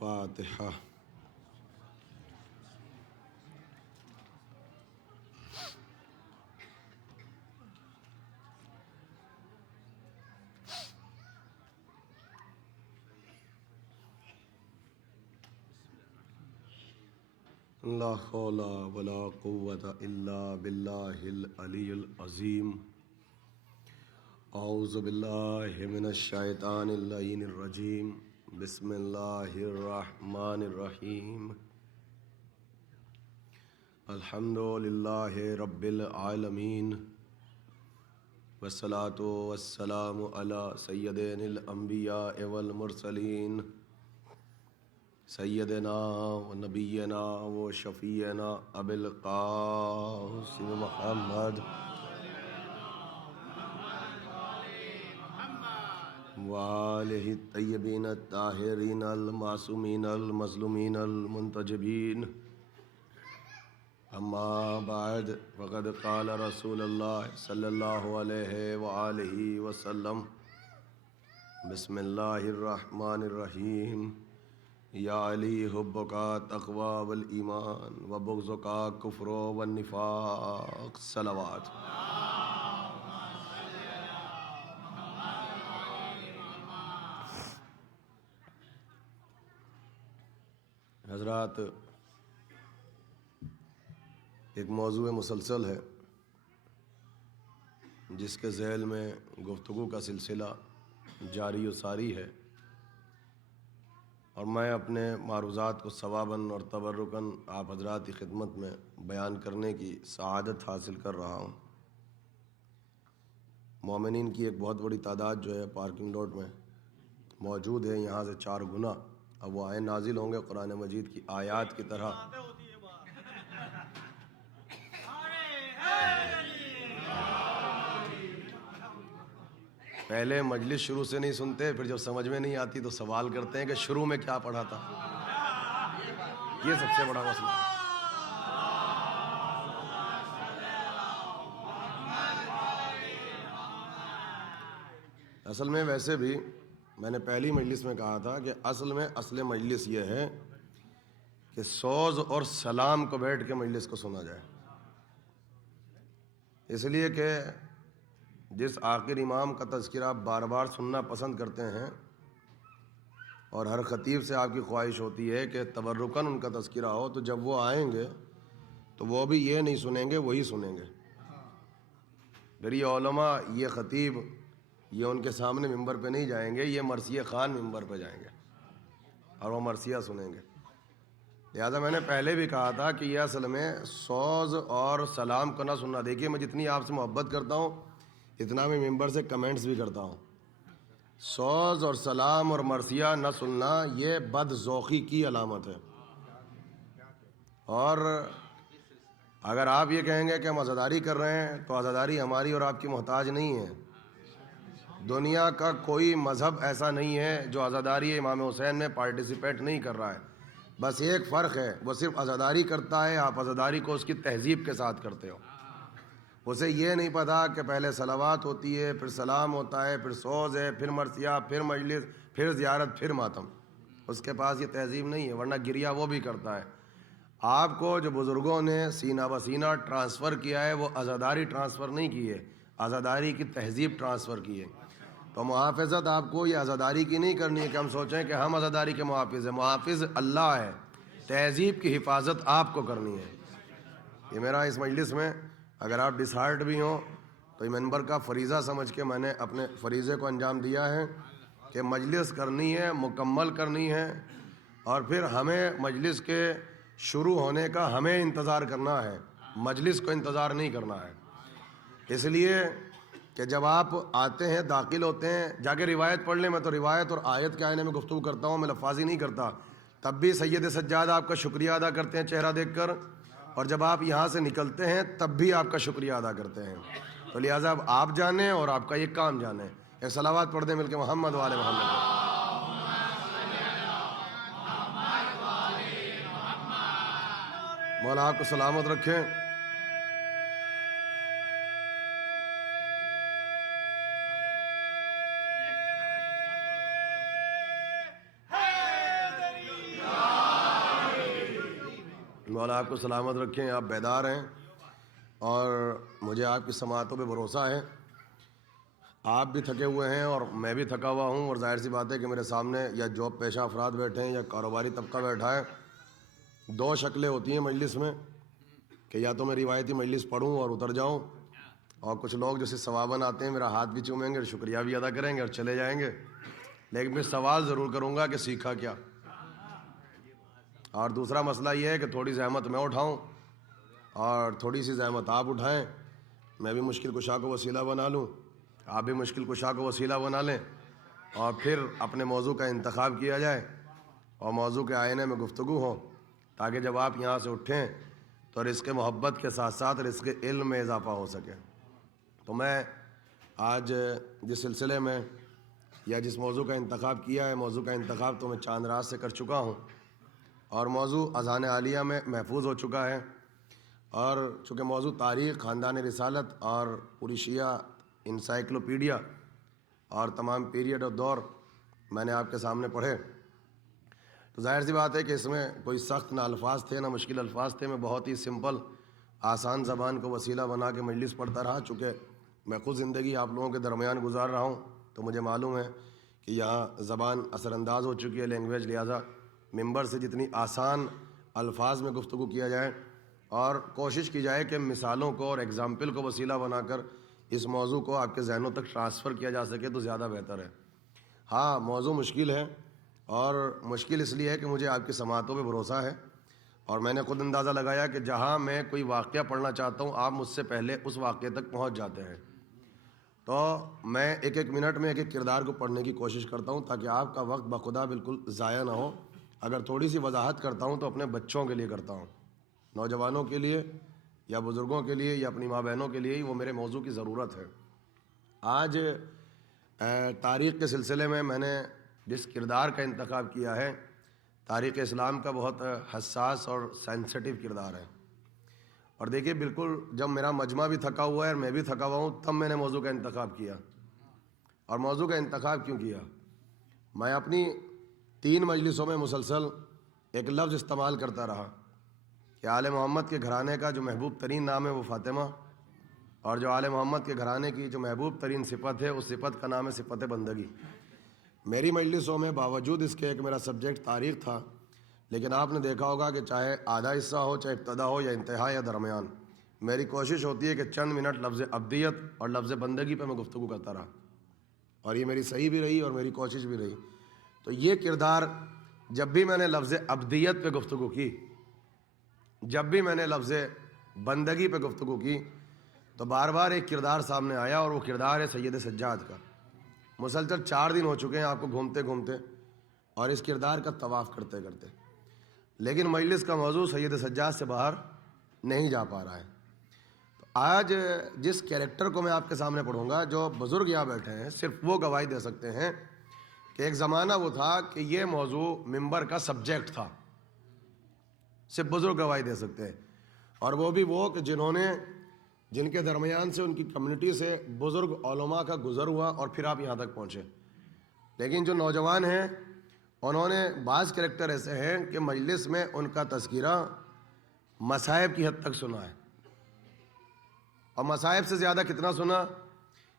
فاتحہ۔ لا حول ولا قوة الا باللہ العلی العظیم۔ اعوذ باللہ من الشیطان اللعین الرجیم۔ بسم اللہ الرحمن الرحیم۔ الحمد للہ رب العالمین، والصلاة والسلام علی سیدنا الانبیاء والمرسلین، سیدنا و نبینا و شفیعنا ابی القاسم محمد وآلہ الطیبین الطاہرین المعصومین المظلومین المنتجبین۔ اما بعد فقد قال رسول اللہ صلی اللہ علیہ وآلہ وسلم، بسم اللہ الرحمن الرحیم۔ یا علی حبک تقوی والایمان وبغضک کفر والنفاق۔ صلوات۔ حضرات، ایک موضوع مسلسل ہے جس کے ذیل میں گفتگو کا سلسلہ جاری و ساری ہے، اور میں اپنے معروضات کو ثواباً اور تبرکاً آپ حضرات کی خدمت میں بیان کرنے کی سعادت حاصل کر رہا ہوں۔ مومنین کی ایک بہت بڑی تعداد جو ہے پارکنگ لاٹ میں موجود ہے، یہاں سے 4 گنا۔ اب وہ آئے نازل ہوں گے قرآن مجید کی آیات کی طرح۔ پہلے مجلس شروع سے نہیں سنتے، پھر جب سمجھ میں نہیں آتی تو سوال کرتے ہیں کہ شروع میں کیا پڑھا تھا۔ یہ سب سے بڑا مسئلہ۔ اصل میں ویسے بھی میں نے پہلی مجلس میں کہا تھا کہ اصل مجلس یہ ہے کہ سوز اور سلام کو بیٹھ کے مجلس کو سنا جائے، اس لیے کہ جس آخر امام کا تذکرہ آپ بار بار سننا پسند کرتے ہیں، اور ہر خطیب سے آپ کی خواہش ہوتی ہے کہ تبرکاً ان کا تذکرہ ہو، تو جب وہ آئیں گے تو وہ بھی یہ نہیں سنیں گے، وہی سنیں گے۔ پھر یہ علماء، یہ خطیب، یہ ان کے سامنے ممبر پہ نہیں جائیں گے، یہ مرثیہ خان ممبر پہ جائیں گے اور وہ مرثیہ سنیں گے۔ لہٰذا میں نے پہلے بھی کہا تھا کہ یہ اصل میں سوز اور سلام کو نہ سننا۔ دیکھیے، میں جتنی آپ سے محبت کرتا ہوں اتنا میں ممبر سے کمنٹس بھی کرتا ہوں۔ سوز اور سلام اور مرثیہ نہ سننا یہ بد ذوقی کی علامت ہے، اور اگر آپ یہ کہیں گے کہ ہم عزاداری کر رہے ہیں تو عزاداری ہماری اور آپ کی محتاج نہیں ہے۔ دنیا کا کوئی مذہب ایسا نہیں ہے جو عزاداری امام حسین میں پارٹیسپیٹ نہیں کر رہا ہے، بس ایک فرق ہے، وہ صرف عزاداری کرتا ہے، آپ عزاداری کو اس کی تہذیب کے ساتھ کرتے ہو۔ اسے یہ نہیں پتا کہ پہلے صلوات ہوتی ہے، پھر سلام ہوتا ہے، پھر سوز ہے، پھر مرثیہ، پھر مجلس، پھر زیارت، پھر ماتم۔ اس کے پاس یہ تہذیب نہیں ہے، ورنہ گریہ وہ بھی کرتا ہے۔ آپ کو جو بزرگوں نے سینہ بسینہ ٹرانسفر کیا ہے وہ عزاداری ٹرانسفر نہیں کی ہے، عزاداری کی تہذیب ٹرانسفر کی ہے۔ تو محافظت آپ کو یہ عزاداری کی نہیں کرنی ہے کہ ہم سوچیں کہ ہم عزاداری کے محافظ ہیں۔ محافظ اللہ ہے، تہذیب کی حفاظت آپ کو کرنی ہے۔ یہ میرا اس مجلس میں اگر آپ ڈس ہارٹ بھی ہوں تو یہ منبر کا فریضہ سمجھ کے میں نے اپنے فریضے کو انجام دیا ہے کہ مجلس کرنی ہے، مکمل کرنی ہے، اور پھر ہمیں مجلس کے شروع ہونے کا ہمیں انتظار کرنا ہے، مجلس کو انتظار نہیں کرنا ہے۔ اس لیے کہ جب آپ آتے ہیں، داخل ہوتے ہیں، جا کے روایت پڑھ لیں۔ میں تو روایت اور آیت کے آئینے میں گفتگو کرتا ہوں، میں لفاظی نہیں کرتا، تب بھی سید سجاد آپ کا شکریہ ادا کرتے ہیں چہرہ دیکھ کر، اور جب آپ یہاں سے نکلتے ہیں تب بھی آپ کا شکریہ ادا کرتے ہیں۔ تو لہٰذا اب آپ جانیں اور آپ کا یہ کام جانیں۔ ایک صلوات پڑھ دیں مل کے محمد والے محمد۔ مولا آپ کو سلامت رکھیں۔ مولا آپ کو سلامت رکھیں، آپ بیدار ہیں اور مجھے آپ کی سماعتوں پہ بھروسہ ہے۔ آپ بھی تھکے ہوئے ہیں اور میں بھی تھکا ہوا ہوں، اور ظاہر سی بات ہے کہ میرے سامنے یا جاب پیشہ افراد بیٹھے ہیں یا کاروباری طبقہ بیٹھا ہے۔ دو شکلیں ہوتی ہیں مجلس میں کہ یا تو میں روایتی مجلس پڑھوں اور اتر جاؤں، اور کچھ لوگ جیسے ثواباً آتے ہیں میرا ہاتھ بھی چومیں گے اور شکریہ بھی ادا کریں گے اور چلے جائیں گے، لیکن میں سوال ضرور کروں گا کہ سیکھا کیا۔ اور دوسرا مسئلہ یہ ہے کہ تھوڑی زحمت میں اٹھاؤں اور تھوڑی سی زحمت آپ اٹھائیں، میں بھی مشکل کشا کو وسیلہ بنا لوں، آپ بھی مشکل کشا کو وسیلہ بنا لیں، اور پھر اپنے موضوع کا انتخاب کیا جائے اور موضوع کے آئینے میں گفتگو ہو، تاکہ جب آپ یہاں سے اٹھیں تو رزق محبت کے ساتھ ساتھ رزق علم میں اضافہ ہو سکے۔ تو میں آج جس سلسلے میں یا جس موضوع کا انتخاب کیا ہے، موضوع کا انتخاب تو میں چاند رات سے کر چکا ہوں، اور موضوع اذان عالیہ میں محفوظ ہو چکا ہے، اور چونکہ موضوع تاریخ، خاندان رسالت اور پوری شیعہ انسائکلوپیڈیا اور تمام پیریڈ اور دور میں نے آپ کے سامنے پڑھے، تو ظاہر سی بات ہے کہ اس میں کوئی سخت نہ الفاظ تھے نہ مشکل الفاظ تھے۔ میں بہت ہی سمپل آسان زبان کو وسیلہ بنا کے مجلس پڑھتا رہا، چونکہ میں خود زندگی آپ لوگوں کے درمیان گزار رہا ہوں تو مجھے معلوم ہے کہ یہاں زبان اثر انداز ہو چکی ہے، لینگویج، لہٰذا ممبر سے جتنی آسان الفاظ میں گفتگو کیا جائے اور کوشش کی جائے کہ مثالوں کو اور ایگزامپل کو وسیلہ بنا کر اس موضوع کو آپ کے ذہنوں تک ٹرانسفر کیا جا سکے تو زیادہ بہتر ہے۔ ہاں، موضوع مشکل ہے، اور مشکل اس لیے ہے کہ مجھے آپ کی سماعتوں پہ بھروسہ ہے، اور میں نے خود اندازہ لگایا کہ جہاں میں کوئی واقعہ پڑھنا چاہتا ہوں آپ مجھ سے پہلے اس واقعے تک پہنچ جاتے ہیں، تو میں ایک ایک منٹ میں ایک ایک کردار کو پڑھنے کی کوشش کرتا ہوں تاکہ آپ کا وقت بخدا بالکل ضائع نہ ہو۔ اگر تھوڑی سی وضاحت کرتا ہوں تو اپنے بچوں کے لیے کرتا ہوں، نوجوانوں کے لیے یا بزرگوں کے لیے یا اپنی ماں بہنوں کے لیے ہی وہ میرے موضوع کی ضرورت ہے۔ آج تاریخ کے سلسلے میں نے جس کردار کا انتخاب کیا ہے، تاریخ اسلام کا بہت حساس اور سینسٹیو کردار ہے، اور دیکھیے بالکل جب میرا مجمع بھی تھکا ہوا ہے اور میں بھی تھکا ہوا ہوں تب میں نے موضوع کا انتخاب کیا۔ اور موضوع کا انتخاب کیوں کیا؟ میں اپنی 3 مجلسوں میں مسلسل ایک لفظ استعمال کرتا رہا کہ آل محمد کے گھرانے کا جو محبوب ترین نام ہے وہ فاطمہ، اور جو آل محمد کے گھرانے کی جو محبوب ترین صفت ہے اس صفت کا نام ہے صفت بندگی۔ میری مجلسوں میں باوجود اس کے ایک میرا سبجیکٹ تاریخ تھا، لیکن آپ نے دیکھا ہوگا کہ چاہے آدھا حصہ ہو، چاہے ابتدا ہو یا انتہا یا درمیان، میری کوشش ہوتی ہے کہ چند منٹ لفظ ابدیت اور لفظ بندگی پہ میں گفتگو کرتا رہا، اور یہ میری صحیح بھی رہی اور میری کوشش بھی رہی۔ تو یہ کردار جب بھی میں نے لفظ ابدیت پہ گفتگو کی، جب بھی میں نے لفظ بندگی پہ گفتگو کی، تو بار بار ایک کردار سامنے آیا، اور وہ کردار ہے سید سجاد کا۔ مسلسل 4 دن ہو چکے ہیں آپ کو گھومتے گھومتے اور اس کردار کا طواف کرتے کرتے، لیکن مجلس کا موضوع سید سجاد سے باہر نہیں جا پا رہا ہے۔ تو آج جس کیریکٹر کو میں آپ کے سامنے پڑھوں گا، جو بزرگ یہاں بیٹھے ہیں صرف وہ گواہی دے سکتے ہیں کہ ایک زمانہ وہ تھا کہ یہ موضوع ممبر کا سبجیکٹ تھا، صرف بزرگ گواہی دے سکتے ہیں، اور وہ بھی وہ کہ جن کے درمیان سے ان کی کمیونٹی سے بزرگ علماء کا گزر ہوا اور پھر آپ یہاں تک پہنچے۔ لیکن جو نوجوان ہیں انہوں نے بعض کریکٹر ایسے ہیں کہ مجلس میں ان کا تذکرہ مصائب کی حد تک سنا ہے، اور مصائب سے زیادہ کتنا سنا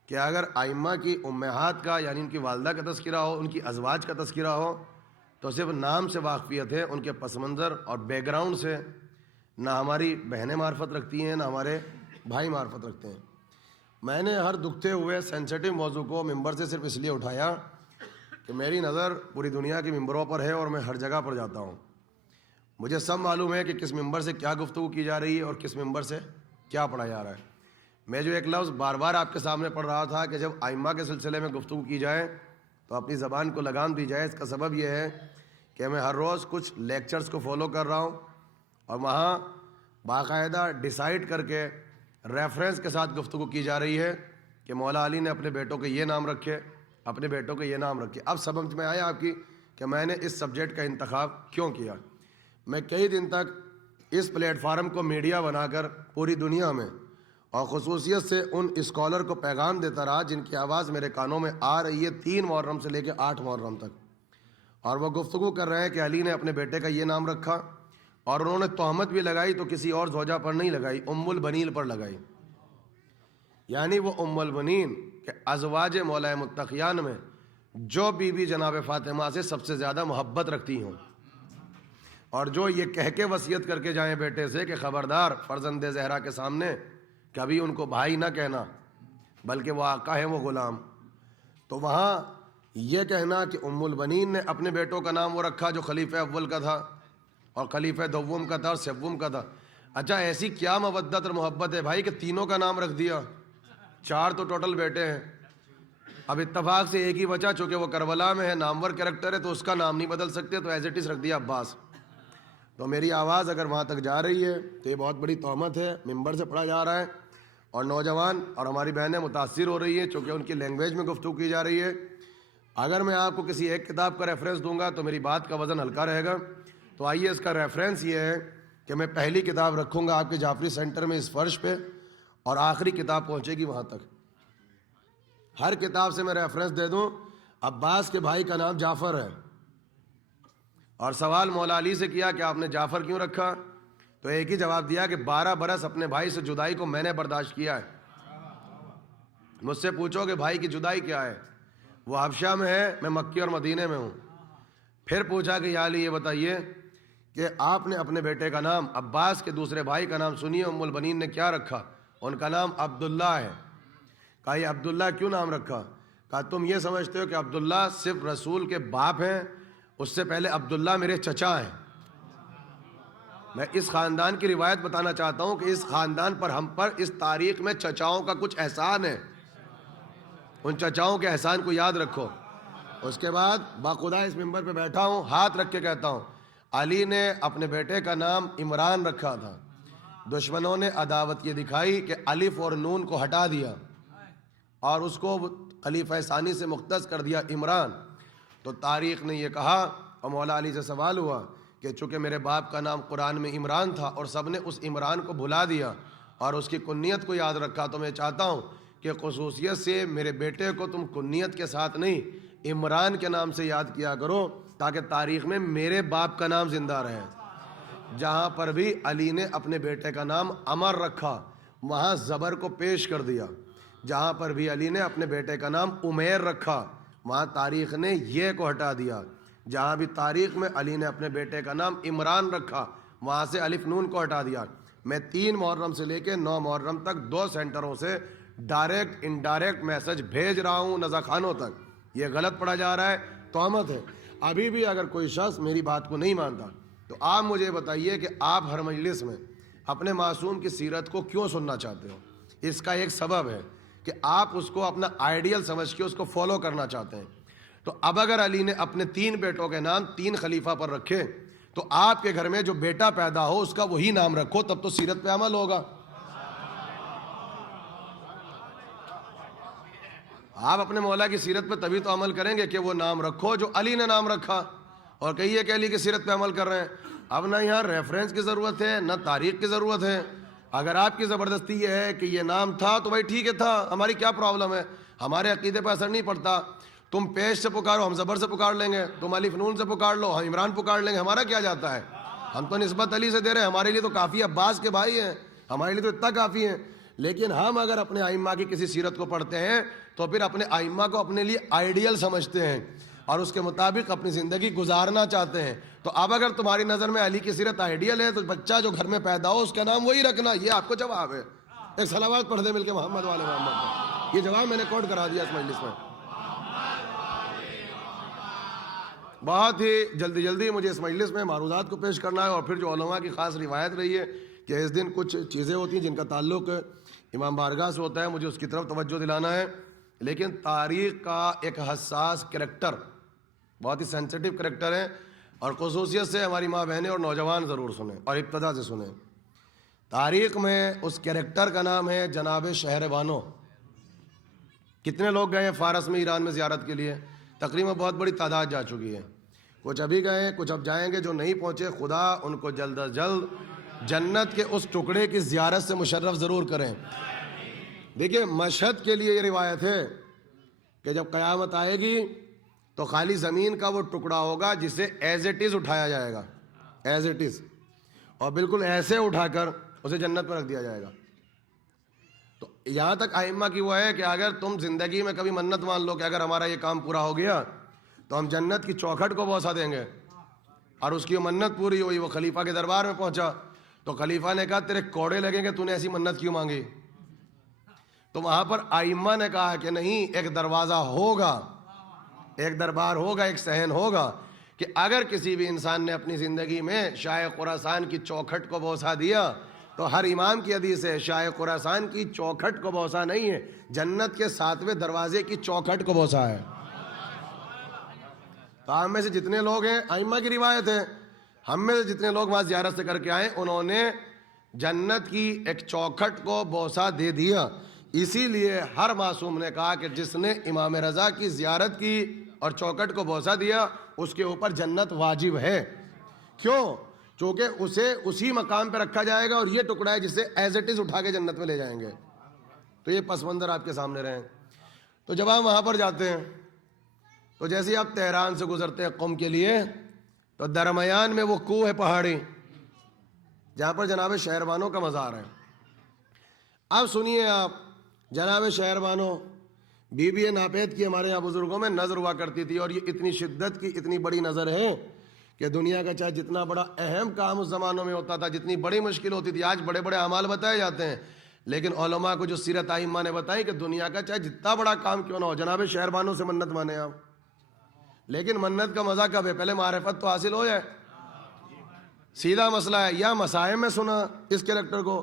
کہ اگر ائمہ کی امہات کا یعنی ان کی والدہ کا تذکرہ ہو، ان کی ازواج کا تذکرہ ہو، تو صرف نام سے واقفیت ہے، ان کے پس منظر اور بیک گراؤنڈ سے نہ ہماری بہنیں معرفت رکھتی ہیں نہ ہمارے بھائی معرفت رکھتے ہیں۔ میں نے ہر دکھتے ہوئے سینسٹیو موضوع کو ممبر سے صرف اس لیے اٹھایا کہ میری نظر پوری دنیا کے ممبروں پر ہے اور میں ہر جگہ پر جاتا ہوں، مجھے سب معلوم ہے کہ کس ممبر سے کیا گفتگو کی جا رہی ہے اور کس ممبر سے کیا پڑھا جا رہا ہے۔ میں جو ایک لفظ بار بار آپ کے سامنے پڑھ رہا تھا کہ جب ائمہ کے سلسلے میں گفتگو کی جائے تو اپنی زبان کو لگام دی جائے، اس کا سبب یہ ہے کہ میں ہر روز کچھ لیکچرز کو فالو کر رہا ہوں، اور وہاں باقاعدہ ڈیسائیڈ کر کے ریفرنس کے ساتھ گفتگو کی جا رہی ہے کہ مولا علی نے اپنے بیٹوں کے یہ نام رکھے، اپنے بیٹوں کے یہ نام رکھے۔ اب سمجھ میں آیا آپ کی کہ میں نے اس سبجیکٹ کا انتخاب کیوں کیا۔ میں کئی دن تک اس پلیٹ فارم کو میڈیا بنا کر پوری دنیا میں اور خصوصیت سے ان اسکالر کو پیغام دیتا رہا جن کی آواز میرے کانوں میں آ رہی ہے 3 محرم سے لے کے 8 محرم تک، اور وہ گفتگو کر رہے ہیں کہ علی نے اپنے بیٹے کا یہ نام رکھا، اور انہوں نے تہمت بھی لگائی تو کسی اور زوجہ پر نہیں لگائی، ام البنین پر لگائی، یعنی وہ ام البنین کہ ازواج مولا متقیان میں جو بی بی جناب فاطمہ سے سب سے زیادہ محبت رکھتی ہوں، اور جو یہ کہہ کے وصیت کر کے جائیں بیٹے سے کہ خبردار فرزند زہرا کے سامنے کبھی ان کو بھائی نہ کہنا بلکہ وہ آقا ہے وہ غلام، تو وہاں یہ کہنا کہ ام البنین نے اپنے بیٹوں کا نام وہ رکھا جو خلیفہ اول کا تھا اور خلیفہ دوم کا تھا اور سوم کا تھا۔ اچھا ایسی کیا مودت اور محبت ہے بھائی کہ تینوں کا نام رکھ دیا، 4 تو ٹوٹل بیٹے ہیں، اب اتفاق سے ایک ہی بچا چونکہ وہ کربلا میں ہے، نامور کریکٹر ہے تو اس کا نام نہیں بدل سکتے تو ایز اٹ از رکھ دیا عباس۔ تو میری آواز اگر وہاں تک جا رہی ہے تو یہ بہت بڑی تہمت ہے، ممبر سے پڑھا جا رہا ہے، اور نوجوان اور ہماری بہنیں متاثر ہو رہی ہیں چونکہ ان کی لینگویج میں گفتگو کی جا رہی ہے۔ اگر میں آپ کو کسی ایک کتاب کا ریفرنس دوں گا تو میری بات کا وزن ہلکا رہے گا، تو آئیے اس کا ریفرنس یہ ہے کہ میں پہلی کتاب رکھوں گا آپ کے جعفری سینٹر میں اس فرش پہ، اور آخری کتاب پہنچے گی وہاں تک۔ ہر کتاب سے میں ریفرنس دے دوں، عباس کے بھائی کا نام جعفر ہے، اور سوال مولا علی سے کیا کہ آپ نے جعفر کیوں رکھا، تو ایک ہی جواب دیا کہ 12 برس اپنے بھائی سے جدائی کو میں نے برداشت کیا ہے۔ مجھ سے پوچھو کہ بھائی کی جدائی کیا ہے، وہ حبشہ میں ہے، میں مکی اور مدینے میں ہوں۔ پھر پوچھا کہ یا علی یہ بتائیے کہ آپ نے اپنے بیٹے کا نام عباس کے دوسرے بھائی کا نام سنیے ام البنین نے کیا رکھا، ان کا نام عبداللہ ہے۔ کہا یہ عبداللہ کیوں نام رکھا، کہا تم یہ سمجھتے ہو کہ عبداللہ صرف رسول کے باپ ہیں، اس سے پہلے عبداللہ میرے چچا ہیں۔ میں اس خاندان کی روایت بتانا چاہتا ہوں کہ اس خاندان پر ہم پر اس تاریخ میں چچاؤں کا کچھ احسان ہے، ان چچاؤں کے احسان کو یاد رکھو۔ اس کے بعد باخدا اس ممبر پہ بیٹھا ہوں، ہاتھ رکھ کے کہتا ہوں علی نے اپنے بیٹے کا نام عمران رکھا تھا، دشمنوں نے عداوت یہ دکھائی کہ الف اور نون کو ہٹا دیا اور اس کو خلیفہ ثانی سے مختص کر دیا عمران، تو تاریخ نے یہ کہا اور مولا علی سے سوال ہوا کہ چونکہ میرے باپ کا نام قرآن میں عمران تھا اور سب نے اس عمران کو بھلا دیا اور اس کی کنیت کو یاد رکھا، تو میں چاہتا ہوں کہ خصوصیت سے میرے بیٹے کو تم کنیت کے ساتھ نہیں عمران کے نام سے یاد کیا کرو تاکہ تاریخ میں میرے باپ کا نام زندہ رہے۔ جہاں پر بھی علی نے اپنے بیٹے کا نام عمر رکھا وہاں زبر کو پیش کر دیا، جہاں پر بھی علی نے اپنے بیٹے کا نام عمیر رکھا وہاں تاریخ نے یہ کو ہٹا دیا، جہاں بھی تاریخ میں علی نے اپنے بیٹے کا نام عمران رکھا وہاں سے الف نون کو ہٹا دیا۔ میں 3 محرم سے لے کے 9 محرم تک 2 سینٹروں سے ڈائریکٹ انڈائریکٹ میسج بھیج رہا ہوں نزا خانوں تک، یہ غلط پڑھا جا رہا ہے، تہمت ہے۔ ابھی بھی اگر کوئی شخص میری بات کو نہیں مانتا تو آپ مجھے بتائیے کہ آپ ہر مجلس میں اپنے معصوم کی سیرت کو کیوں سننا چاہتے ہو؟ اس کا ایک سبب ہے کہ آپ اس کو اپنا آئیڈیل سمجھ کے اس کو فالو کرنا چاہتے ہیں۔ تو اب اگر علی نے اپنے 3 بیٹوں کے نام 3 خلیفہ پر رکھے تو آپ کے گھر میں جو بیٹا پیدا ہو اس کا وہی نام رکھو، تب تو سیرت پہ عمل ہوگا۔ آپ اپنے مولا کی سیرت پہ تبھی تو عمل کریں گے کہ وہ نام رکھو جو علی نے نام رکھا، اور کہیے کہ علی کی سیرت پہ عمل کر رہے ہیں۔ اب نہ یہاں ریفرنس کی ضرورت ہے نہ تاریخ کی ضرورت ہے۔ اگر آپ کی زبردستی یہ ہے کہ یہ نام تھا تو بھائی ٹھیک ہے تھا، ہماری کیا پرابلم ہے، ہمارے عقیدے پہ اثر نہیں پڑتا۔ تم پیش سے پکارو ہم زبر سے پکار لیں گے، تم الف نون سے پکار لو ہم عمران پکار لیں گے، ہمارا کیا جاتا ہے، ہم تو نسبت علی سے دے رہے ہیں، ہمارے لیے تو کافی عباس کے بھائی ہیں، ہمارے لیے تو اتنا کافی ہیں۔ لیکن ہم اگر اپنے ائمہ کی کسی سیرت کو پڑھتے ہیں تو پھر اپنے ائمہ کو اپنے لیے آئیڈیل سمجھتے ہیں اور اس کے مطابق اپنی زندگی گزارنا چاہتے ہیں۔ تو اب اگر تمہاری نظر میں علی کی سیرت آئیڈیل ہے تو بچہ جو گھر میں پیدا ہو اس کا نام وہی رکھنا، یہ آپ کو جواب ہے۔ ایک صلوات پڑھ دیں مل کے محمد والے محمد، یہ جواب میں نے کوٹ کرا دیا اس مجلس میں۔ بہت ہی جلدی مجھے اس مجلس میں معروضات کو پیش کرنا ہے، اور پھر جو علماء کی خاص روایت رہی ہے کہ اس دن کچھ چیزیں ہوتی ہیں جن کا تعلق امام بارگاہ سے ہوتا ہے، مجھے اس کی طرف توجہ دلانا ہے۔ لیکن تاریخ کا ایک حساس کریکٹر، بہت ہی سینسٹیو کریکٹر ہے، اور خصوصیت سے ہماری ماں بہنیں اور نوجوان ضرور سنیں اور ابتدا سے سنیں۔ تاریخ میں اس کریکٹر کا نام ہے جناب شہر بانو۔ کتنے لوگ گئے ہیں فارس میں ایران میں زیارت کے لیے؟ تقریباً بہت بڑی تعداد جا چکی ہے، کچھ ابھی گئے کچھ اب جائیں گے۔ جو نہیں پہنچے خدا ان کو جلد از جلد جنت کے اس ٹکڑے کی زیارت سے مشرف ضرور کریں۔ دیکھیں مشہد کے لیے یہ روایت ہے کہ جب قیامت آئے گی تو خالی زمین کا وہ ٹکڑا ہوگا جسے ایز اٹ از اٹھایا جائے گا، ایز اٹ از، اور بالکل ایسے اٹھا کر اسے جنت میں رکھ دیا جائے گا. تو یہاں تک ائمہ کی وہ ہے کہ اگر تم زندگی میں کبھی منت مان لو کہ اگر ہمارا یہ کام پورا ہو گیا تو ہم جنت کی چوکھٹ کو بوسہ دیں گے, اور اس کی منت پوری ہوئی, وہ خلیفہ کے دربار میں پہنچا تو خلیفہ نے کہا تیرے کوڑے لگیں گے, تو نے ایسی منت کیوں مانگی؟ تو وہاں پر ائمہ نے کہا کہ نہیں, ایک دروازہ ہوگا, ایک دربار ہوگا, ایک صحن ہوگا کہ اگر کسی بھی انسان نے اپنی زندگی میں شاہ خراسان کی چوکھٹ کو بوسہ دیا, تو ہر امام کی حدیث ہے شاہ خراسان کی چوکھٹ کو بوسہ نہیں ہے, جنت کے 7ویں دروازے کی چوکھٹ کو بوسہ ہے. تو ہم میں سے جتنے لوگ ہیں, ائمہ کی روایت ہے, ہم میں سے جتنے لوگ وہاں زیارت سے کر کے آئے انہوں نے جنت کی ایک چوکھٹ کو بوسہ دے دیا. اسی لیے ہر معصوم نے کہا کہ جس نے امام رضا کی زیارت کی اور چوکھٹ کو بوسہ دیا اس کے اوپر جنت واجب ہے. کیوں؟ چونکہ اسے اسی مقام پہ رکھا جائے گا اور یہ ٹکڑا ہے جسے ایز اٹ از اٹھا کے جنت میں لے جائیں گے. تو یہ پس منظر آپ کے سامنے رہیں. تو جب ہم وہاں پر جاتے ہیں تو جیسے آپ تہران سے گزرتے ہیں قم کے لیے, تو درمیان میں وہ کوہ ہے پہاڑی جہاں پر جناب شہربانوں کا مزار ہے. اب سنیے آپ, جناب شہربانوں بی بی ناپید کی ہمارے یہاں بزرگوں میں نظر ہوا کرتی تھی, اور یہ اتنی شدت کی اتنی بڑی نظر ہے کہ دنیا کا چاہے جتنا بڑا اہم کام اس زمانوں میں ہوتا تھا, جتنی بڑی مشکل ہوتی تھی, آج بڑے بڑے اعمال بتائے جاتے ہیں, لیکن علماء کو جو سیرت ائمہ نے بتائی کہ دنیا کا چاہے جتنا بڑا کام کیوں نہ ہو, جناب شہربانوں سے منت مانے آپ. لیکن منت کا مزہ کب ہے؟ پہلے معرفت تو حاصل ہو جائے. سیدھا مسئلہ ہے, یا مسائل میں سنا اس کریکٹر کو,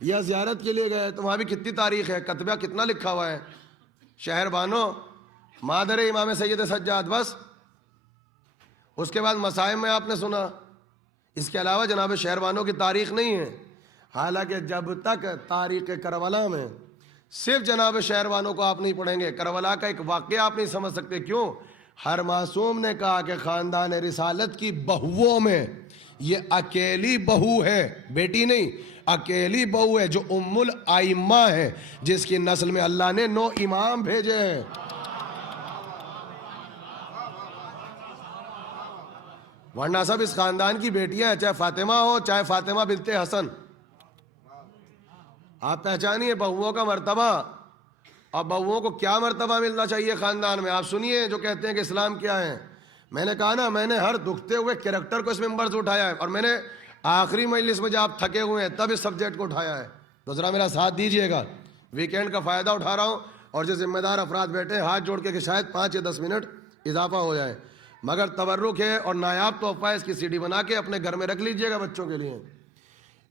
یا زیارت کے لیے گئے تو وہاں بھی کتنی تاریخ ہے, کتبہ کتنا لکھا ہوا ہے. شہربانوں مادر امام سید سجاد, بس اس کے بعد مسائل میں آپ نے سنا, اس کے علاوہ جناب شہربانوں کی تاریخ نہیں ہے. حالانکہ جب تک تاریخ کربلا میں صرف جناب شہربانوں کو آپ نہیں پڑھیں گے, کربلا کا ایک واقعہ آپ نہیں سمجھ سکتے. کیوں؟ ہر معصوم نے کہا کہ خاندان رسالت کی بہوؤں میں یہ اکیلی بہو ہے, بیٹی نہیں, اکیلی بہو ہے جو ام الائمہ ہے, جس کی نسل میں اللہ نے 9 امام بھیجے ہیں. ورنہ سب اس خاندان کی بیٹیاں ہیں, چاہے فاطمہ ہو چاہے فاطمہ بنت حسن. آپ پہچانیے بہوؤں کا مرتبہ, اور بہوؤں کو کیا مرتبہ ملنا چاہیے خاندان میں. آپ سنیے جو کہتے ہیں کہ اسلام کیا ہے. میں نے کہا نا, میں نے ہر دکھتے ہوئے کریکٹر کو اس ممبر سے اٹھایا ہے, اور میں نے آخری مجلس میں جب آپ تھکے ہوئے ہیں تب اس سبجیکٹ کو اٹھایا ہے. تو ذرا میرا ساتھ دیجئے گا, ویکینڈ کا فائدہ اٹھا رہا ہوں, اور جو ذمہ دار افراد بیٹھے ہیں ہاتھ جوڑ کے کہ شاید 5 یا 10 منٹ اضافہ ہو جائے, مگر تبرک ہے اور نایاب تحفہ ہے, اس کی CD بنا کے اپنے گھر میں رکھ لیجئے گا بچوں کے لیے.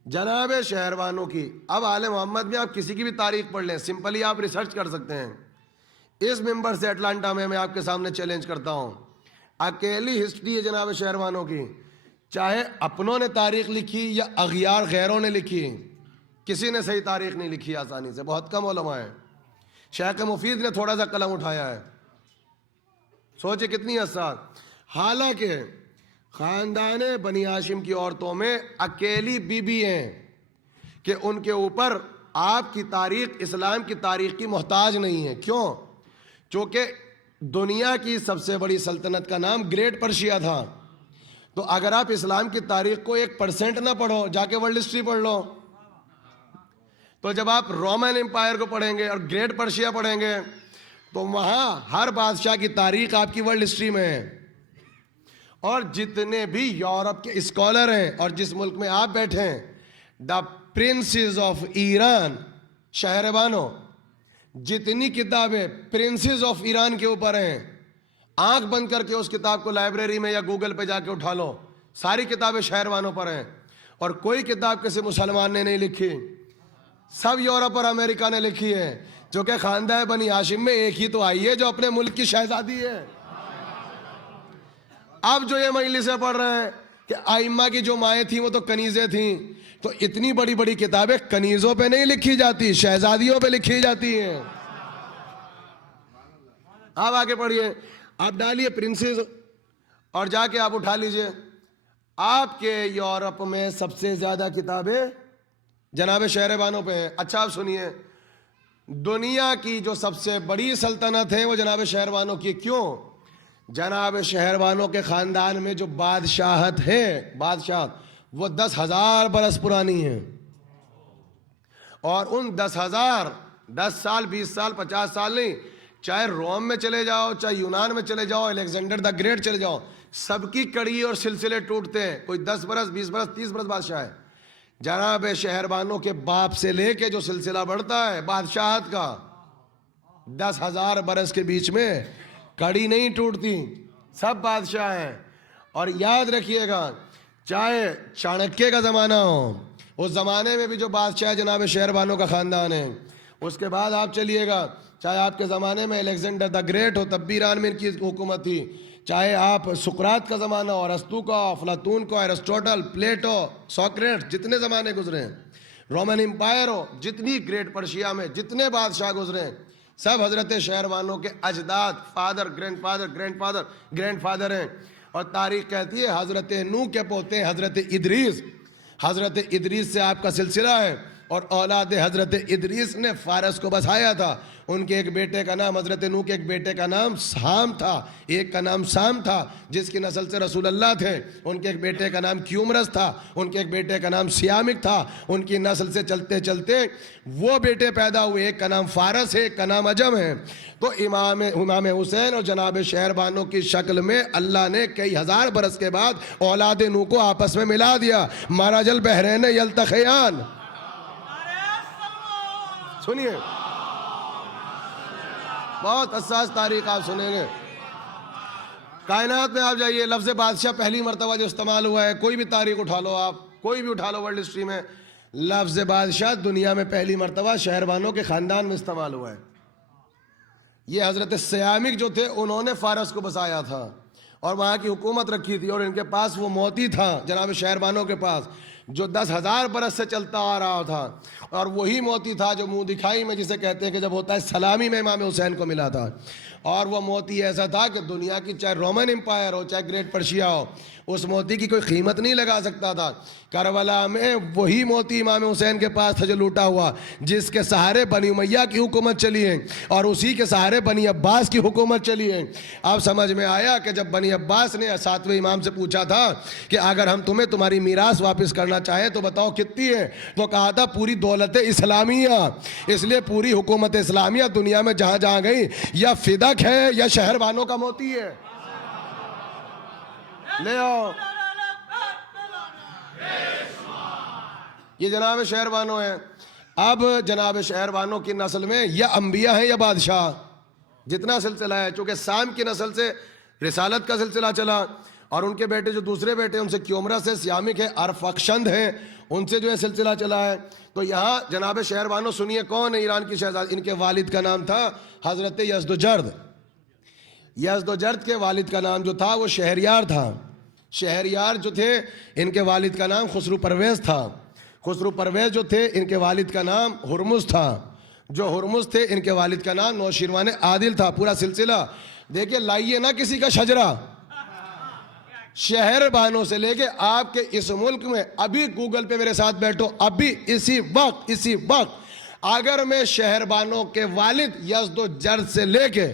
جناب شہربانوں کی, اب آل محمد میں آپ کسی کی بھی تاریخ پڑھ لیں, سمپلی آپ ریسرچ کر سکتے ہیں. اس ممبر سے اٹلانٹا میں آپ کے سامنے چیلنج کرتا ہوں, اکیلی ہسٹری ہے جناب شہربانوں کی, چاہے اپنوں نے تاریخ لکھی یا اغیار غیروں نے لکھی, کسی نے صحیح تاریخ نہیں لکھی آسانی سے, بہت کم علماء ہیں. شیخ مفید نے تھوڑا سا قلم اٹھایا ہے, سوچے کتنی حساس. حالانکہ خاندان بنی ہاشم کی عورتوں میں اکیلی بی ہیں کہ ان کے اوپر آپ کی تاریخ اسلام کی تاریخ کی محتاج نہیں ہے. کیوں؟ چونکہ دنیا کی سب سے بڑی سلطنت کا نام گریٹ پرشیا تھا. تو اگر آپ اسلام کی تاریخ کو 1% نہ پڑھو, جا کے ورلڈ ہسٹری پڑھ لو. تو جب آپ رومن امپائر کو پڑھیں گے اور گریٹ پرشیا پڑھیں گے تو وہاں ہر بادشاہ کی تاریخ آپ کی ورلڈ ہسٹری میں ہے. اور جتنے بھی یورپ کے اسکالر ہیں اور جس ملک میں آپ بیٹھے ہیں, دا پرنسز آف ایران, شہربانوں جتنی کتابیں پرنسز آف ایران کے اوپر ہیں, آنکھ بند کر کے اس کتاب کو لائبریری میں یا گوگل پہ جا کے اٹھا لو, ساری کتابیں شہربانوں پر ہیں. اور کوئی کتاب کسی مسلمان نے نہیں لکھی, سب یورپ اور امریکہ نے لکھی ہے, جو کہ خاندان بنی ہاشم میں ایک ہی تو آئی ہے جو اپنے ملک کی شہزادی ہے. اب جو یہ مجلسیں پڑھ رہے ہیں کہ ائمہ کی جو مائیں تھیں وہ تو کنیزیں تھیں, تو اتنی بڑی بڑی کتابیں کنیزوں پہ نہیں لکھی جاتی, شہزادیوں پہ لکھی جاتی ہیں. آپ آگے پڑھیے, آپ ڈالیے پرنسز اور جا کے آپ اٹھا لیجئے. آپ کے یورپ میں سب سے زیادہ کتابیں جناب شہربانوں پہ ہیں. اچھا آپ سنیے, دنیا کی جو سب سے بڑی سلطنت ہے وہ جناب شہربانوں کی. کیوں؟ جناب شہربانوں کے خاندان میں جو بادشاہت ہے, بادشاہت وہ 10,000 برس پرانی ہیں، اور ان 10,000 10 سال 20 سال 50 سال نہیں، چاہے روم میں چلے جاؤ، چاہے یونان میں چلے جاؤ، الیگزینڈر دا گریٹ چلے جاؤ، سب کی کڑی اور سلسلے ٹوٹتے ہیں. کوئی 10 برس 20 برس 30 برس بادشاہ ہے. جناب شہربانوں کے باپ سے لے کے جو سلسلہ بڑھتا ہے بادشاہت کا، 10,000 برس کے بیچ میں کڑی نہیں ٹوٹتی، سب بادشاہ ہیں. اور یاد رکھیے گا، چاہے چانکیہ کا زمانہ ہو، اس زمانے میں بھی جو بادشاہ جناب شہربانوں کا خاندان ہے. اس کے بعد آپ چلیے گا، چاہے آپ کے زمانے میں الیگزینڈر دا گریٹ ہو، تب بھی ایران میں ان کی حکومت تھی. چاہے آپ سقراط کا زمانہ ہو، ارسطو کا، افلاطون کا، ایرسٹوٹل، پلیٹو، سوکریٹس، جتنے زمانے گزرے ہیں، رومن امپائر ہو، جتنی گریٹ پرشیا میں جتنے بادشاہ گزرے ہیں، سب حضرت شہربانوں کے اجداد، فادر، گرینڈ فادر ہیں. اور تاریخ کہتی ہے حضرت نوح کے پوتے حضرت ادریس سے آپ کا سلسلہ ہے. اور اولاد حضرت ادریس نے فارس کو بسایا تھا. ان کے ایک بیٹے کا نام، حضرت نوح کے ایک بیٹے کا نام سام تھا، ایک کا نام سام تھا جس کی نسل سے رسول اللہ تھے. ان کے ایک بیٹے کا نام کیومرس تھا، ان کے ایک بیٹے کا نام سیامک تھا. ان کی نسل سے چلتے چلتے وہ بیٹے پیدا ہوئے، ایک کا نام فارس ہے، ایک کا نام عجم ہے. تو امام حسین اور جناب شہربانوں کی شکل میں اللہ نے کئی ہزار برس کے بعد اولاد نوح کو آپس میں ملا دیا. مرج البحرین یلتقیان. سنیے، بہت حساس تاریخ آپ سنیں گے. کائنات میں آپ جائیے، لفظ بادشاہ پہلی مرتبہ جو استعمال ہوا ہے، کوئی بھی تاریخ اٹھا لو، آپ کوئی بھی اٹھا لو ورلڈ ہسٹری میں، لفظ بادشاہ دنیا میں پہلی مرتبہ شہربانوں کے خاندان میں استعمال ہوا ہے. یہ حضرت سیامک جو تھے، انہوں نے فارس کو بسایا تھا اور وہاں کی حکومت رکھی تھی. اور ان کے پاس وہ موتی تھا جناب شہربانوں کے پاس، جو 10,000 برس سے چلتا آ رہا تھا. اور وہی موتی تھا جو منہ دکھائی میں جسے کہتے ہیں کہ جب ہوتا ہے سلامی میں امام حسین کو ملا تھا. اور وہ موتی ایسا تھا کہ دنیا کی چاہے رومن امپائر ہو، چاہے گریٹ پرشیا ہو، اس موتی کی کوئی قیمت نہیں لگا سکتا تھا. کربلا میں وہی موتی امام حسین کے پاس تھا جو لوٹا ہوا، جس کے سہارے بنی امیہ کی حکومت چلی ہے اور اسی کے سہارے بنی عباس کی حکومت چلی ہے. اب سمجھ میں آیا کہ جب بنی عباس نے 7ویں امام سے پوچھا تھا کہ اگر ہم تمہیں تمہاری میراث واپس کرنا چاہیں تو بتاؤ کتنی ہے، تو کہا تھا پوری دولت اسلامیہ. اس لیے پوری حکومت اسلامیہ دنیا میں جہاں جہاں گئی، یا فدق ہے یا شہربانوں کا موتی ہے. لے آؤ، یہ جناب شہربانوں ہیں. اب جناب شہربانوں کی نسل میں یا انبیاء ہیں یا بادشاہ، جتنا سلسلہ ہے. چونکہ سام کی نسل سے رسالت کا سلسلہ چلا، اور ان کے بیٹے جو دوسرے بیٹے ان سے کیومرس ہے، سیامک ہے، ارفخشند ہیں، ان سے جو ہے سلسلہ چلا ہے. تو یہاں جناب شہربانوں سنیے کون ہے ایران کی شہزادی. ان کے والد کا نام تھا حضرت یزدجرد. یزدجرد کے والد کا نام جو تھا وہ شہریار تھا. شہریار جو تھے ان کے والد کا نام خسرو پرویز تھا. خسرو پرویز جو تھے ان کے والد کا نام ہرمز تھا. جو ہرمز تھے ان کے والد کا نام نوشیروان عادل تھا. پورا سلسلہ دیکھیں، لائیے نا کسی کا شجرہ. شہربانوں سے لے کے آپ کے اس ملک میں، ابھی گوگل پہ میرے ساتھ بیٹھو، ابھی اسی وقت اگر میں شہربانوں کے والد یزدجرد سے لے کے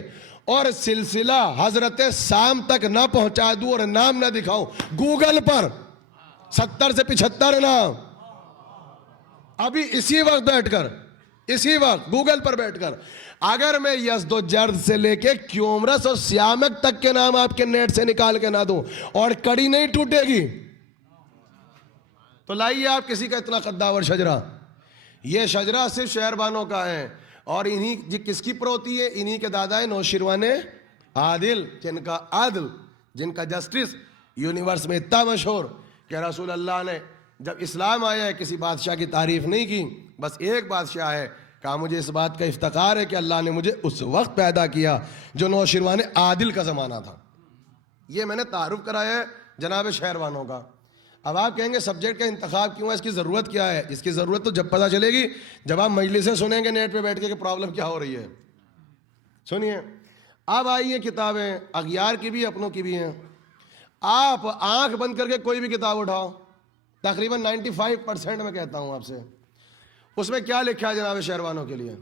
اور سلسلہ حضرت سام تک نہ پہنچا دوں اور نام نہ دکھاؤں، گوگل پر 70 سے 75 نام، ابھی اسی وقت گوگل پر بیٹھ کر اگر میں یزدجرد سے لے کے کیومرس اور سیامک تک کے نام آپ کے نیٹ سے نکال کے نہ دوں اور کڑی نہیں ٹوٹے گی، تو لائیے آپ کسی کا اتنا قداور شجرہ. یہ شجرہ صرف شہربانوں کا ہے. اور انہی کس کی پروتی ہے؟ انہی کے دادا ہے نوشیروان عادل، جن کا عادل، جن کا جسٹس یونیورس میں اتنا مشہور کہ رسول اللہ نے جب اسلام آیا ہے کسی بادشاہ کی تعریف نہیں کی، بس ایک بادشاہ ہے، کہا مجھے اس بات کا افتخار ہے کہ اللہ نے مجھے اس وقت پیدا کیا جو نوشیروان عادل کا زمانہ تھا. یہ میں نے تعارف کرایا ہے جناب شہربانوں کا. اب آپ کہیں گے سبجیکٹ کا انتخاب کیوں ہے، اس کی ضرورت کیا ہے؟ اس کی ضرورت تو جب پتہ چلے گی جب آپ مجلسیں سنیں گے نیٹ پہ بیٹھ کے کہ پرابلم کیا ہو رہی ہے. سنیے، اب آئیے کتابیں اغیار کی بھی اپنوں کی بھی ہیں. آپ آنکھ بند کر کے کوئی بھی کتاب اٹھاؤ، تقریباً 95% میں کہتا ہوں آپ سے، اس میں کیا لکھا ہے جناب شہربانوں کے لیے؟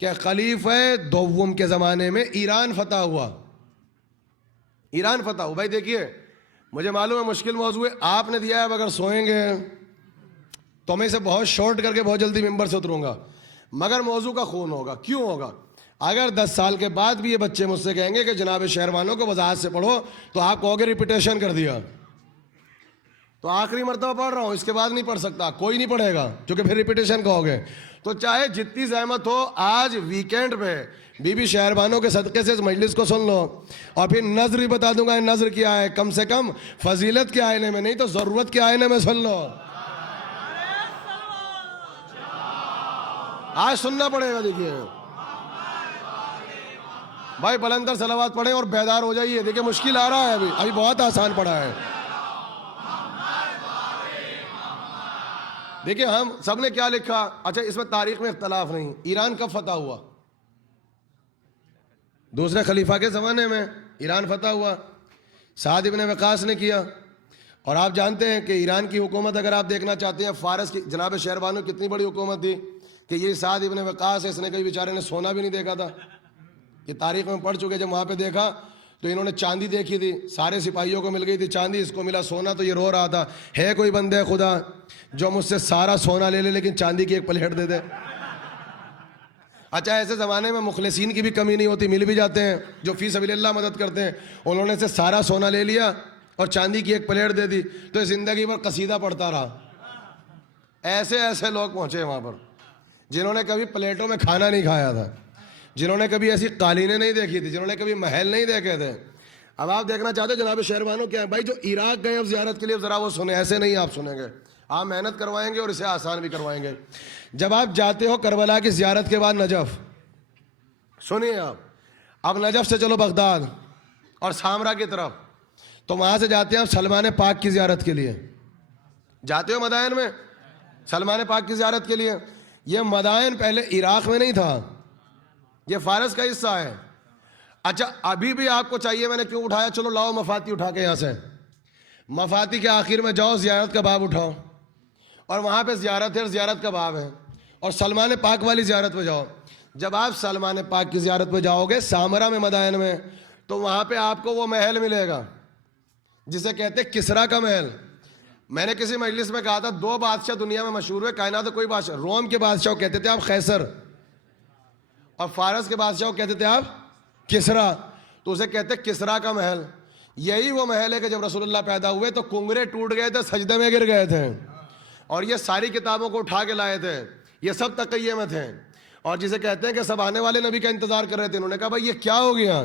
کہ خلیفہ دوم کے زمانے میں ایران فتح ہوا. بھائی دیکھیے، مجھے معلوم ہے مشکل موضوع ہے, آپ نے دیا ہے, اب اگر سوئیں گے تو میں اسے بہت شارٹ کر کے بہت جلدی ممبر سے اتروں گا, مگر موضوع کا خون ہوگا. کیوں ہوگا؟ اگر 10 سال کے بعد بھی یہ بچے مجھ سے کہیں گے کہ جناب شہروانوں کو وضاحت سے پڑھو, تو آپ کہو گے ریپیٹیشن کر دیا. تو آخری مرتبہ پڑھ رہا ہوں, اس کے بعد نہیں پڑھ سکتا, کوئی نہیں پڑھے گا کیونکہ پھر ریپیٹیشن کہو گے. تو چاہے جتنی زحمت ہو, آج ویکینڈ پہ بی بی شہروانوں کے صدقے سے اس مجلس کو سن لو, اور پھر نظر ہی بتا دوں گا نظر کیا ہے, کم سے کم فضیلت کے آئینے میں, نہیں تو ضرورت کے آئینے میں سن لو. آج سننا پڑے گا. دیکھیے بھائی بلندر صلوات پڑھیں اور بیدار ہو جائیے. دیکھیں مشکل آ رہا ہے, ابھی بہت آسان پڑھا ہے. دیکھیں ہم سب نے کیا لکھا. اچھا اس میں تاریخ میں اختلاف نہیں, ایران کب فتح ہوا؟ دوسرے خلیفہ کے زمانے میں ایران فتح ہوا, سعد ابن وقاص نے کیا. اور آپ جانتے ہیں کہ ایران کی حکومت اگر آپ دیکھنا چاہتے ہیں, فارس کی جناب شہروانوں کتنی بڑی حکومت تھی کہ یہ سعد ابن وقاص ہے, اس نے کئی بیچارے نے سونا بھی نہیں دیکھا تھا. یہ تاریخ میں پڑھ چکے. جب وہاں پہ دیکھا تو انہوں نے چاندی دیکھی تھی, سارے سپاہیوں کو مل گئی تھی چاندی, اس کو ملا سونا. تو یہ رو رہا تھا, ہے کوئی بندے خدا جو مجھ سے سارا سونا لے لے لیکن چاندی کی ایک پلیٹ دے دے. اچھا ایسے زمانے میں مخلصین کی بھی کمی نہیں ہوتی, مل بھی جاتے ہیں جو فی سبیل اللہ مدد کرتے ہیں. انہوں نے سے سارا سونا لے لیا اور چاندی کی ایک پلیٹ دے دی, تو زندگی بھر قصیدہ پڑھتا رہا. ایسے ایسے لوگ پہنچے وہاں پر جنہوں نے کبھی پلیٹوں میں کھانا نہیں کھایا تھا, جنہوں نے کبھی ایسی قالینیں نہیں دیکھی تھی, جنہوں نے کبھی محل نہیں دیکھے تھے. اب آپ دیکھنا چاہتے ہیں جناب شہروانوں کیا ہے بھائی, جو عراق گئے اب زیارت کے لیے, ذرا وہ سنیں. ایسے نہیں آپ سنیں گے, آپ محنت کروائیں گے اور اسے آسان بھی کروائیں گے. جب آپ جاتے ہو کربلا کی زیارت کے بعد نجف, سنیے آپ, اب نجف سے چلو بغداد اور سامرا کی طرف, تو وہاں سے جاتے ہیں آپ سلمان پاک کی زیارت کے لیے. جاتے ہو مدائن میں سلمان پاک کی زیارت کے لیے. یہ مدائن پہلے عراق میں نہیں تھا, یہ فارس کا حصہ ہے. اچھا ابھی بھی آپ کو چاہیے, میں نے کیوں اٹھایا, چلو لاؤ مفاتی اٹھا کے یہاں سے, مفاتی کے آخر میں جاؤ, زیارت کا باب اٹھاؤ اور وہاں پہ زیارت ہے, زیارت کا باب ہے, اور سلمان پاک والی زیارت پہ جاؤ. جب آپ سلمان پاک کی زیارت پہ جاؤ گے سامرا میں مدائن میں, تو وہاں پہ آپ کو وہ محل ملے گا جسے کہتے ہیں کسرا کا محل. میں نے کسی مجلس میں کہا تھا 2 بادشاہ دنیا میں مشہور ہوئے, کائنات میں کوئی بادشاہ, روم کے بادشاہ کو کہتے تھے آپ خیسر, اور فارس کے بادشاہ کو کہتے تھے آپ کسرا. تو اسے کہتے ہیں کسرا کا محل. یہی وہ محل ہے کہ جب رسول اللہ پیدا ہوئے تو کنگرے ٹوٹ گئے تھے, سجدے میں گر گئے تھے, اور یہ ساری کتابوں کو اٹھا کے لائے تھے. یہ سب تقیے میں تھے, اور جسے کہتے ہیں کہ سب آنے والے نبی کا انتظار کر رہے تھے. انہوں نے کہا بھائی یہ کیا ہو گیا؟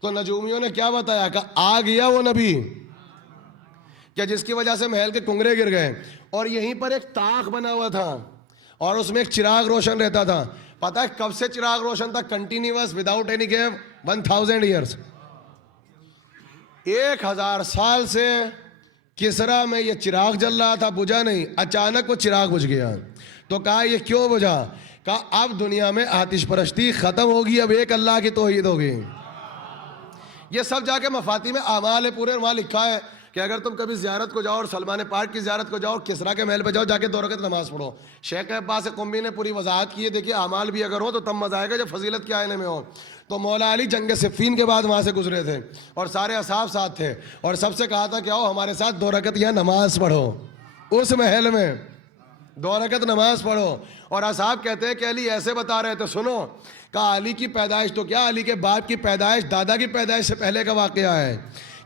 تو نجومیوں نے کیا بتایا, کہ آ گیا وہ نبی کہ جس کی وجہ سے محل کے کنگرے گر گئے. اور یہیں پر ایک طاق بنا ہوا تھا اور اس میں ایک چراغ روشن رہتا تھا. پتہ ہے کب سے چراغ روشن تھا؟ Continuous, without any gap, 1000 years, 1000 سال سے کسرا میں یہ چراغ جل رہا تھا, بجھا نہیں. اچانک وہ چراغ بجھ گیا. تو کہا یہ کیوں بجھا؟ کہا اب دنیا میں آتش پرستی ختم ہوگی, اب ایک اللہ کی توحید ہوگی. یہ سب جا کے مفاتی میں اعمال ہے پورے, وہاں لکھا ہے کہ اگر تم کبھی زیارت کو جاؤ اور سلمان پاک کی زیارت کو جاؤ اور کسرا کے محل پہ جاؤ, جا کے 2 رکعت نماز پڑھو. شیخ عباس قمی نے پوری وضاحت کی ہے. دیکھیے اعمال بھی اگر ہو تو تب مزہ آئے گا جب فضیلت کے آئینے میں ہو. تو مولا علی جنگ صفین کے بعد وہاں سے گزرے تھے اور سارے اصحاب ساتھ تھے, اور سب سے کہا تھا کہ آؤ ہمارے ساتھ 2 رکعت یہاں نماز پڑھو, اس محل میں 2 رکعت نماز پڑھو. اور اصحاب کہتے ہیں کہ علی ایسے بتا رہے تھے, سنو. کہا علی کی پیدائش تو کیا, علی کے باپ کی پیدائش, دادا کی پیدائش سے پہلے کا واقعہ ہے.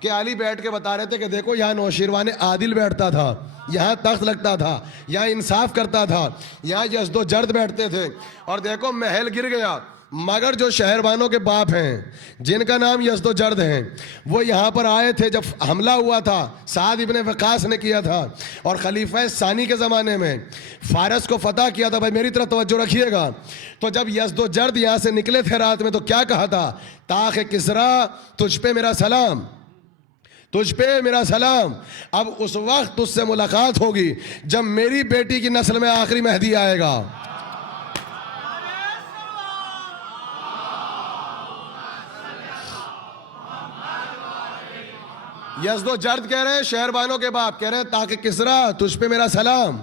کہ علی بیٹھ کے بتا رہے تھے کہ دیکھو یہاں نوشیروان عادل بیٹھتا تھا, یہاں تخت لگتا تھا, یہاں انصاف کرتا تھا, یہاں یزد و جرد بیٹھتے تھے, اور دیکھو محل گر گیا. مگر جو شہروانوں کے باپ ہیں جن کا نام یزد و جرد ہیں, وہ یہاں پر آئے تھے جب حملہ ہوا تھا, سعد ابن وقاص نے کیا تھا, اور خلیفہ ثانی کے زمانے میں فارس کو فتح کیا تھا. بھائی میری طرف توجہ رکھیے گا. تو جب یزد و جرد یہاں سے نکلے تھے رات میں, تو کیا کہا تھا؟ طاق کسرا تجھ پہ میرا سلام, تجھ پہ میرا سلام. اب اس وقت تجھ سے ملاقات ہوگی جب میری بیٹی کی نسل میں آخری مہدی آئے گا. یزد و جرد کہہ رہے ہیں, شہروانوں کے باپ کہہ رہے ہیں طاق کسرا تجھ پہ میرا سلام,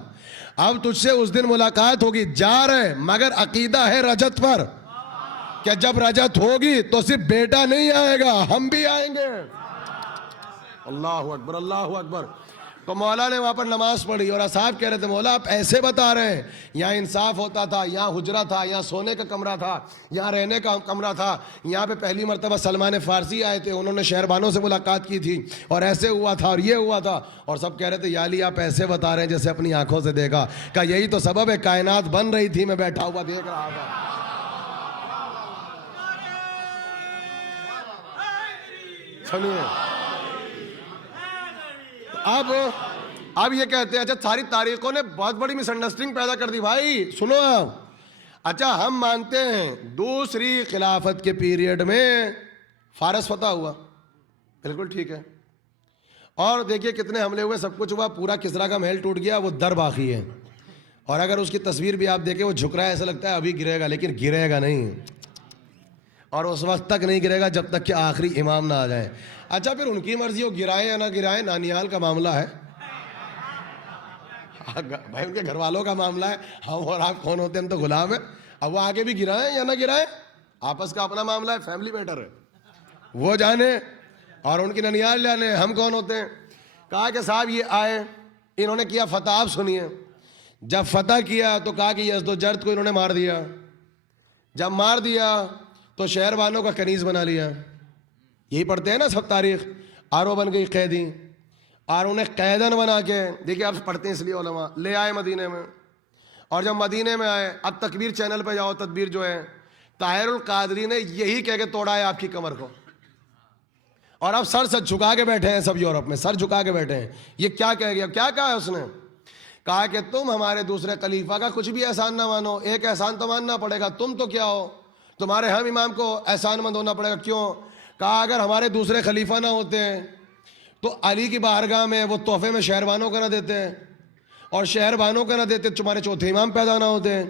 اب تجھ سے اس دن ملاقات ہوگی. جا رہے مگر عقیدہ ہے رجت پر, کہ جب رجت ہوگی تو صرف بیٹا نہیں آئے گا, ہم بھی آئیں گے. اللہ اکبر اللہ اکبر. تو مولا نے وہاں پر نماز پڑھی اور اصحاب کہہ رہے تھے مولا آپ ایسے بتا رہے ہیں, یہاں انصاف ہوتا تھا, یہاں حجرہ تھا, یہاں سونے کا کمرہ تھا, یہاں رہنے کا کمرہ تھا, یہاں پہ پہلی مرتبہ سلمان فارسی آئے تھے, انہوں نے شہربانوں سے ملاقات کی تھی اور ایسے ہوا تھا اور یہ ہوا تھا. اور سب کہہ رہے تھے یا علی آپ ایسے بتا رہے ہیں جیسے اپنی آنکھوں سے دیکھا. کہ یہی تو سبب ہے, کائنات بن رہی تھی, میں بیٹھا ہوا دیکھ رہا تھا. سنیے اب یہ کہتے ہیں اچھا ساری تاریخوں نے بہت بڑی مس انڈرسٹینڈنگ پیدا کر دی. بھائی سنو آپ, اچھا ہم مانتے ہیں دوسری خلافت کے پیریڈ میں فارس فتح ہوا, بالکل ٹھیک ہے, اور دیکھیے کتنے حملے ہوئے, سب کچھ ہوا, پورا کسرا کا محل ٹوٹ گیا, وہ در باقی ہے. اور اگر اس کی تصویر بھی آپ دیکھیں وہ جھک رہا ہے, ایسا لگتا ہے ابھی گرے گا, لیکن گرے گا نہیں, اور اس وقت تک نہیں گرے گا جب تک کہ آخری امام نہ آ جائے. اچھا پھر ان کی مرضی ہو گرائیں یا نہ گرائیں, نانیال کا معاملہ ہے, بھائی ان کے گھر والوں کا معاملہ ہے, ہم اور آپ کون ہوتے ہیں, ہم تو غلام ہیں. اب وہ آگے بھی گرائیں یا نہ گرائیں, آپس کا اپنا معاملہ ہے, فیملی میٹر ہے, وہ جانے اور ان کی نانیال جانے, ہم کون ہوتے ہیں. کہا کہ صاحب یہ آئے, انہوں نے کیا فتح, آپ سنیے. جب فتح کیا تو کہا کہ یزدوجرد کو انہوں نے مار دیا, جب مار دیا تو شہربانوں کا کنیز بنا لیا. یہی پڑھتے ہیں نا سب تاریخ, آرو بن گئی قیدی, اور انہیں قیدن بنا کے, دیکھیے آپ پڑھتے ہیں اس لیے علماء, لے آئے مدینے میں. اور جب مدینے میں آئے, اب تکبیر چینل پہ جاؤ, تدبیر جو ہے طاہر القادری نے یہی کہہ کے توڑا ہے آپ کی کمر کو, اور اب سر جھکا کے بیٹھے ہیں, سب یورپ میں سر جھکا کے بیٹھے ہیں. یہ کیا کہہ گیا, کیا کہا ہے اس نے, کہا کہ تم ہمارے دوسرے خلیفہ کا کچھ بھی احسان نہ مانو, ایک احسان تو ماننا پڑے گا, تم تو کیا ہو, تمہارے ہم امام کو احسان مند ہونا پڑے گا. کیوں, کہا اگر ہمارے دوسرے خلیفہ نہ ہوتے ہیں تو علی کی بارگاہ میں وہ تحفے میں شہربانوں کا نہ دیتے ہیں, اور شہربانوں کا نہ دیتے تمہارے چوتھے امام پیدا نہ ہوتے ہیں,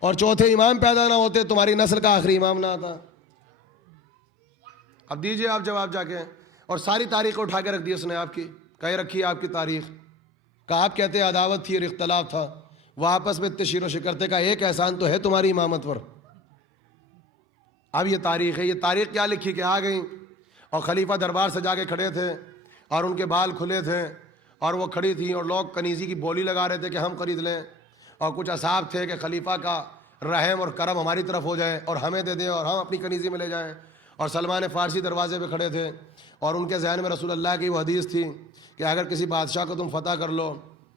اور چوتھے امام پیدا نہ ہوتے تمہاری نسل کا آخری امام نہ آتا. اب دیجئے آپ جواب جا کے, اور ساری تاریخ اٹھا کے رکھ دی اس نے آپ کی, کہہ رکھی آپ کی تاریخ. کہا آپ کہتے ہیں عداوت تھی اور اختلاف تھا, وہ آپس میں تشیر و شکر تھے, کہا ایک احسان تو ہے تمہاری امامت پر. اب یہ تاریخ ہے, یہ تاریخ کیا لکھی کہ آ گئی, اور خلیفہ دربار سے جا کے کھڑے تھے اور ان کے بال کھلے تھے, اور وہ کھڑی تھیں, اور لوگ کنیزی کی بولی لگا رہے تھے کہ ہم خرید لیں, اور کچھ اصحاب تھے کہ خلیفہ کا رحم اور کرم ہماری طرف ہو جائے اور ہمیں دے دیں اور ہم اپنی کنیزی میں لے جائیں. اور سلمان فارسی دروازے پہ کھڑے تھے, اور ان کے ذہن میں رسول اللہ کی وہ حدیث تھی کہ اگر کسی بادشاہ کو تم فتح کر لو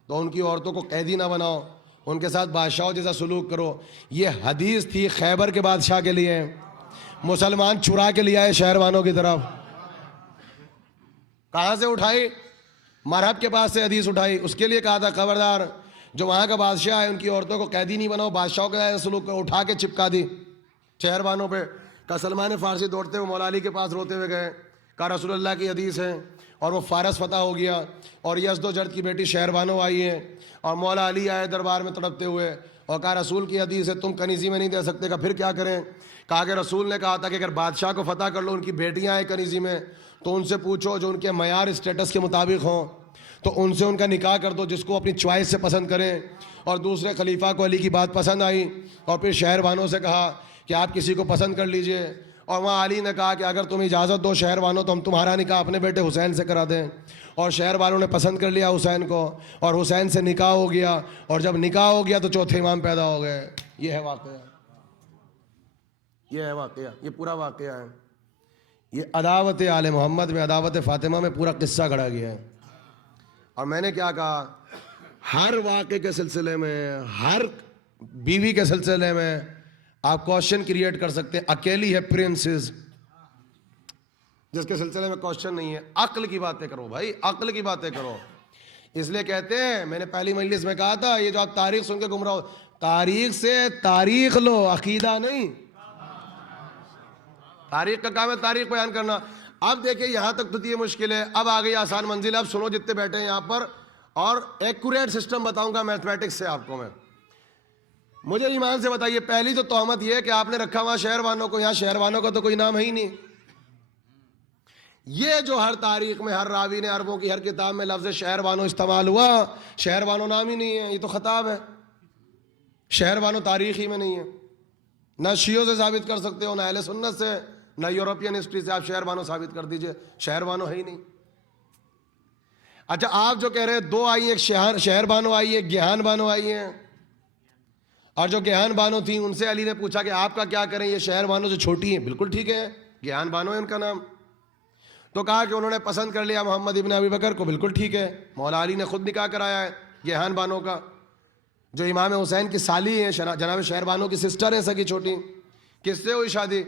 تو ان کی عورتوں کو قیدی نہ بناؤ, ان کے ساتھ بادشاہوں جیسا سلوک کرو. یہ حدیث تھی خیبر کے بادشاہ کے لیے, مسلمان چرا کے لے آئے شہربانوں کی طرف. کہاں سے اٹھائی, مرحب کے پاس سے حدیث اٹھائی, اس کے لیے کہا تھا خبردار جو وہاں کا بادشاہ ہے ان کی عورتوں کو قیدی نہیں بناؤ, بادشاہوں کے سلوک کو اٹھا کے چپکا دی شہربانوں پہ. کہا سلمان فارسی دوڑتے ہوئے مولا علی کے پاس روتے ہوئے گئے, کہا رسول اللہ کی حدیث ہے, اور وہ فارس فتح ہو گیا, اور یزدوجرد کی بیٹی شہربانو آئی ہے, اور مولا علی آئے دربار میں تڑپتے ہوئے, اور کہا رسول کی حدیث ہے تم کنیزی میں نہیں دے سکتے. کہا پھر کیا کریں, کہا کہ رسول نے کہا تھا کہ اگر بادشاہ کو فتح کر لو ان کی بیٹیاں آئیں کنیزی میں تو ان سے پوچھو جو ان کے معیار اسٹیٹس کے مطابق ہوں تو ان سے ان کا نکاح کر دو, جس کو اپنی چوائس سے پسند کریں. اور دوسرے خلیفہ کو علی کی بات پسند آئی, اور پھر شہربانوں سے کہا کہ آپ کسی کو پسند کر لیجئے, اور وہاں علی نے کہا کہ اگر تم اجازت دو شہربانوں تو ہم تمہارا نکاح اپنے بیٹے حسین سے کرا دیں. اور شہربانوں نے پسند کر لیا حسین کو, اور حسین سے نکاح ہو گیا, اور جب نکاح ہو گیا تو چوتھے امام پیدا ہو گئے. یہ ہے واقعہ, یہ ہے واقعہ, یہ پورا واقعہ ہے. یہ عداوت آل محمد میں, عداوت فاطمہ میں پورا قصہ گھڑا گیا ہے. اور میں نے کیا کہا, ہر واقعے کے سلسلے میں, ہر بیوی کے سلسلے میں آپ کوشچن کریٹ کر سکتے ہیں. اکیلی ہے پرنسز جس کے سلسلے میں کوشچن نہیں ہے. عقل کی باتیں کرو بھائی, عقل کی باتیں کرو. اس لیے کہتے ہیں, میں نے پہلی مجلس میں کہا تھا, یہ جو آپ تاریخ سن کے گمراہ ہو, تاریخ سے تاریخ لو, عقیدہ نہیں. تاریخ کا کام ہے تاریخ بیان کرنا. اب دیکھیں یہاں تک تو یہ مشکل ہے, اب آ گئی آسان منزل. اب سنو جتنے بیٹھے ہیں یہاں پر, اور ایکوریٹ سسٹم بتاؤں گا میتھمیٹکس سے آپ کو میں. مجھے ایمان سے بتائیے, پہلی تو تہمت یہ کہ آپ نے رکھا ہوا شہربانوں کو, یہاں شہربانوں کا تو کوئی نام ہے ہی نہیں. یہ جو ہر تاریخ میں ہر راوی نے عربوں کی ہر کتاب میں لفظ شہربانوں استعمال ہوا, شہربانوں نام ہی نہیں ہے. یہ تو خطاب ہے, شہربانوں تاریخ ہی میں نہیں ہے. نہ شیعوں سے ثابت کر سکتے ہو, نہ اہل سنت سے, نہ یورپین ہسٹری سے. آپ شہربانوں ثابت کر دیجئے, شہربانوں ہے ہی نہیں. اچھا آپ جو کہہ رہے ہیں دو آئی ہیں، ایک شہر بانو آئی ہے، گیہان بانو آئی ہیں، اور جو گیہان بانو تھیں ان سے علی نے پوچھا کہ آپ کا کیا کریں، یہ شہر بانو جو چھوٹی ہیں بالکل ٹھیک ہے، گیہان بانو ہے ان کا نام. تو کہا کہ انہوں نے پسند کر لیا محمد ابن ابی بکر کو، بالکل ٹھیک ہے. مولا علی نے خود نکاح کرایا ہے گیہان بانو کا، جو امام حسین کی سالی ہیں، جناب شہر بانو کی سسٹر ہے سگی چھوٹی. کس سے ہوئی شادی؟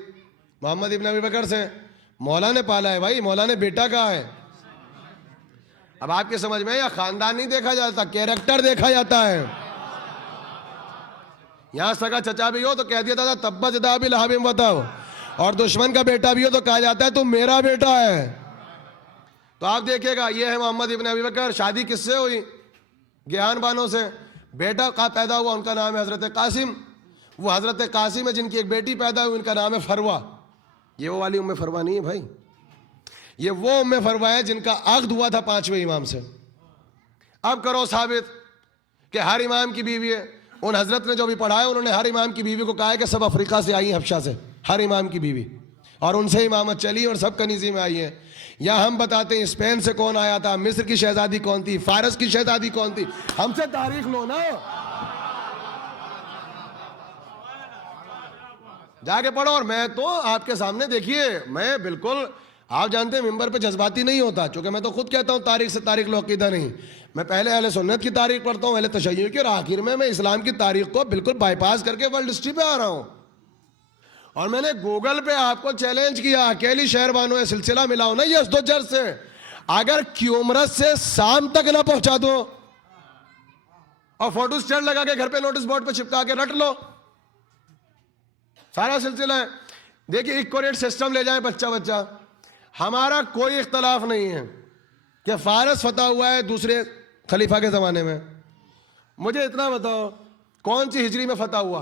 محمد ابن ابی بکر سے. مولا نے پالا ہے بھائی، مولا نے بیٹا کہا ہے. اب آپ کی سمجھ میں یا خاندان نہیں دیکھا جاتا، کیریکٹر دیکھا جاتا ہے. یہاں سگا چچا بھی ہو تو کہہ دیتا تھا تبت یدا ابی لہب وتب، اور دشمن کا بیٹا بھی ہو تو کہا جاتا ہے تو میرا بیٹا ہے. تو آپ دیکھیے گا یہ ہے محمد ابن ابی بکر. شادی کس سے ہوئی؟ گیہان بانو سے. بیٹا کہاں پیدا ہوا؟ ان کا نام ہے حضرت قاسم. وہ حضرت قاسم ہے جن کی ایک بیٹی پیدا ہوئی، ان کا نام ہے فروہ. یہ وہ والی ام فروہ نہیں ہے بھائی، یہ وہ ام فروہ ہے جن کا عقد ہوا تھا 5ویں امام سے. اب کرو ثابت کہ ہر امام کی بیوی ہے. ان حضرت نے جو بھی پڑھا ہے انہوں نے ہر امام کی بیوی کو کہا ہے کہ سب افریقہ سے آئی ہیں، حبشہ سے، ہر امام کی بیوی، اور ان سے امامت چلی اور سب کنیزی میں آئی ہیں. یا ہم بتاتے ہیں اسپین سے کون آیا تھا، مصر کی شہزادی کون تھی، فارس کی شہزادی کون تھی. ہم سے تاریخ لو نا، جا کے پڑھو. اور میں تو آپ کے سامنے دیکھیے، میں بالکل آپ جانتے ہیں ممبر پہ جذباتی نہیں ہوتا، چونکہ میں تو خود کہتا ہوں تاریخ سے تاریخ لو عقیدہ نہیں. میں پہلے اہل سنت کی تاریخ پڑھتا ہوں، اہل تشیع کی، اور آخر میں اسلام کی تاریخ کو بالکل بائی پاس کر کے ورلڈ ہسٹری پہ آ رہا ہوں. اور میں نے گوگل پہ آپ کو چیلنج کیا، اکیلی شہر بانو ہے سلسلہ ملاؤ نا یہ اسدوجر سے، اگر کیومرس سے سام تک نہ پہنچا دو اور فوٹو اسٹیٹ لگا کے گھر پہ نوٹس بورڈ پہ چپکا کے رٹ لو، سارا سلسلہ ہے. دیکھیے ایکوریٹ سسٹم لے جائیں بچہ بچہ. ہمارا کوئی اختلاف نہیں ہے کہ فارس فتح ہوا ہے دوسرے خلیفہ کے زمانے میں. مجھے اتنا بتاؤ کون سی ہجری میں فتح ہوا؟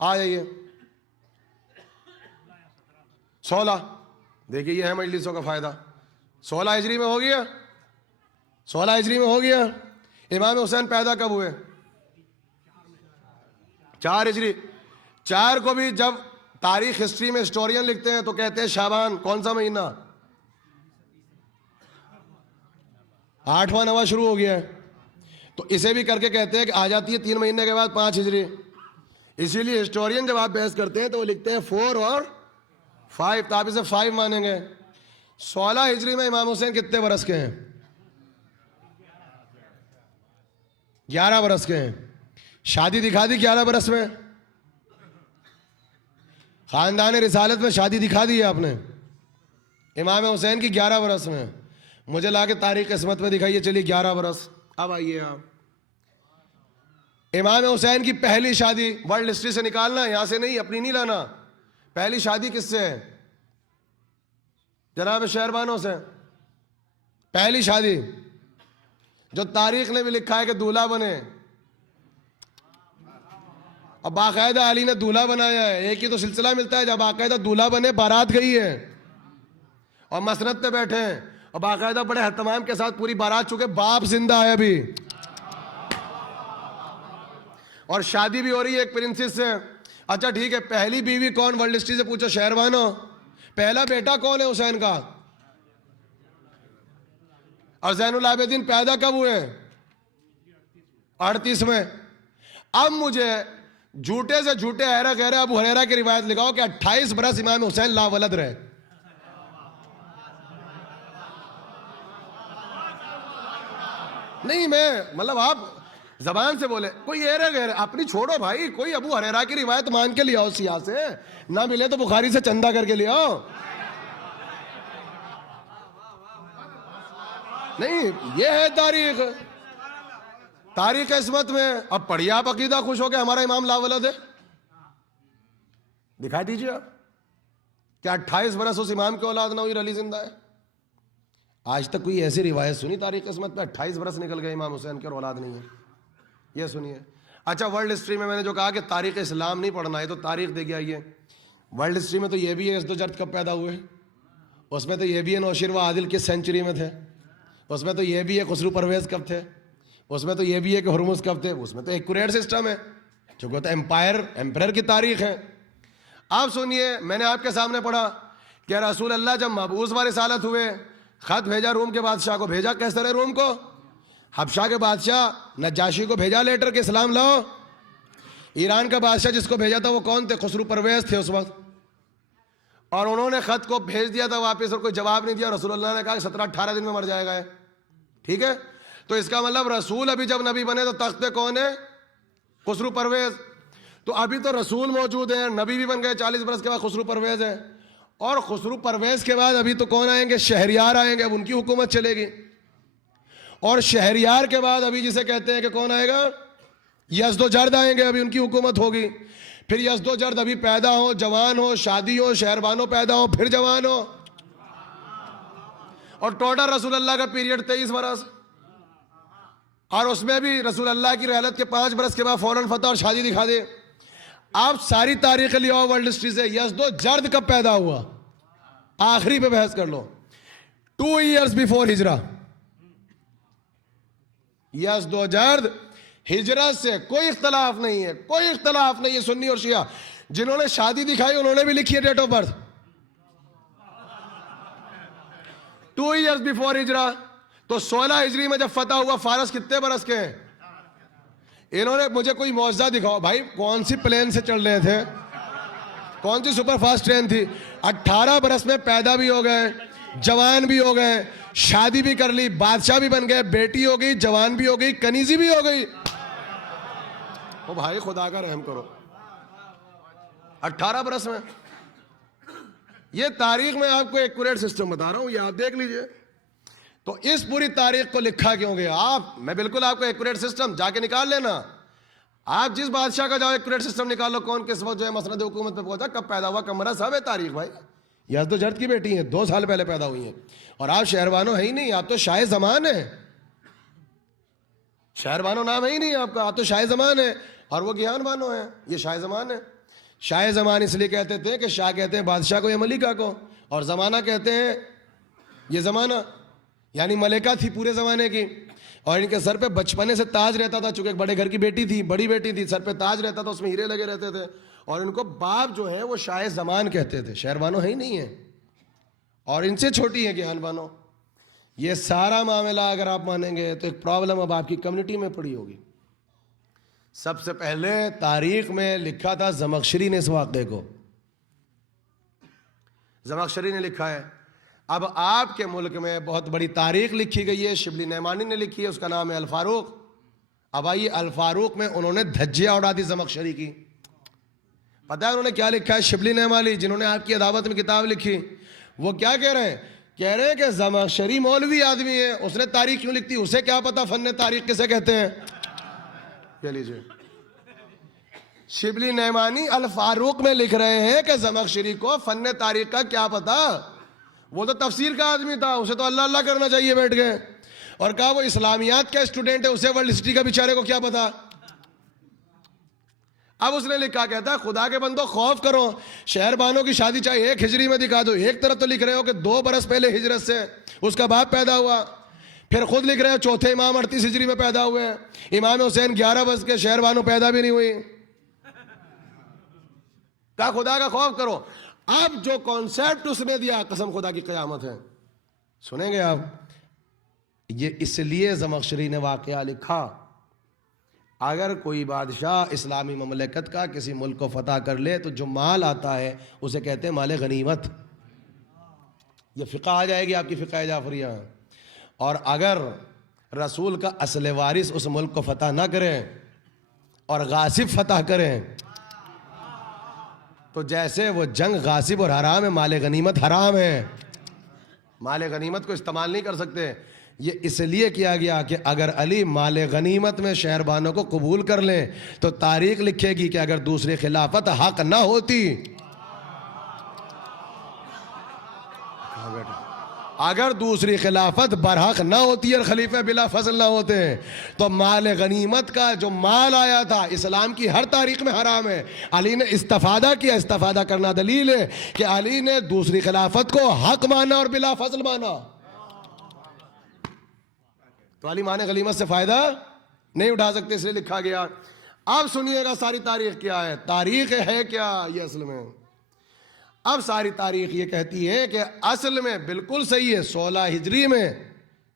آ جائیے 16. دیکھیے یہ ہے مجلسوں کا فائدہ. 16 ہجری میں ہو گیا، 16 ہجری میں ہو گیا. امام حسین پیدا کب ہوئے؟ 4 ہجری. 4 کو بھی جب تاریخ ہسٹری میں ہسٹورین لکھتے ہیں تو کہتے ہیں شعبان. کون سا مہینہ؟ 8واں 9واں شروع ہو گیا ہے. تو اسے بھی کر کے کہتے ہیں کہ آ جاتی ہے 3 مہینے کے بعد 5 ہجری. اسی لیے ہسٹورین جب آپ بحث کرتے ہیں تو وہ لکھتے ہیں 4 اور 5، تو آپ اسے 5 مانیں گے. 16 ہجری میں امام حسین کتنے برس کے ہیں؟ 11 برس کے ہیں. شادی دکھا دی 11 برس میں. خاندان رسالت میں شادی دکھا دی ہے آپ نے امام حسین کی 11 برس میں. مجھے لا کے تاریخ قسمت میں دکھائیے. چلیے 11 برس. اب آئیے آپ امام حسین کی پہلی شادی ورلڈ ہسٹری سے نکالنا، یہاں سے نہیں، اپنی نہیں لانا. پہلی شادی کس سے ہے؟ جناب شہر بانو سے. پہلی شادی جو تاریخ نے بھی لکھا ہے کہ دولہا بنے، اور باقاعدہ علی نے دولہا بنایا ہے. ایک ہی تو سلسلہ ملتا ہے جب باقاعدہ دولہا بنے، بارات گئی ہے اور مسند پہ بیٹھے ہیں اور باقاعدہ بڑے اہتمام کے ساتھ پوری بارات، چکے باپ زندہ ہے ابھی، اور شادی بھی ہو رہی ہے ایک پرنسس سے. اچھا ٹھیک ہے، پہلی بیوی کون؟ ورلڈ ہسٹری سے پوچھو شہر بانو. پہلا بیٹا کون ہے حسین کا؟ اور زین العابدین پیدا کب ہوئے؟ 38 میں. اب مجھے جھوٹے سے جھوٹے حیرہ غیرہ ابو ہریرہ کی روایت لگاؤ کہ 28 برس امام حسین لا ولد رہے. نہیں میں مطلب آپ زبان سے بولے کوئی ایرے غیر اپنی چھوڑو بھائی، کوئی ابو ہریرہ کی روایت مان کے لے آؤ سیاہ سے، نہ ملے تو بخاری سے چندہ کر کے لے آؤ. نہیں یہ ہے تاریخ، تاریخ عصمت میں. اب پڑھیے آپ عقیدہ خوش ہو کے ہمارا امام لا ولد ہے. دکھا دیجیے آپ کیا 28 برس اس امام کی اولاد نہ ہوئی، علی زندہ ہے. آج تک کوئی ایسی روایت سنی تاریخ قسمت پہ 28 برس نکل گئے امام حسین کی اور اولاد نہیں ہے؟ یہ سنیے. اچھا ورلڈ ہسٹری میں نے جو کہا کہ تاریخ اسلام نہیں پڑھنا ہے تو تاریخ دے گیا. یہ ورلڈ ہسٹری میں تو یہ بھی ہے ازدوجرد کب پیدا ہوئے، اس میں تو یہ بھی ہے نوشیر و عادل کس سینچری میں تھے، اس میں تو یہ بھی ہے خسرو پرویز کب تھے، اس میں تو یہ بھی ہے کہ ہرمز کب تھے. اس میں تو ایکوریٹ سسٹم ہے چونکہ تو ایمپائر کی تاریخ ہے. آپ سنیے، میں نے آپ کے سامنے پڑھا کہ رسول اللہ جب مبعوث و رسالت ہوئے خط بھیجا روم کے بادشاہ کو، بھیجا کیسر روم کو، حبشہ کے بادشاہ نجاشی کو بھیجا لیٹر کے اسلام لاؤ۔ ایران کا بادشاہ جس کو بھیجا تھا وہ کون تھے؟ خسرو پرویز تھے اس وقت، اور انہوں نے خط کو بھیج دیا تھا واپس اور کوئی جواب نہیں دیا۔ رسول اللہ نے کہا کہ 17-18 دن میں مر جائے گا، ٹھیک ہے؟ تو اس کا مطلب رسول ابھی جب نبی بنے تو تخت پہ کون ہے؟ خسرو پرویز۔ تو ابھی تو رسول موجود ہیں، نبی بھی بن گئے، 40 برس کے بعد خسرو پرویز ہے، اور خسرو پرویز کے بعد ابھی تو کون آئیں گے؟ شہریار آئیں گے، اب ان کی حکومت چلے گی، اور شہریار کے بعد ابھی جسے کہتے ہیں کہ کون آئے گا؟ یزدوجرد آئیں گے، ابھی ان کی حکومت ہوگی۔ پھر یزدوجرد ابھی پیدا ہو، جوان ہو، شادی ہو، شہربانو پیدا ہو، پھر جوان ہو، اور ٹوٹل رسول اللہ کا پیریڈ 23 برس، اور اس میں بھی رسول اللہ کی رحلت کے 5 برس کے بعد فوراً فتح اور شادی دکھا دے۔ آپ ساری تاریخ لے آؤ ورلڈ ہسٹری سے، یزدوجرد کب پیدا ہوا؟ آخری پہ بحث کر لو، 2 years before ہجرہ۔ یزدوجرد ہجرت سے کوئی اختلاف نہیں ہے، کوئی اختلاف نہیں ہے، سنی اور شیعہ۔ جنہوں نے شادی دکھائی انہوں نے بھی لکھی ہے date of birth, 2 years before ہجرہ۔ تو 16 ہجری میں جب فتح ہوا، فارس کتنے برس کے ہیں؟ انہوں نے مجھے کوئی معجزہ دکھاؤ بھائی، کون سی پلین سے چل رہے تھے، کون سی سپر فاسٹ ٹرین تھی؟ 18 برس میں پیدا بھی ہو گئے، جوان بھی ہو گئے، شادی بھی کر لی، بادشاہ بھی بن گئے، بیٹی ہو گئی، جوان بھی ہو گئی، کنیزی بھی ہو گئی۔ او بھائی خدا کا رحم کرو، 18 برس میں۔ یہ تاریخ میں آپ کو ایکوریٹ سسٹم بتا رہا ہوں، یہ آپ دیکھ لیجئے۔ تو اس پوری تاریخ کو لکھا کیوں گیا؟ میں بالکل آپ کو ایکوریٹ سسٹم جا کے نکال لینا، آپ جس بادشاہ کا جاؤ ایکوریٹ سسٹم نکالو، کون کس وقت جو ہے مسند حکومت پہ پہنچا، کب پیدا ہوا، کب مرا، سب ہے تاریخ بھائی۔ یزدوجرد کی بیٹی ہیں، 2 سال پہلے پیدا ہوئی ہیں، اور آپ شہربانو ہے ہی نہیں، آپ تو شاہ زمان ہیں۔ شہربانو نام ہے ہی نہیں آپ کا، آپ تو شاہ زمان ہیں، اور وہ گیان بانو ہیں، یہ شاہ زمان ہے۔ شاہ زمان اس لیے کہتے تھے کہ شاہ کہتے ہیں بادشاہ کو یا ملکہ کو، اور زمانہ کہتے ہیں یہ زمانہ، یعنی ملکہ تھی پورے زمانے کی، اور ان کے سر پہ بچپنے سے تاج رہتا تھا، چونکہ ایک بڑے گھر کی بیٹی تھی، بڑی بیٹی تھی، سر پہ تاج رہتا تھا، اس میں ہیرے لگے رہتے تھے، اور ان کو باپ جو ہے وہ شاہ زمان کہتے تھے، شہربانو ہے ہی نہیں ہے، اور ان سے چھوٹی ہے گیان بانو۔ یہ سارا معاملہ اگر آپ مانیں گے تو ایک پرابلم اب آپ کی کمیونٹی میں پڑی ہوگی۔ سب سے پہلے تاریخ میں لکھا تھا زمخشری نے اس واقعے کو، زمخشری نے لکھا ہے۔ اب آپ کے ملک میں بہت بڑی تاریخ لکھی گئی ہے، شبلی نعمانی نے لکھی ہے، اس کا نام ہے الفاروق۔ اب آئیے الفاروق میں انہوں نے دھجیاں اڑا دی زمخشری کی۔ پتہ ہے انہوں نے کیا لکھا ہے؟ شبلی نعمانی جنہوں نے آپ کی عداوت میں کتاب لکھی، وہ کیا کہہ رہے ہیں؟ کہہ رہے ہیں کہ زمخشری مولوی آدمی ہے، اس نے تاریخ کیوں لکھتی، اسے کیا پتا فن تاریخ کسے کہتے ہیں۔ کیا لیجئے، شبلی نعمانی الفاروق میں لکھ رہے ہیں کہ زمخشری کو فن تاریخ کا کیا پتا، وہ تو تفسیر کا آدمی تھا، اسے تو اللہ اللہ کرنا چاہیے بیٹھ گئے، اور کہا وہ اسلامیات کا اسٹوڈنٹ ہے، اسے ورلڈ ہسٹری کا بیچارے کو کیا پتا۔ اب اس نے لکھا، کہتا ہے خدا کے بندو خوف کرو، شہربانوں کی شادی چاہے 1 ہجری میں دکھا دو، ایک طرف تو لکھ رہے ہو کہ 2 برس پہلے ہجرت سے اس کا باپ پیدا ہوا، پھر خود لکھ رہے ہو چوتھے امام 38 ہجری میں پیدا ہوئے، امام حسین 11 برس کے، شہربانو پیدا بھی نہیں ہوئی۔ کہا خدا کا خوف کرو۔ اب جو کانسیپٹ اس نے دیا، قسم خدا کی قیامت ہے، سنیں گے آپ، یہ اس لیے زمخشری نے واقعہ لکھا، اگر کوئی بادشاہ اسلامی مملکت کا کسی ملک کو فتح کر لے تو جو مال آتا ہے اسے کہتے ہیں مال غنیمت۔ یہ فقہ آ جائے گی آپ کی فقہ جعفریہ۔ اور اگر رسول کا اصل وارث اس ملک کو فتح نہ کرے اور غاصب فتح کریں تو جیسے وہ جنگ غاصب اور حرام ہے، مال غنیمت حرام ہے، مال غنیمت کو استعمال نہیں کر سکتے۔ یہ اس لیے کیا گیا کہ اگر علی مال غنیمت میں شہربانوں کو قبول کر لیں تو تاریخ لکھے گی کہ اگر دوسری خلافت حق نہ ہوتی، اگر دوسری خلافت برحق نہ ہوتی اور خلیفہ بلا فضل نہ ہوتے تو مال غنیمت کا جو مال آیا تھا اسلام کی ہر تاریخ میں حرام ہے۔ علی نے استفادہ کیا، استفادہ کرنا دلیل ہے کہ علی نے دوسری خلافت کو حق مانا اور بلا فضل مانا، تو علی مال غنیمت سے فائدہ نہیں اٹھا سکتے، اس لیے لکھا گیا۔ اب سنیے گا ساری تاریخ کیا ہے، تاریخ ہے کیا یہ اصل میں۔ اب ساری تاریخ یہ کہتی ہے کہ اصل میں بالکل صحیح ہے 16 ہجری میں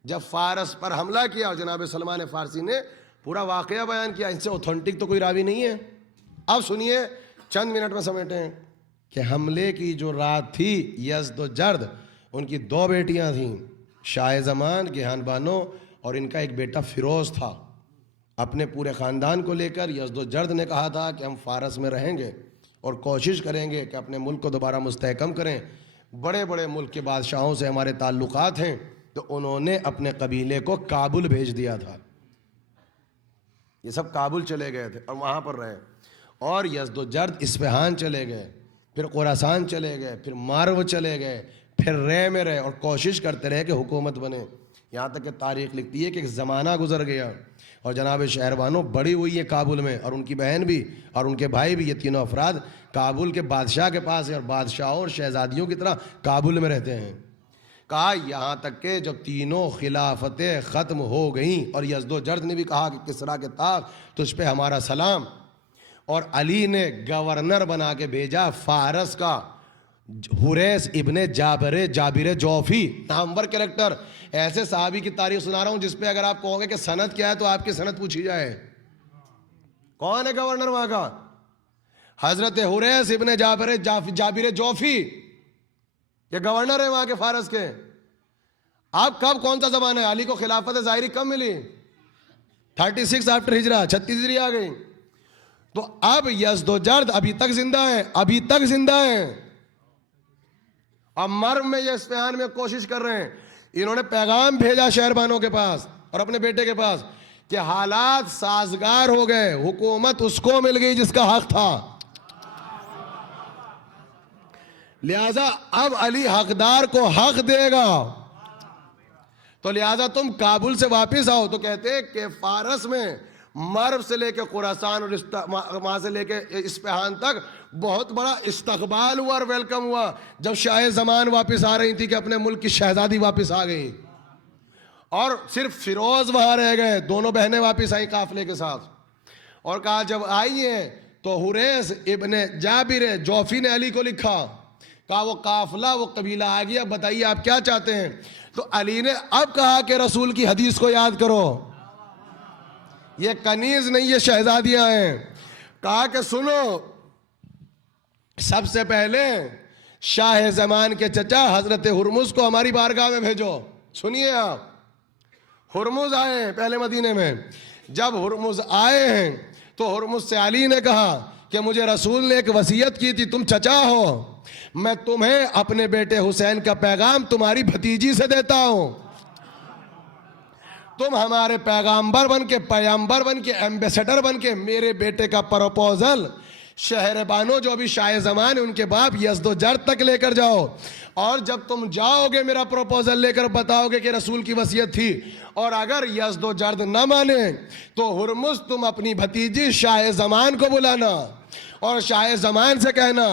جب فارس پر حملہ کیا اور جناب سلمان فارسی نے پورا واقعہ بیان کیا. ان سے اوتھینٹک تو کوئی راوی نہیں ہے. اب سنیے چند منٹ میں سمیٹیں کہ حملے کی جو رات تھی یزدجرد ان کی 2 بیٹیاں تھیں, شاہ زمان گیہان بانو اور ان کا ایک بیٹا فیروز تھا. اپنے پورے خاندان کو لے کر یزدجرد نے کہا تھا کہ ہم فارس میں رہیں گے اور کوشش کریں گے کہ اپنے ملک کو دوبارہ مستحکم کریں. بڑے بڑے ملک کے بادشاہوں سے ہمارے تعلقات ہیں, تو انہوں نے اپنے قبیلے کو کابل بھیج دیا تھا. یہ سب کابل چلے گئے تھے اور وہاں پر رہے. اور یزدجرد اصفہان چلے گئے, پھر خراسان چلے گئے, پھر مارو چلے گئے, پھر رے میں رہے اور کوشش کرتے رہے کہ حکومت بنے. یہاں تک کہ تاریخ لکھتی ہے کہ ایک زمانہ گزر گیا اور جناب شہربانو بڑی ہوئی ہے کابل میں, اور ان کی بہن بھی اور ان کے بھائی بھی, یہ تینوں افراد کابل کے بادشاہ کے پاس ہیں اور بادشاہوں اور شہزادیوں کی طرح کابل میں رہتے ہیں. کہا یہاں تک کہ جب تینوں خلافتیں ختم ہو گئیں اور یزدجرد نے بھی کہا کہ کسریٰ کے طاق تجھ پہ ہمارا سلام, اور علی نے گورنر بنا کے بھیجا فارس کا حریث ابن جابر جوفی, نامور کریکٹر. ایسے صحابی کی تاریخ سنا رہا ہوں جس پہ اگر آپ کہو گے کہ سند کیا ہے تو آپ کی سند پوچھی جائے. کون ہے گورنر وہاں کا؟ حضرت حریث ابن جابر جوفی, یہ گورنر ہے وہاں کے فارس کے. آپ کب کون سا زمانہ ہے؟ علی کو خلافت ظاہری کب ملی؟ 36 آفٹر ہجرہ, 36 ہجری آ گئی. تو اب یزدجرد ابھی تک زندہ ہیں, اب مرو میں یہ اصفہان میں کوشش کر رہے ہیں. انہوں نے پیغام بھیجا شہربانوں کے پاس اور اپنے بیٹے کے پاس کہ حالات سازگار ہو گئے, حکومت اس کو مل گئی جس کا حق تھا, لہذا اب علی حقدار کو حق دے گا, تو لہذا تم کابل سے واپس آؤ. تو کہتے کہ فارس میں مرو سے لے کے خراسان اور وہاں سے لے کے اصفہان تک بہت بڑا استقبال ہوا اور ویلکم ہوا جب شاہ زمان واپس آ رہی تھی کہ اپنے ملک کی شہزادی واپس آ گئی, اور صرف فیروز وہاں رہ گئے. دونوں بہنیں واپس آئیں قافلے کے ساتھ, اور کہا جب آئی ہیں تو حریث ابن جابر جوفی نے علی کو لکھا, کہا وہ قافلہ وہ قبیلہ آ گیا, بتائیے آپ کیا چاہتے ہیں. تو علی نے اب کہا کہ رسول کی حدیث کو یاد کرو, یہ کنیز نہیں, یہ شہزادیاں ہیں. کہا کہ سنو, سب سے پہلے شاہ زمان کے چچا حضرت ہرمز کو ہماری بارگاہ میں بھیجو. سنیے آپ, ہرمز آئے ہیں پہلے مدینے میں. جب ہرمز آئے ہیں تو ہرمز سے علی نے کہا کہ مجھے رسول نے ایک وصیت کی تھی, تم چچا ہو, میں تمہیں اپنے بیٹے حسین کا پیغام تمہاری بھتیجی سے دیتا ہوں. تم ہمارے پیغامبر بن کے ایمبیسڈر بن کے میرے بیٹے کا پروپوزل شہربانو جو ابھی شاہ زمان ان کے باپ یزدجرد تک لے کر جاؤ, اور جب تم جاؤ گے میرا پروپوزل لے کر بتاؤ گے کہ رسول کی وصیت تھی, اور اگر یزدجرد نہ مانے تو ہرمز تم اپنی بھتیجی شاہ زمان کو بلانا اور شاہ زمان سے کہنا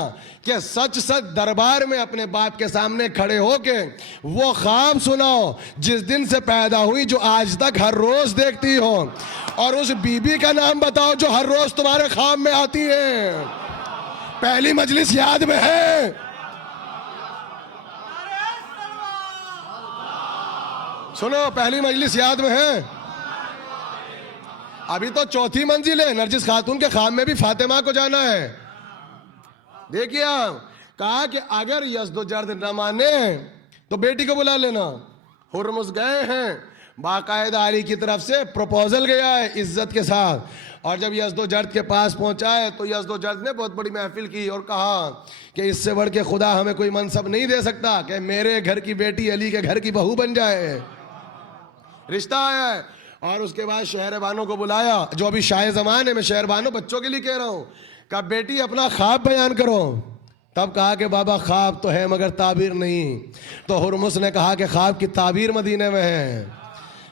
کہ سچ دربار میں اپنے باپ کے سامنے کھڑے ہو کے وہ خواب سناؤ جس دن سے پیدا ہوئی جو آج تک ہر روز دیکھتی ہو, اور اس بی بی کا نام بتاؤ جو ہر روز تمہارے خواب میں آتی ہے. پہلی مجلس یاد میں ہے؟ سنو, پہلی مجلس یاد میں ہے؟ ابھی تو 4تھی منزل ہے. نرجس خاتون کے خواب میں بھی فاطمہ کو جانا ہے. دیکھیے کہا کہ اگر یزدجرد نہ مانے تو بیٹی کو بلا لینا. ہرمز گئے ہیں, باقاعدہ علی کی طرف سے پروپوزل گیا ہے عزت کے ساتھ, اور جب یزدجرد کے پاس پہنچا ہے تو یزدجرد نے بہت بڑی محفل کی اور کہا کہ اس سے بڑھ کے خدا ہمیں کوئی منصب نہیں دے سکتا کہ میرے گھر کی بیٹی علی کے گھر کی بہو بن جائے. رشتہ آیا ہے. اور اس کے بعد شہربانوں کو بلایا جو ابھی شاہ زمان ہے, میں شہربانوں بچوں کے لیے کہہ رہا ہوں, کہا بیٹی اپنا خواب بیان کرو. تب کہا کہ بابا خواب تو ہے مگر تعبیر نہیں. تو ہرمز نے کہا کہ خواب کی تعبیر مدینے میں ہے.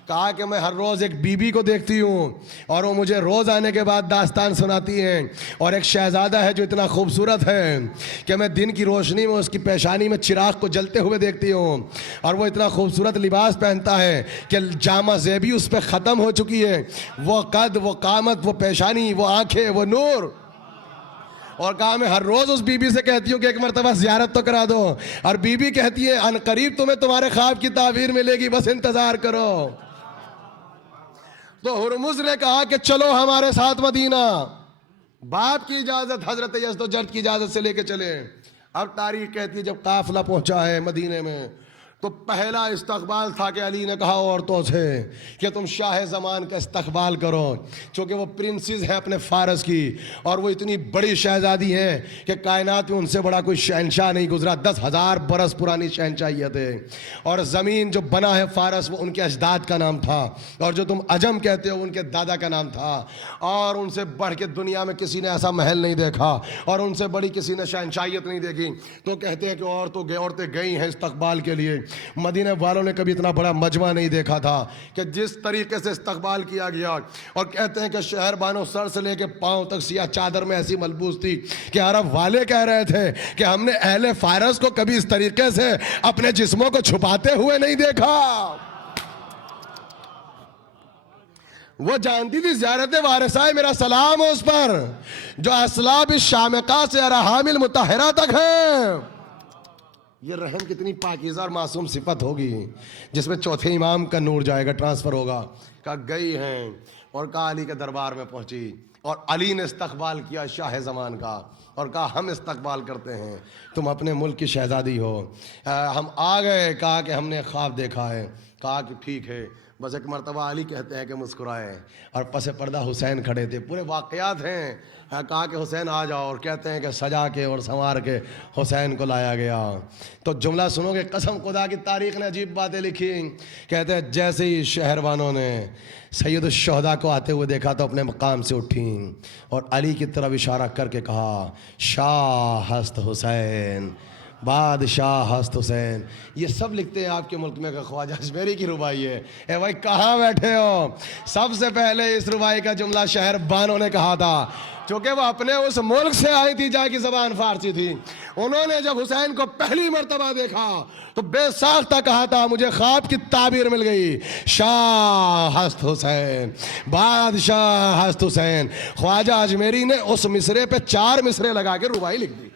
کہا کہ میں ہر روز ایک بی بی کو دیکھتی ہوں اور وہ مجھے روز آنے کے بعد داستان سناتی ہیں, اور ایک شہزادہ ہے جو اتنا خوبصورت ہے کہ میں دن کی روشنی میں اس کی پیشانی میں چراغ کو جلتے ہوئے دیکھتی ہوں, اور وہ اتنا خوبصورت لباس پہنتا ہے کہ جامہ زیبی اس پہ ختم ہو چکی ہے, وہ قد, وہ قامت, وہ پیشانی, وہ آنکھیں, وہ نور. اور کہا میں ہر روز اس بی بی سے کہتی ہوں کہ ایک مرتبہ زیارت تو کرا دو، اور بی بی کہتی ہے ان قریب تمہیں تمہارے خواب کی تعبیر ملے گی، بس انتظار کرو۔ تو ہرمز نے کہا کہ چلو ہمارے ساتھ مدینہ، باپ کی اجازت، حضرت یزدجرد کی اجازت سے لے کے چلے۔ اب تاریخ کہتی ہے جب قافلہ پہنچا ہے مدینے میں تو پہلا استقبال تھا کہ علی نے کہا عورتوں سے کہ تم شاہ زمان کا استقبال کرو، چونکہ وہ پرنسز ہیں اپنے فارس کی، اور وہ اتنی بڑی شہزادی ہیں کہ کائنات میں ان سے بڑا کوئی شہنشاہ نہیں گزرا، 10,000 برس پرانی شہنشاہیت ہے، اور زمین جو بنا ہے فارس وہ ان کے اجداد کا نام تھا، اور جو تم عجم کہتے ہو ان کے دادا کا نام تھا، اور ان سے بڑھ کے دنیا میں کسی نے ایسا محل نہیں دیکھا، اور ان سے بڑی کسی نے شہنشاہیت نہیں دیکھی۔ تو کہتے ہیں کہ عورتیں گئی ہیں استقبال کے لیے، مدینہ والوں نے کبھی اتنا بڑا مجمع نہیں دیکھا تھا کہ جس طریقے سے استقبال کیا گیا، اور کہتے ہیں کہ شہر بانو سر سے لے کے پاؤں تک سیاہ چادر میں ایسی ملبوس تھی کہ عرب والے کہہ رہے تھے کہ ہم نے اہل فارس کو کبھی اس طریقے سے اپنے جسموں کو چھپاتے ہوئے نہیں دیکھا۔ وہ جانتی تھی زیارت وارثہ میرا سلام اس پر جو اسلاب الشامقہ سے ارحام المطہرہ تک ہے۔ یہ رحم کتنی پاکیزہ اور معصوم صفت ہوگی جس میں چوتھے امام کا نور جائے گا، ٹرانسفر ہوگا۔ کہا گئی ہیں، اور کہا علی کے دربار میں پہنچی، اور علی نے استقبال کیا شاہ زمان کا، اور کہا ہم استقبال کرتے ہیں، تم اپنے ملک کی شہزادی ہو، ہم آ گئے۔ کہا کہ ہم نے خواب دیکھا ہے۔ کہا کہ ٹھیک ہے۔ بس ایک مرتبہ علی کہتے ہیں کہ مسکرائے، اور پس پردہ حسین کھڑے تھے، پورے واقعات ہیں۔ کہا کہ حسین آ جاؤ، اور کہتے ہیں کہ سجا کے اور سنوار کے حسین کو لایا گیا۔ تو جملہ سنو گے، قسم خدا کی تاریخ نے عجیب باتیں لکھی۔ کہتے ہیں جیسے ہی شہروانوں نے سید الشہداء کو آتے ہوئے دیکھا تو اپنے مقام سے اٹھیں، اور علی کی طرف اشارہ کر کے کہا شاہ ہست حسین، بادشاہ ہست حسین۔ یہ سب لکھتے ہیں آپ کے ملک میں کہ خواجہ اجمیری کی ربائی ہے۔ اے بھائی کہاں بیٹھے ہو؟ سب سے پہلے اس ربائی کا جملہ شہر بانوں نے کہا تھا، چونکہ وہ اپنے اس ملک سے آئی تھی جہاں کی زبان فارسی تھی۔ انہوں نے جب حسین کو پہلی مرتبہ دیکھا تو بے ساختہ کہا تھا مجھے خواب کی تعبیر مل گئی، شاہ ہست حسین، بادشاہ ہست حسین۔ خواجہ اجمیری نے اس مصرے پہ 4 مصرے لگا کے ربائی لکھ دی۔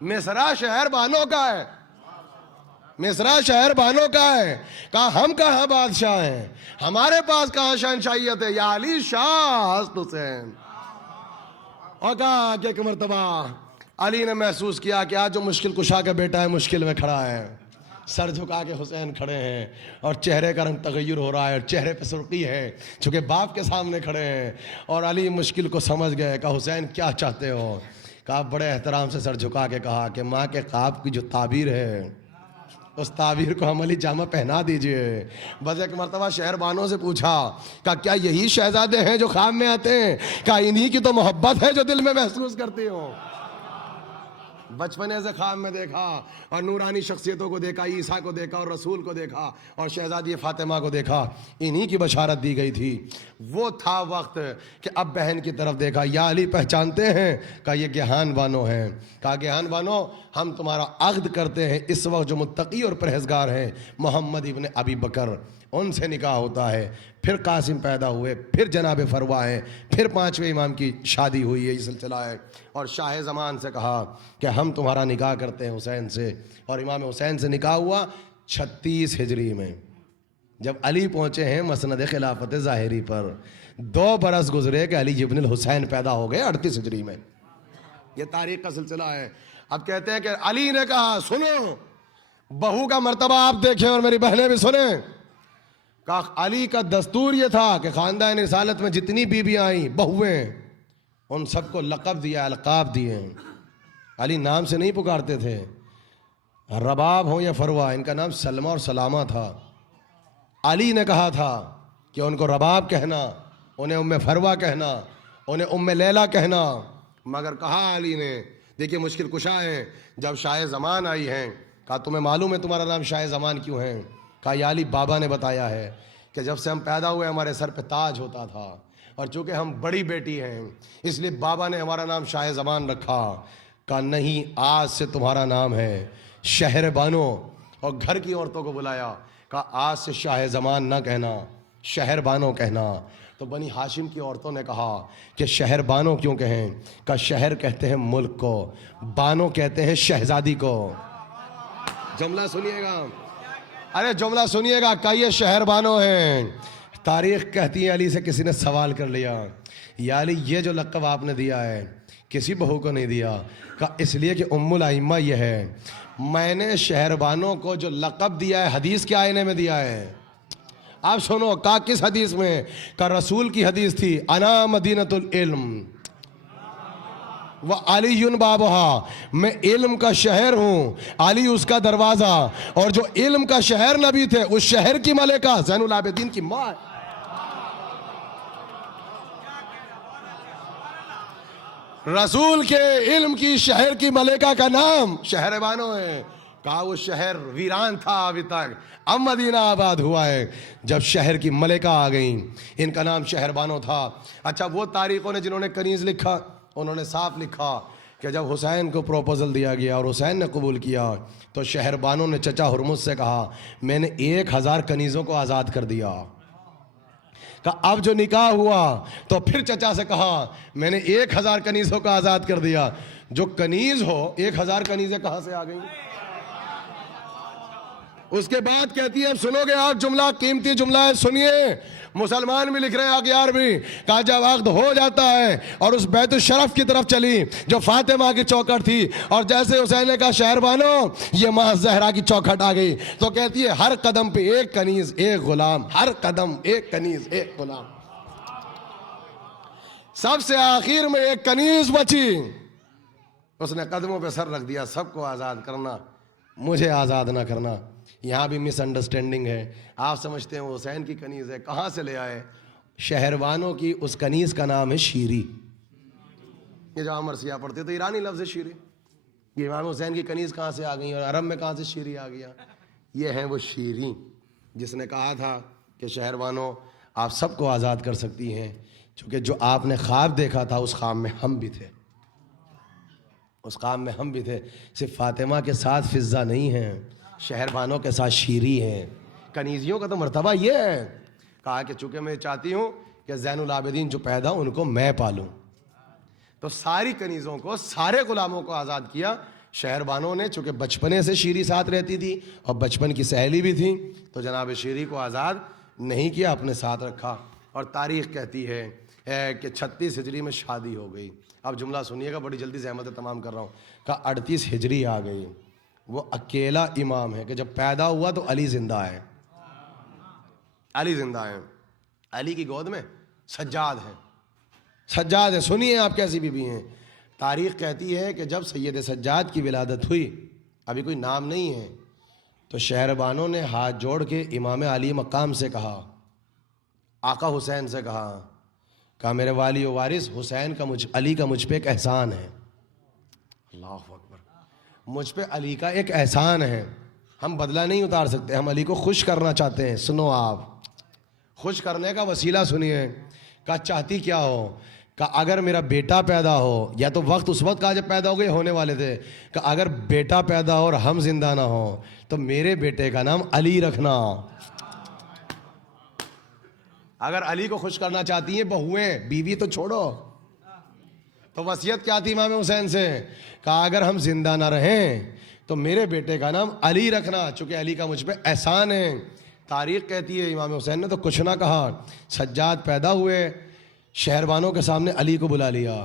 مصرع شہر بانوں کا ہے، مصرع شہر بانوں کا ہے۔ کہا ہم کہاں بادشاہ ہیں، ہمارے پاس کہاں شہنشاہیت ہے، یا علی شاہ ہست حسین۔ اور کہا کہ ایک مرتبہ علی نے محسوس کیا کہ آج جو مشکل کشا کا بیٹا ہے مشکل میں کھڑا ہے۔ سر جھکا کے حسین کھڑے ہیں، اور چہرے کا رنگ تغیر ہو رہا ہے، اور چہرے پہ سرخی ہے چونکہ باپ کے سامنے کھڑے ہیں۔ اور علی مشکل کو سمجھ گئے۔ کہا حسین کیا چاہتے ہو؟ کہا بڑے احترام سے سر جھکا کے کہا کہ ماں کے خواب کی جو تعبیر ہے اس تعبیر کو عملی جامہ پہنا دیجئے۔ بس ایک مرتبہ شہر بانوں سے پوچھا، کہا کیا یہی شہزادے ہیں جو خواب میں آتے ہیں؟ کہا انہی کی تو محبت ہے جو دل میں محسوس کرتی ہوں۔ بچپنے سے خواب میں دیکھا، اور نورانی شخصیتوں کو دیکھا، عیسیٰ کو دیکھا، اور رسول کو دیکھا، اور شہزادی فاطمہ کو دیکھا، انہی کی بشارت دی گئی تھی۔ وہ تھا وقت کہ اب بہن کی طرف دیکھا، یا علی پہچانتے ہیں؟ کہا یہ گیہان بانو ہیں۔ کہا گیہان بانو ہم تمہارا عقد کرتے ہیں، اس وقت جو متقی اور پرہیزگار ہیں محمد ابن ابی بکر، ان سے نکاح ہوتا ہے، پھر قاسم پیدا ہوئے، پھر جناب فروا ہے، پھر 5ویں امام کی شادی ہوئی ہے، یہ سلسلہ ہے۔ اور شاہ زمان سے کہا کہ ہم تمہارا نکاح کرتے ہیں حسین سے، اور امام حسین سے نکاح ہوا 36 ہجری میں۔ جب علی پہنچے ہیں مسند خلافت ظاہری پر، 2 برس گزرے کہ علی ابن الحسین پیدا ہو گئے 38 ہجری میں۔ یہ تاریخ کا سلسلہ ہے۔ اب کہتے ہیں کہ علی نے کہا سنو، بہو کا مرتبہ آپ دیکھیں اور میری بہنیں بھی سنیں۔ کہا علی کا دستور یہ تھا کہ خاندان رسالت میں جتنی بیویاں آئیں بہویں، ان سب کو لقب دیا، القاب دیے۔ علی نام سے نہیں پکارتے تھے، رباب ہو یا فروا، ان کا نام سلمہ اور سلامہ تھا۔ علی نے کہا تھا کہ ان کو رباب کہنا، انہیں ام فروا کہنا، انہیں ام لیلہ کہنا، مگر کہا علی نے، دیکھیے مشکل کشا ہے، جب شاہ زمان آئی ہیں، کہا تمہیں معلوم ہے تمہارا نام شاہ زمان کیوں ہے؟ کہا یا علی بابا نے بتایا ہے کہ جب سے ہم پیدا ہوئے ہمارے سر پہ تاج ہوتا تھا، اور چونکہ ہم بڑی بیٹی ہیں اس لیے بابا نے ہمارا نام شاہ زمان رکھا۔ کہا نہیں، آج سے تمہارا نام ہے شہر بانو، اور گھر کی عورتوں کو بلایا، کہا آج سے شاہ زمان نہ کہنا، شہر بانو کہنا. تو بنی ہاشم کی عورتوں نے کہا کہ شہر بانو کیوں کہیں؟ کہ شہر کہتے ہیں ملک کو، بانو کہتے ہیں شہزادی کو. جملہ سنیے گا، ارے جملہ سنیے گا. کہ یہ شہر بانو ہیں. تاریخ کہتی ہے علی سے کسی نے سوال کر لیا، یا علی یہ جو لقب آپ نے دیا ہے کسی بہو کو نہیں دیا. کہ اس لیے کہ ام الائمہ یہ ہے. میں نے شہر بانو کو جو لقب دیا ہے حدیث کے آئینے میں دیا ہے. آپ سنو، کہا کس حدیث میں؟ کہ رسول کی حدیث تھی، انا مدینۃ العلم وعلی بابھا، میں علم کا شہر ہوں، علی اس کا دروازہ. اور جو علم کا شہر نبی تھے اس شہر کی ملکہ زین العابدین کی ماں. رسول کے علم کی شہر کی ملکہ کا نام شہر بانو ہے. کہا وہ شہر ویران تھا ابھی تک، اب مدینہ آباد ہوا ہے جب شہر کی ملکہ آ گئیں. ان کا نام شہر بانو تھا. اچھا، وہ تاریخوں نے جنہوں نے کنیز لکھا انہوں نے صاف لکھا کہ جب حسین کو پروپوزل دیا گیا اور حسین نے قبول کیا تو شہر بانو نے چچا ہرمز سے کہا میں نے 1000 کنیزوں کو آزاد کر دیا. کہ اب جو نکاح ہوا تو پھر چچا سے کہا میں نے 1000 کنیزوں کو آزاد کر دیا. جو کنیز ہو 1000 کنیزیں کہاں سے آ گئیں؟ اس کے بعد کہتی ہے، اب سنو گے آپ جملہ، قیمتی جملہ ہے، سنیے. مسلمان بھی لکھ رہے ہیں، اغیار بھی. کہا جب وقت ہو جاتا ہے اور اس بیت الشرف کی طرف چلی جو فاطمہ کی چوکھٹ تھی، اور جیسے حسین نے کہا شہر بانو یہ ماں زہرا کی چوکھٹ آ گئی، تو کہتی ہے ہر قدم پہ ایک کنیز ایک غلام، ہر قدم ایک کنیز ایک غلام. سب سے آخر میں ایک کنیز بچی، اس نے قدموں پہ سر رکھ دیا، سب کو آزاد کرنا، مجھے آزاد نہ کرنا. یہاں بھی مس انڈرسٹینڈنگ ہے. آپ سمجھتے ہیں وہ حسین کی کنیز ہے، کہاں سے لے آئے؟ شہر بانو کی اس کنیز کا نام ہے شیری. یہ جو مرثیہ پڑھتے تو ایرانی لفظ ہے شیری. یہ امام حسین کی کنیز کہاں سے آ گئی اور عرب میں کہاں سے شیری آ گیا؟ یہ ہیں وہ شیری جس نے کہا تھا کہ شہر بانو آپ سب کو آزاد کر سکتی ہیں، چونکہ جو آپ نے خواب دیکھا تھا اس خواب میں ہم بھی تھے، اس خواب میں ہم بھی تھے. صرف فاطمہ کے ساتھ فضہ نہیں ہیں، شہر بانو کے ساتھ شیری ہیں. کنیزیوں کا تو مرتبہ یہ ہے. کہا کہ چونکہ میں چاہتی ہوں کہ زین العابدین جو پیدا ان کو میں پالوں، تو ساری کنیزوں کو، سارے غلاموں کو آزاد کیا. شہر بانو نے چونکہ بچپنے سے شیری ساتھ رہتی تھی اور بچپن کی سہیلی بھی تھی تو جناب شیری کو آزاد نہیں کیا، اپنے ساتھ رکھا. اور تاریخ کہتی ہے کہ 36 ہجری میں شادی ہو گئی. اب جملہ سنیے گا، بڑی جلدی زحمت تمام کر رہا ہوں. کہ 38 ہجری آ گئی. وہ اکیلا امام ہے کہ جب پیدا ہوا تو علی زندہ ہے، علی زندہ ہے. علی کی گود میں سجاد ہے، سجاد ہے. سنیے آپ کیسی بی بی ہیں. تاریخ کہتی ہے کہ جب سید سجاد کی ولادت ہوئی، ابھی کوئی نام نہیں ہے، تو شہر بانو نے ہاتھ جوڑ کے امام علی مقام سے کہا، آقا حسین سے کہا میرے والی و وارث حسین کا علی کا مجھ پہ ایک احسان ہے. اللہ اکبر. مجھ پہ علی کا ایک احسان ہے، ہم بدلہ نہیں اتار سکتے، ہم علی کو خوش کرنا چاہتے ہیں. سنو آپ، خوش کرنے کا وسیلہ سنیے. کہا چاہتی کیا ہو؟ کہ اگر میرا بیٹا پیدا ہو، یا تو وقت اس وقت کہا جب پیدا ہو گئے ہونے والے تھے، کہ اگر بیٹا پیدا ہو اور ہم زندہ نہ ہوں تو میرے بیٹے کا نام علی رکھنا. اگر علی کو خوش کرنا چاہتی ہیں بہویں، بیوی تو چھوڑو. تو وصیت کیا تھی امام حسین سے؟ کہا اگر ہم زندہ نہ رہیں تو میرے بیٹے کا نام علی رکھنا، چونکہ علی کا مجھ پہ احسان ہے. تاریخ کہتی ہے امام حسین نے تو کچھ نہ کہا، سجاد پیدا ہوئے، شہر بانو کے سامنے علی کو بلا لیا.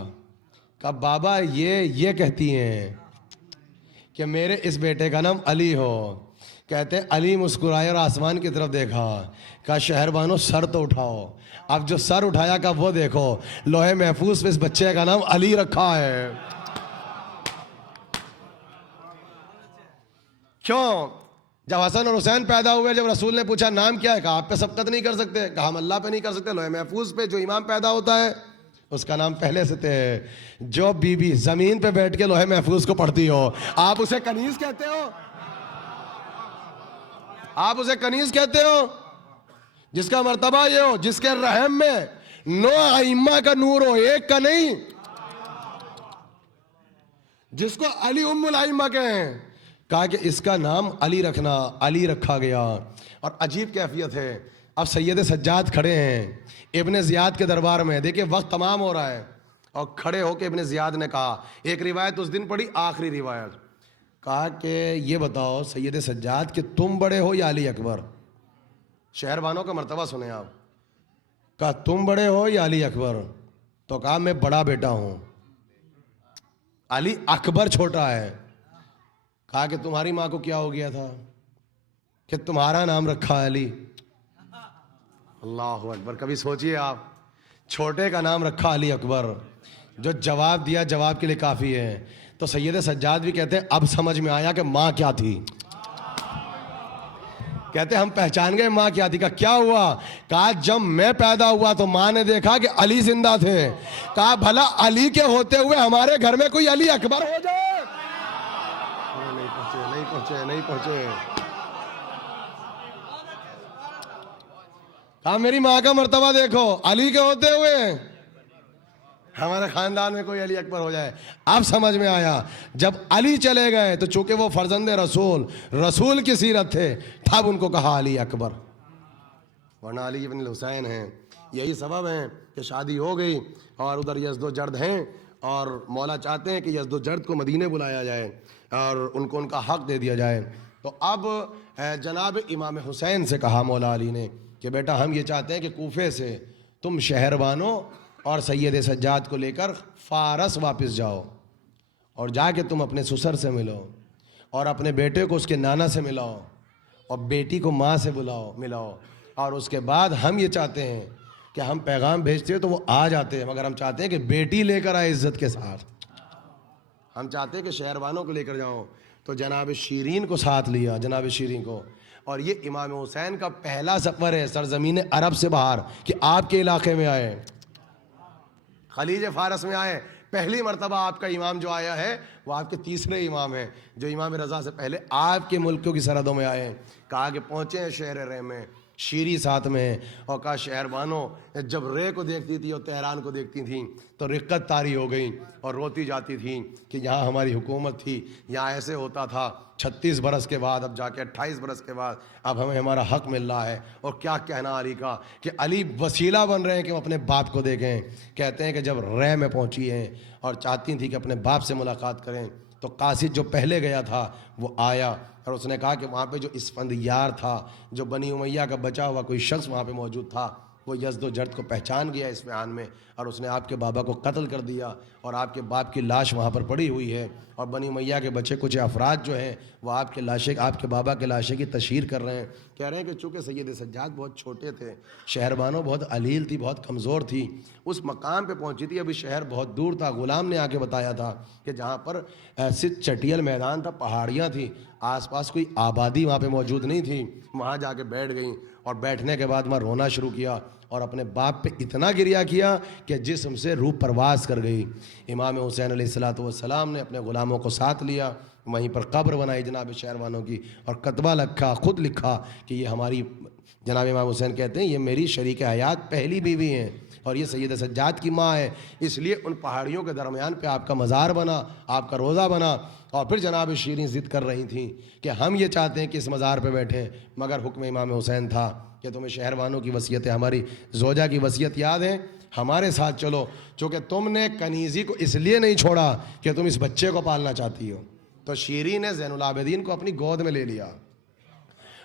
کہا بابا یہ کہتی ہیں کہ میرے اس بیٹے کا نام علی ہو. کہتے علی مسکرائے اور آسمان کی طرف دیکھا. کہا شہر بانو سر تو اٹھاؤ. اب جو سر اٹھایا کا وہ دیکھو، لوہے محفوظ پہ اس بچے کا نام علی رکھا ہے. کیوں؟ جب حسن اور حسین پیدا ہوئے، جب رسول نے پوچھا نام کیا ہے، کہا آپ پہ سبقت نہیں کر سکتے. کہا ہم اللہ پہ نہیں کر سکتے، لوہے محفوظ پہ جو امام پیدا ہوتا ہے اس کا نام پہلے سے تھے. جو بی بی زمین پہ بیٹھ کے لوہے محفوظ کو پڑھتی ہو، آپ اسے کنیز کہتے ہو؟ آپ اسے کنیز کہتے ہو؟ جس کا مرتبہ یہ ہو، جس کے رحم میں 9 ائمہ کا نور ہو، ایک کا نہیں، جس کو علی ام الائمہ کہیں. کہا کہ اس کا نام علی رکھنا. علی رکھا گیا. اور عجیب کیفیت ہے، اب سید سجاد کھڑے ہیں ابن زیاد کے دربار میں، دیکھیں وقت تمام ہو رہا ہے، اور کھڑے ہو کے ابن زیاد نے کہا، ایک روایت اس دن پڑھی، آخری روایت، کہا کہ یہ بتاؤ سید سجاد کہ تم بڑے ہو یا علی اکبر؟ شہر بانوں کا مرتبہ سنیں آپ، کہا تم بڑے ہو یا علی اکبر؟ تو کہا میں بڑا بیٹا ہوں، علی اکبر چھوٹا ہے۔ کہا کہ تمہاری ماں کو کیا ہو گیا تھا کہ تمہارا نام رکھا ہے علی؟ اللہ اکبر، کبھی سوچئے آپ، چھوٹے کا نام رکھا علی اکبر، جو جواب دیا جواب کے لیے کافی ہے۔ تو سید سجاد بھی کہتے ہیں اب سمجھ میں آیا کہ ماں کیا تھی، کہتے ہم پہچان گئے ماں کیا تھی۔ کہا کیا ہوا؟ کہا جب میں پیدا ہوا تو ماں نے دیکھا کہ علی زندہ تھے، کہا بھلا علی کے ہوتے ہوئے ہمارے گھر میں کوئی علی اکبر ہو جائے؟ نہیں پہنچے۔ کہا میری ماں کا مرتبہ دیکھو، علی کے ہوتے ہوئے ہمارے خاندان میں کوئی علی اکبر ہو جائے۔ اب سمجھ میں آیا، جب علی چلے گئے تو چونکہ وہ فرزند رسول کی سیرت تھے، تب ان کو کہا علی اکبر، ورنہ علی ابن الحسین ہیں۔ یہی سبب ہے کہ شادی ہو گئی اور ادھر یزد و جرد ہیں، اور مولا چاہتے ہیں کہ یزد و جرد کو مدینے بلایا جائے اور ان کو ان کا حق دے دیا جائے۔ تو اب جناب امام حسین سے کہا مولا علی نے کہ بیٹا ہم یہ چاہتے ہیں کہ کوفے سے تم شہر بانو اور سید سجاد کو لے کر فارس واپس جاؤ، اور جا کے تم اپنے سسر سے ملو، اور اپنے بیٹے کو اس کے نانا سے ملاؤ، اور بیٹی کو ماں سے ملاؤ، اور اس کے بعد ہم یہ چاہتے ہیں کہ ہم پیغام بھیجتے ہیں تو وہ آ جاتے ہیں، مگر ہم چاہتے ہیں کہ بیٹی لے کر آئے عزت کے ساتھ، ہم چاہتے ہیں کہ شہروانوں کو لے کر جاؤ۔ تو جناب شیرین کو ساتھ لیا، جناب شیرین کو، اور یہ امام حسین کا پہلا سفر ہے سرزمین عرب سے باہر کہ آپ کے علاقے میں آئے، خلیج فارس میں آئے۔ پہلی مرتبہ آپ کا امام جو آیا ہے وہ آپ کے تیسرے امام ہیں، جو امام رضا سے پہلے آپ کے ملکوں کی سرحدوں میں آئے ہیں۔ کہا کہ پہنچے ہیں شہر رے میں، شیری ساتھ میں، اور کہا شہر بانو جب رے کو دیکھتی تھی اور تہران کو دیکھتی تھیں تو رقت طاری ہو گئی اور روتی جاتی تھیں کہ یہاں ہماری حکومت تھی، یہاں ایسے ہوتا تھا، 36 برس کے بعد اب جا کے 28 برس کے بعد اب ہمیں ہمارا حق مل رہا ہے۔ اور کیا کہنا علی کا کہ علی وسیلہ بن رہے ہیں کہ وہ اپنے باپ کو دیکھیں۔ کہتے ہیں کہ جب رے میں پہنچی ہیں اور چاہتی تھی کہ اپنے باپ سے ملاقات کریں تو قاصد جو پہلے گیا تھا وہ آیا، اور اس نے کہا کہ وہاں پہ جو اسفندیار تھا، جو بنی امیہ کا بچا ہوا کوئی شخص وہاں پہ موجود تھا، وہ یزد و جرد کو پہچان گیا اصفہان میں، اور اس نے آپ کے بابا کو قتل کر دیا، اور آپ کے باپ کی لاش وہاں پر پڑی ہوئی ہے، اور بنی امیہ کے بچے کچھ افراد جو ہیں وہ آپ کے بابا کے لاشیں کی تشہیر کر رہے ہیں، کہہ رہے ہیں کہ چونکہ سید سجاد بہت چھوٹے تھے، شہر بانو بہت علیل تھی، بہت کمزور تھی، اس مقام پہ پہنچی تھی، ابھی شہر بہت دور تھا، غلام نے آ کے بتایا تھا کہ جہاں پر صرف چٹیل میدان تھا، پہاڑیاں تھیں، آس پاس کوئی آبادی وہاں پہ موجود نہیں تھی، وہاں جا کے بیٹھ گئیں، اور بیٹھنے کے بعد وہاں رونا شروع کیا، اور اپنے باپ پہ اتنا گریہ کیا کہ جسم سے روح پرواز کر گئی۔ امام حسین علیہ السلام نے اپنے غلاموں کو ساتھ لیا، وہیں پر قبر بنائی جناب شہروانوں کی، اور کتبہ لکھا، خود لکھا کہ یہ ہماری، جناب امام حسین کہتے ہیں یہ میری شریک حیات پہلی بیوی ہیں، اور یہ سید سجاد کی ماں ہے، اس لیے ان پہاڑیوں کے درمیان پہ آپ کا مزار بنا، آپ کا روضہ بنا۔ اور پھر جناب شیرین ضد کر رہی تھیں کہ ہم یہ چاہتے ہیں کہ اس مزار پہ بیٹھیں، مگر حکم امام حسین تھا کہ تمہیں شہروانوں کی وصیت، ہماری زوجہ کی وصیت یاد ہے، ہمارے ساتھ چلو، چونکہ تم نے کنیزی کو اس لیے نہیں چھوڑا کہ تم اس بچے کو پالنا چاہتی ہو۔ تو شیرین نے زین العابدین کو اپنی گود میں لے لیا،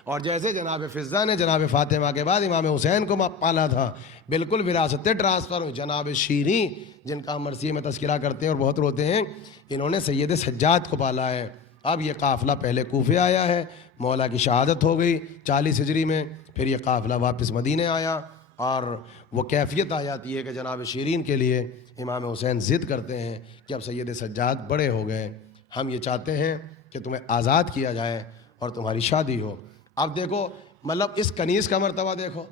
اور جیسے جناب فضہ نے جناب فاطمہ کے بعد امام حسین کو پالا تھا، بالکل وراثتیں ٹرانسفر ہوئی۔ جناب شیرین جن کا ہم مرثیے میں تذکرہ کرتے ہیں اور بہت روتے ہیں، انہوں نے سید سجاد کو پالا ہے۔ اب یہ قافلہ پہلے کوفے آیا ہے، مولا کی شہادت ہو گئی 40 ہجری میں، پھر یہ قافلہ واپس مدینے آیا، اور وہ کیفیت آ جاتی ہے کہ جناب شیرین کے لیے امام حسین ضد کرتے ہیں کہ اب سید سجاد بڑے ہو گئے، ہم یہ چاہتے ہیں کہ تمہیں آزاد کیا جائے اور تمہاری شادی ہو۔ اب دیکھو مطلب اس کنیز کا مرتبہ دیکھو،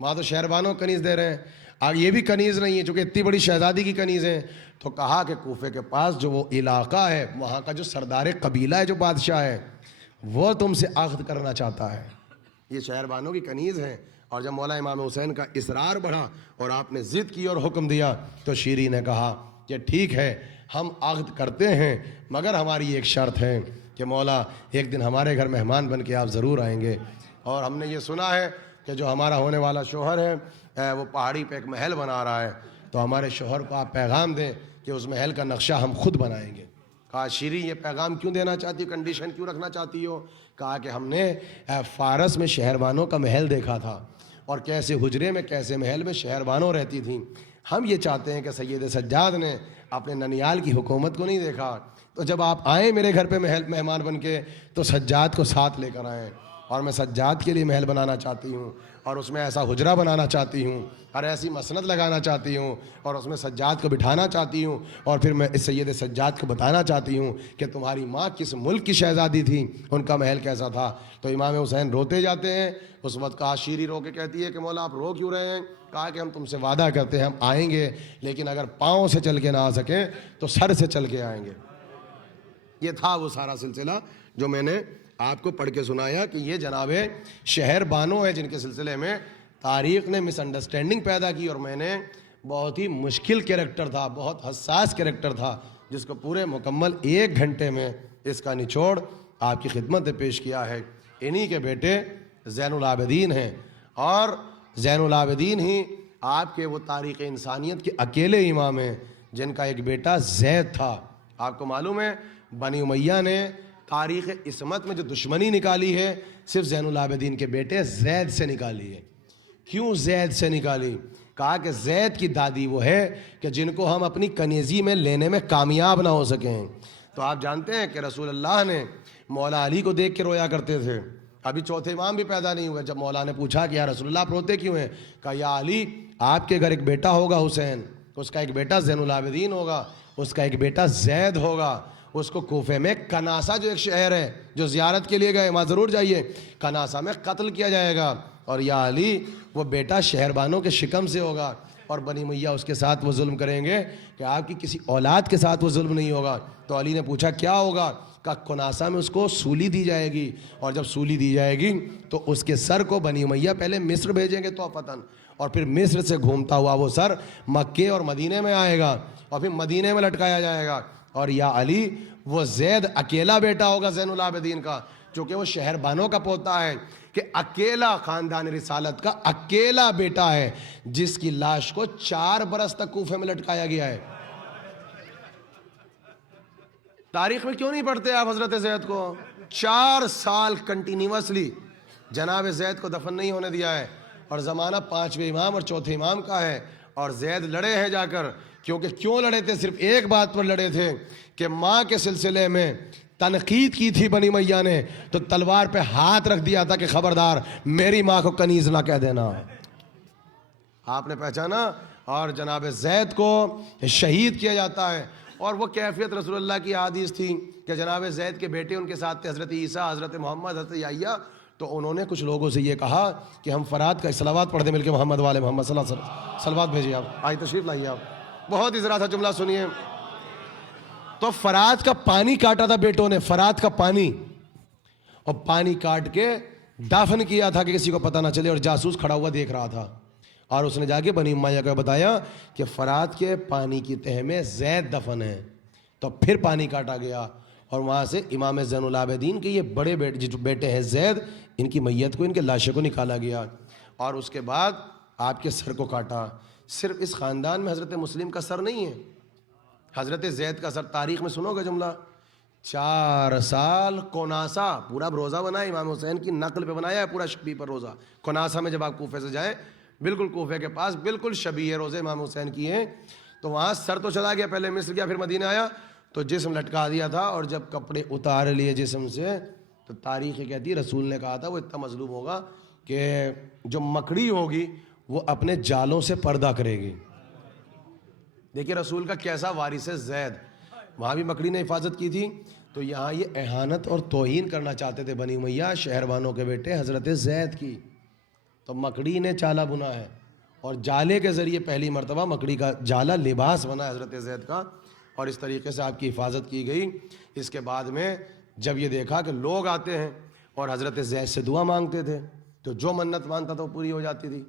وہاں تو شہربانوں کنیز دے رہے ہیں، اب یہ بھی کنیز نہیں ہے چونکہ اتنی بڑی شہزادی کی کنیز ہے، تو کہا کہ کوفے کے پاس جو وہ علاقہ ہے، وہاں کا جو سردار قبیلہ ہے، جو بادشاہ ہے، وہ تم سے عقد کرنا چاہتا ہے، یہ شہربانوں کی کنیز ہے۔ اور جب مولا امام حسین کا اصرار بڑھا اور آپ نے ضد کی اور حکم دیا، تو شیرین نے کہا کہ ٹھیک ہے ہم عقد کرتے ہیں، مگر ہماری ایک شرط ہے کہ مولا ایک دن ہمارے گھر مہمان بن کے آپ ضرور آئیں گے، اور ہم نے یہ سنا ہے کہ جو ہمارا ہونے والا شوہر ہے وہ پہاڑی پہ ایک محل بنا رہا ہے، تو ہمارے شوہر کو آپ پیغام دیں کہ اس محل کا نقشہ ہم خود بنائیں گے۔ کہا شیریں یہ پیغام کیوں دینا چاہتی ہو، کنڈیشن کیوں رکھنا چاہتی ہو؟ کہا کہ ہم نے فارس میں شہربانوں کا محل دیکھا تھا، اور کیسے حجرے میں کیسے محل میں شہربانوں رہتی تھیں۔ ہم یہ چاہتے ہیں کہ سید سجاد نے اپنے ننیال کی حکومت کو نہیں دیکھا، تو جب آپ آئیں میرے گھر پہ محل مہمان بن کے تو سجاد کو ساتھ لے کر آئیں، اور میں سجاد کے لیے محل بنانا چاہتی ہوں، اور اس میں ایسا حجرہ بنانا چاہتی ہوں، اور ایسی مسند لگانا چاہتی ہوں، اور اس میں سجاد کو بٹھانا چاہتی ہوں، اور پھر میں اس سید سجاد کو بتانا چاہتی ہوں کہ تمہاری ماں کس ملک کی شہزادی تھی، ان کا محل کیسا تھا۔ تو امام حسین روتے جاتے ہیں۔ اس وقت کہا شیریں رو کے کہتی ہے کہ مولا آپ رو کیوں رہے ہیں؟ کہا کہ ہم تم سے وعدہ کرتے ہیں ہم آئیں گے، لیکن اگر پاؤں سے چل کے نہ آ سکیں تو سر سے چل کے آئیں گے۔ یہ تھا وہ سارا سلسلہ جو میں نے آپ کو پڑھ کے سنایا کہ یہ جناب شہر بانو ہے جن کے سلسلے میں تاریخ نے مس انڈرسٹینڈنگ پیدا کی، اور میں نے بہت ہی مشکل کریکٹر تھا، بہت حساس کریکٹر تھا، جس کو پورے مکمل 1 گھنٹے میں اس کا نچوڑ آپ کی خدمت میں پیش کیا ہے۔ انہی کے بیٹے زین العابدین ہیں، اور زین العابدین ہی آپ کے وہ تاریخ انسانیت کے اکیلے امام ہیں جن کا ایک بیٹا زید تھا۔ آپ کو معلوم ہے بنی امیہ نے تاریخ عصمت میں جو دشمنی نکالی ہے صرف زین العابدین کے بیٹے زید سے نکالی ہے۔ کیوں زید سے نکالی؟ کہا کہ زید کی دادی وہ ہے کہ جن کو ہم اپنی کنیزی میں لینے میں کامیاب نہ ہو سکیں۔ تو آپ جانتے ہیں کہ رسول اللہ نے مولا علی کو دیکھ کے رویا کرتے تھے، ابھی چوتھے امام بھی پیدا نہیں ہوئے۔ جب مولا نے پوچھا کہ یا رسول اللہ آپ روتے کیوں ہیں؟ کہا یا علی آپ کے گھر ایک بیٹا ہوگا حسین، اس کا ایک بیٹا زین العابدین ہوگا، اس کا ایک بیٹا زید ہوگا، اس کو کوفے میں کناسہ جو ایک شہر ہے جو زیارت کے لیے گئے وہاں ضرور جائیے، کناسہ میں قتل کیا جائے گا، اور یا علی وہ بیٹا شہربانوں کے شکم سے ہوگا، اور بنی امیہ اس کے ساتھ وہ ظلم کریں گے کہ آپ کی کسی اولاد کے ساتھ وہ ظلم نہیں ہوگا۔ تو علی نے پوچھا کیا ہوگا؟ کہا کناسہ میں اس کو سولی دی جائے گی، اور جب سولی دی جائے گی تو اس کے سر کو بنی امیہ پہلے مصر بھیجیں گے تو فتن، اور پھر مصر سے گھومتا ہوا وہ سر مکے اور مدینے میں آئے گا، اور پھر مدینے میں لٹکایا جائے گا۔ اور یا علی وہ زید اکیلا بیٹا ہوگا زین العابدین کا، چونکہ وہ شہر بانوں کا پوتا ہے، کہ اکیلا خاندان رسالت کا اکیلا بیٹا ہے جس کی لاش کو 4 برس تک کوفے میں لٹکایا گیا ہے۔ تاریخ میں کیوں نہیں پڑھتے آپ حضرت زید کو؟ 4 سال کنٹینیوسلی جناب زید کو دفن نہیں ہونے دیا ہے، اور زمانہ 5ویں امام اور چوتھے امام کا ہے، اور زید لڑے ہیں جا کر۔ کیوں لڑے تھے؟ صرف ایک بات پر لڑے تھے کہ ماں کے سلسلے میں تنقید کی تھی بنی امیہ نے، تو تلوار پہ ہاتھ رکھ دیا تھا کہ خبردار میری ماں کو کنیز نہ کہہ دینا۔ آپ نے پہچانا؟ اور جناب زید کو شہید کیا جاتا ہے، اور وہ کیفیت رسول اللہ کی حدیث تھی کہ جناب زید کے بیٹے ان کے ساتھ تھے، حضرت عیسیٰ، حضرت محمد، حضرت یحییٰ۔ تو انہوں نے کچھ لوگوں سے یہ کہا کہ ہم فرات کا صلوات پڑھ دیں مل کے محمد والے محمد صلی اللہ علیہ وسلم، صلوات بھیجیے آپ، آئی تشریف لائیے آپ۔ بہت ہی ذرا سا جملہ سنیے۔ تو فرات کا پانی کاٹا تھا بیٹوں نے، فرات کا پانی، اور پانی کاٹ کے دفن کیا تھا کہ کسی کو پتہ نہ چلے، اور جاسوس کھڑا ہوا دیکھ رہا تھا، اور اس نے جا کے بنی امیہ کو بتایا کہ فرات کے پانی کی تہ میں زید دفن ہے۔ تو پھر پانی کاٹا گیا، اور وہاں سے امام زین العابدین کے یہ بڑے بیٹے ہیں زید، ان کی میت کو، ان کے لاشوں کو نکالا گیا، اور اس کے بعد آپ کے سر کو کاٹا۔ صرف اس خاندان میں حضرت مسلم کا سر نہیں ہے، حضرت زید کا سر تاریخ میں سنو گے جملہ، 4 سال کناسہ پورا روزہ بنا ہے، امام حسین کی نقل پہ بنایا ہے پورا شبی پر روزہ۔ کناسہ میں جب آپ کوفے سے جائیں، بالکل کوفے کے پاس بالکل شبیہ روزے امام حسین کی ہیں، تو وہاں سر تو چلا گیا، پہلے مصر گیا پھر مدینہ آیا، تو جسم لٹکا دیا تھا، اور جب کپڑے اتار لیے جسم سے تو تاریخ کہتی ہے رسول نے کہا تھا وہ اتنا مظلوم ہوگا کہ جو مکڑی ہوگی وہ اپنے جالوں سے پردہ کرے گی۔ دیکھیے رسول کا کیسا وارث ہے زید، وہاں بھی مکڑی نے حفاظت کی تھی، تو یہاں یہ اہانت اور توہین کرنا چاہتے تھے بنی امیہ شہربانوں کے بیٹے حضرت زید کی، تو مکڑی نے چالا بنا ہے، اور جالے کے ذریعے پہلی مرتبہ مکڑی کا جالا لباس بنا ہے حضرت زید کا، اور اس طریقے سے آپ کی حفاظت کی گئی۔ اس کے بعد میں جب یہ دیکھا کہ لوگ آتے ہیں اور حضرت زید سے دعا مانگتے تھے، تو جو منت مانتا تھا وہ پوری ہو جاتی تھی،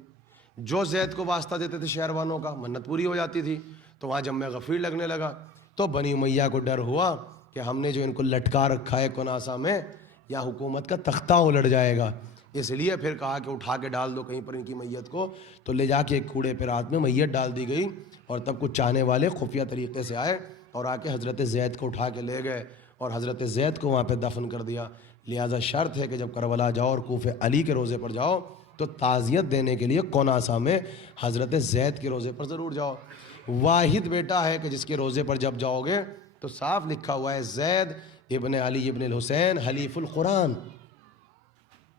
جو زید کو واسطہ دیتے تھے شہربانوں کا منت پوری ہو جاتی تھی، تو وہاں جب میں غفیر لگنے لگا تو بنی امیہ کو ڈر ہوا کہ ہم نے جو ان کو لٹکا رکھا ہے کناسہ میں، یا حکومت کا تختہ الٹ جائے گا، اس لیے پھر کہا کہ اٹھا کے ڈال دو کہیں پر ان کی میت کو، تو لے جا کے ایک کوڑے پہ رات میں میت ڈال دی گئی، اور تب کچھ چاہنے والے خفیہ طریقے سے آئے اور آ کے حضرت زید کو اٹھا کے لے گئے اور حضرت زید کو وہاں پہ دفن کر دیا۔ لہٰذا شرط ہے کہ جب کربلا جاؤ اور کوفہ علی کے روزے پر جاؤ تو تعزیت دینے کے لیے کوناسا میں حضرت زید کے روزے پر ضرور جاؤ۔ واحد بیٹا ہے کہ جس کے روزے پر جب جاؤ گے تو صاف لکھا ہوا ہے زید ابن علی ابن الحسین حلیف القرآن،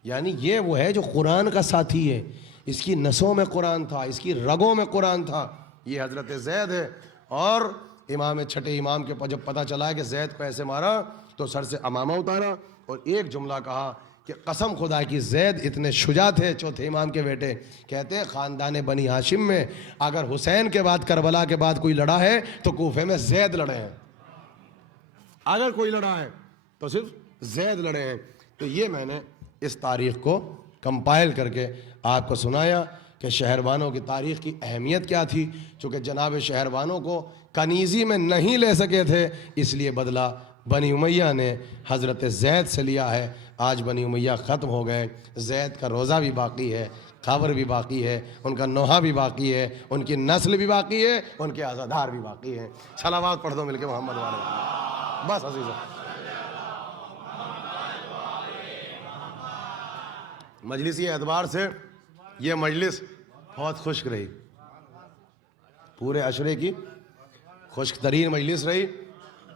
یعنی یہ وہ ہے جو قرآن کا ساتھی ہے، اس کی نسوں میں قرآن تھا، اس کی رگوں میں قرآن تھا، یہ حضرت زید ہے۔ اور امام چھٹے امام کے جب پتہ چلا کہ زید کو ایسے مارا تو سر سے امامہ اتارا اور ایک جملہ کہا کہ قسم خدا کی زید اتنے شجاع تھے، چوتھے امام کے بیٹے، کہتے ہیں خاندان بنی ہاشم میں اگر حسین کے بعد کربلا کے بعد کوئی لڑا ہے تو کوفے میں زید لڑے ہیں، اگر کوئی لڑا ہے تو صرف زید لڑے ہیں۔ تو یہ میں نے اس تاریخ کو کمپائل کر کے آپ کو سنایا کہ شہربانوں کی تاریخ کی اہمیت کیا تھی۔ چونکہ جناب شہربانوں کو کنیزی میں نہیں لے سکے تھے، اس لیے بدلہ بنی امیہ نے حضرت زید سے لیا ہے۔ آج بنی امیہ ختم ہو گئے، زید کا روزہ بھی باقی ہے، قبر بھی باقی ہے، ان کا نوحہ بھی باقی ہے، ان کی نسل بھی باقی ہے، ان کے عزادار بھی باقی ہیں۔ صلوات پڑھ دو مل کے محمد والے، بس عزیزو۔ مجلسی اعتبار سے یہ مجلس بہت خشک رہی، پورے عشرے کی خشک ترین مجلس رہی،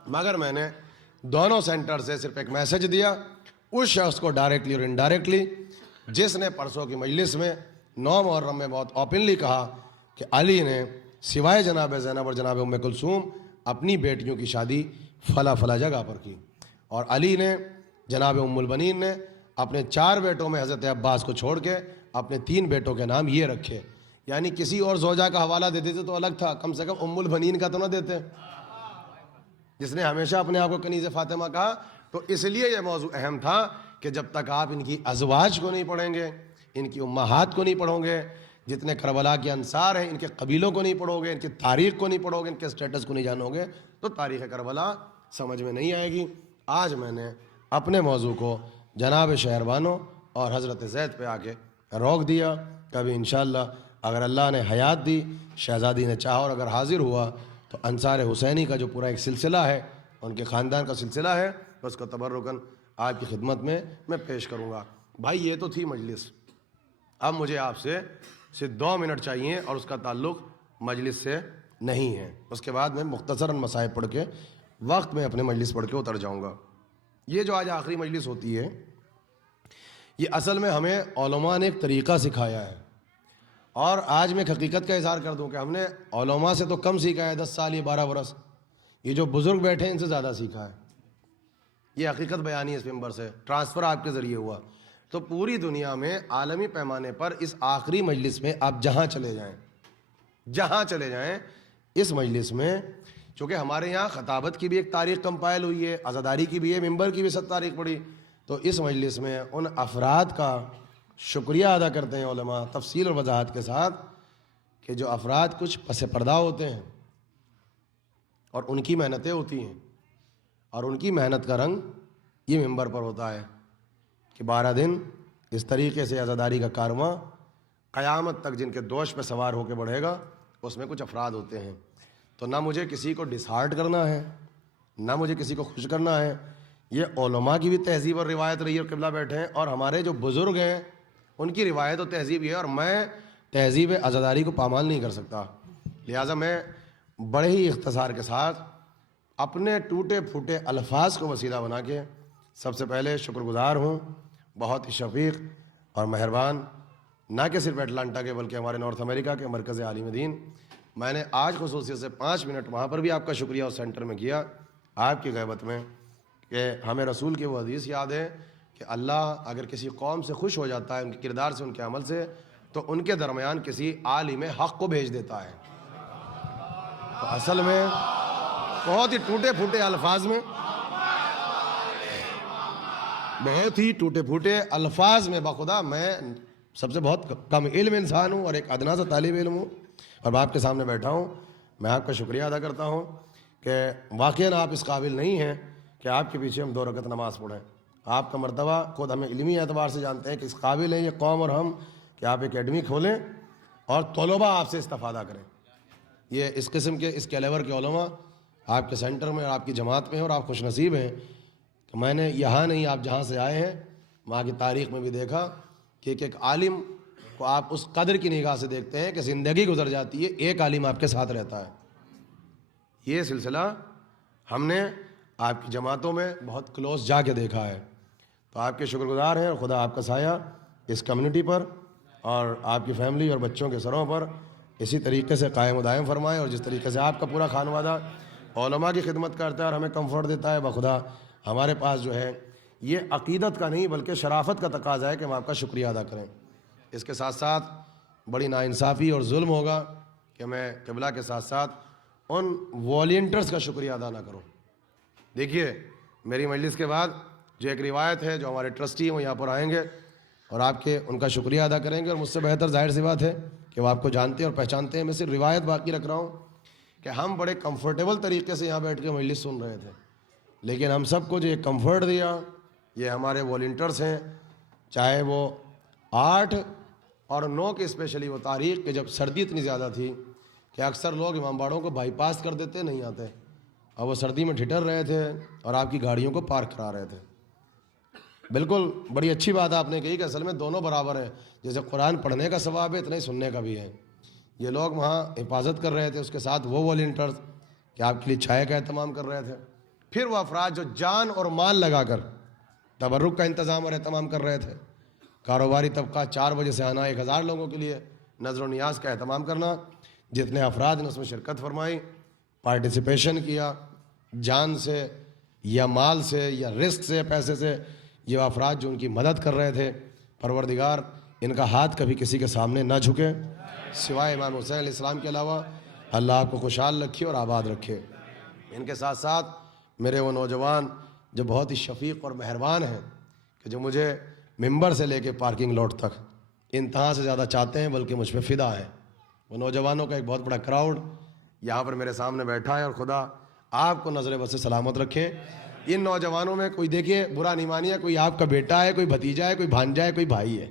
مگر میں نے دونوں سینٹر سے صرف ایک میسج دیا اس شخص کو ڈائریکٹلی اور انڈائریکٹلی جس نے پرسوں کی مجلس میں 9 محرم میں بہت اوپنلی کہا کہ علی نے سوائے جناب زینب اور جناب ام کلثوم اپنی بیٹیوں کی شادی فلاں فلاں جگہ پر کی، اور علی نے جناب ام البنین نے اپنے 4 بیٹوں میں حضرت عباس کو چھوڑ کے اپنے 3 بیٹوں کے نام یہ رکھے، یعنی کسی اور زوجہ کا حوالہ دیتے تھے تو الگ تھا، کم سے کم ام البنین کا تو نہ دیتے، جس نے ہمیشہ اپنے آپ کو کنیز فاطمہ کہا۔ تو اس لیے یہ موضوع اہم تھا کہ جب تک آپ ان کی ازواج کو نہیں پڑھیں گے، ان کی امہات کو نہیں پڑھو گے، جتنے کربلا کے انصار ہیں ان کے قبیلوں کو نہیں پڑھو گے، ان کی تاریخ کو نہیں پڑھو گے، ان کے سٹیٹس کو نہیں جانو گے، تو تاریخ کربلا سمجھ میں نہیں آئے گی۔ آج میں نے اپنے موضوع کو جناب شہربانوں اور حضرت زید پہ آ کے روک دیا۔ کبھی انشاءاللہ اگر اللہ نے حیات دی، شہزادی نے چاہا اور اگر حاضر ہوا تو انصار حسینی کا جو پورا ایک سلسلہ ہے، ان کے خاندان کا سلسلہ ہے، اس کو تبرکاً آپ کی خدمت میں پیش کروں گا۔ بھائی یہ تو تھی مجلس، اب مجھے آپ سے صرف 2 منٹ چاہیے اور اس کا تعلق مجلس سے نہیں ہے، اس کے بعد میں مختصراً مصائب پڑھ کے وقت میں اپنے مجلس پڑھ کے اتر جاؤں گا۔ یہ جو آج آخری مجلس ہوتی ہے یہ اصل میں ہمیں علماء نے ایک طریقہ سکھایا ہے، اور آج میں ایک حقیقت کا اظہار کر دوں کہ ہم نے علماء سے تو کم سیکھا ہے، 10 سال یا 12 برس، یہ جو بزرگ بیٹھے ہیں ان سے زیادہ سیکھا ہے۔ یہ حقیقت بیانی ہے اس ممبر سے، ٹرانسفر آپ کے ذریعے ہوا۔ تو پوری دنیا میں عالمی پیمانے پر اس آخری مجلس میں آپ جہاں چلے جائیں اس مجلس میں، چونکہ ہمارے یہاں خطابت کی بھی ایک تاریخ کمپائل ہوئی ہے، عزاداری کی بھی ہے، ممبر کی بھی 7 تاریخ پڑی، تو اس مجلس میں ان افراد کا شکریہ ادا کرتے ہیں علماء تفصیل اور وضاحت کے ساتھ کہ جو افراد کچھ پس پردہ ہوتے ہیں اور ان کی محنتیں ہوتی ہیں، اور ان کی محنت کا رنگ یہ ممبر پر ہوتا ہے کہ 12 دن اس طریقے سے عزاداری کا کارواں قیامت تک جن کے دوش پہ سوار ہو کے بڑھے گا، اس میں کچھ افراد ہوتے ہیں۔ تو نہ مجھے کسی کو ڈسہارٹ کرنا ہے، نہ مجھے کسی کو خوش کرنا ہے، یہ علماء کی بھی تہذیب اور روایت رہی ہے اور قبلہ بیٹھے ہیں، اور ہمارے جو بزرگ ہیں ان کی روایت و تہذیب ہے، اور میں تہذیب عزاداری کو پامال نہیں کر سکتا۔ لہٰذا میں بڑے ہی اختصار کے ساتھ اپنے ٹوٹے پھوٹے الفاظ کو وسیلہ بنا کے سب سے پہلے شکر گزار ہوں بہت ہی شفیق اور مہربان، نہ کہ صرف اٹلانٹا کے بلکہ ہمارے نارتھ امریکہ کے مرکز عالم دین۔ میں نے آج خصوصیت سے 5 منٹ وہاں پر بھی آپ کا شکریہ اس سینٹر میں کیا آپ کی غیبت میں، کہ ہمیں رسول کی وہ حدیث یاد ہے کہ اللہ اگر کسی قوم سے خوش ہو جاتا ہے ان کے کردار سے، ان کے عمل سے، تو ان کے درمیان کسی عالم حق کو بھیج دیتا ہے۔ تو اصل میں بہت ہی ٹوٹے پھوٹے الفاظ میں، بہت ہی ٹوٹے پھوٹے الفاظ میں، بخدا میں سب سے بہت کم علم انسان ہوں اور ایک ادنا سا طالب علم ہوں، اور میں آپ کے سامنے بیٹھا ہوں، میں آپ کا شکریہ ادا کرتا ہوں کہ واقعاً آپ اس قابل نہیں ہیں کہ آپ کے پیچھے ہم 2 رکعت نماز پڑھیں۔ آپ کا مرتبہ خود ہمیں علمی اعتبار سے جانتے ہیں کہ اس قابل ہیں یہ قوم اور ہم کہ آپ اکیڈمی کھولیں اور طلباء آپ سے استفادہ کریں. یہ اس قسم کے اس کیلیور کے علماء آپ کے سینٹر میں اور آپ کی جماعت میں ہیں، اور آپ خوش نصیب ہیں کہ میں نے یہاں نہیں آپ جہاں سے آئے ہیں وہاں کی تاریخ میں بھی دیکھا کہ ایک عالم کو آپ اس قدر کی نگاہ سے دیکھتے ہیں کہ زندگی گزر جاتی ہے ایک عالم آپ کے ساتھ رہتا ہے. یہ سلسلہ ہم نے آپ کی جماعتوں میں بہت کلوز جا کے دیکھا ہے. تو آپ کے شکر گزار ہیں، اور خدا آپ کا سایہ اس کمیونٹی پر اور آپ کی فیملی اور بچوں کے سروں پر اسی طریقے سے قائم و دائم فرمائے. اور جس طریقے سے آپ کا پورا خانوادہ علماء کی خدمت کرتا ہے اور ہمیں کمفرٹ دیتا ہے، بخدا ہمارے پاس جو ہے یہ عقیدت کا نہیں بلکہ شرافت کا تقاضا ہے کہ ہم آپ کا شکریہ ادا کریں. اس کے ساتھ ساتھ بڑی ناانصافی اور ظلم ہوگا کہ میں قبلہ کے ساتھ ساتھ ان والنٹرز کا شکریہ ادا نہ کروں. دیکھیے میری مجلس کے بعد جو ایک روایت ہے، جو ہمارے ٹرسٹی ہیں وہ یہاں پر آئیں گے اور آپ کے ان کا شکریہ ادا کریں گے، اور مجھ سے بہتر ظاہر سی بات ہے کہ وہ آپ کو جانتے ہیں اور پہچانتے ہیں. میں صرف روایت باقی رکھ رہا ہوں کہ ہم بڑے کمفرٹیبل طریقے سے یہاں بیٹھ کے مجلس سن رہے تھے، لیکن ہم سب کو جو ایک کمفرٹ دیا یہ ہمارے والنٹرز ہیں، چاہے وہ 8 اور 9 کے اسپیشلی وہ تاریخ کہ جب سردی اتنی زیادہ تھی کہ اکثر لوگ امام باڑوں کو بائی پاس کر دیتے نہیں آتے، اور وہ سردی میں ٹھٹر رہے تھے اور آپ کی گاڑیوں کو پارک کرا رہے تھے. بالکل بڑی اچھی بات آپ نے کہی کہ اصل میں دونوں برابر ہیں، جیسے قرآن پڑھنے کا ثواب ہے اتنا ہی سننے کا بھی ہے. یہ لوگ وہاں حفاظت کر رہے تھے، اس کے ساتھ وہ والنٹرز کہ آپ کے لیے چھائے کا اہتمام کر رہے تھے. پھر وہ افراد جو جان اور مال لگا کر تبرک کا انتظام اور اہتمام کر رہے تھے. کاروباری طبقہ 4 بجے سے آنا 1000 لوگوں کے لیے نظر و نیاز کا اہتمام کرنا. جتنے افراد نے اس میں شرکت فرمائی، پارٹیسپیشن کیا، جان سے یا مال سے یا رزق سے پیسے سے، یہ افراد جو ان کی مدد کر رہے تھے، پروردگار ان کا ہاتھ کبھی کسی کے سامنے نہ جھکے سوائے امام حسین علیہ السلام کے علاوہ. اللہ آپ کو خوشحال رکھے اور آباد رکھے. ان کے ساتھ ساتھ میرے وہ نوجوان جو بہت ہی شفیق اور مہربان ہیں کہ جو مجھے ممبر سے لے کے پارکنگ لاٹ تک انتہا سے زیادہ چاہتے ہیں بلکہ مجھ پہ فدا ہے. وہ نوجوانوں کا ایک بہت بڑا کراؤڈ یہاں پر میرے سامنے بیٹھا ہے، اور خدا آپ کو نظر بد سے سلامت رکھے. ان نوجوانوں میں کوئی دیکھیے برا نہیں مانیے، کوئی آپ کا بیٹا ہے، کوئی بھتیجا ہے، کوئی بھانجا ہے، کوئی بھائی ہے.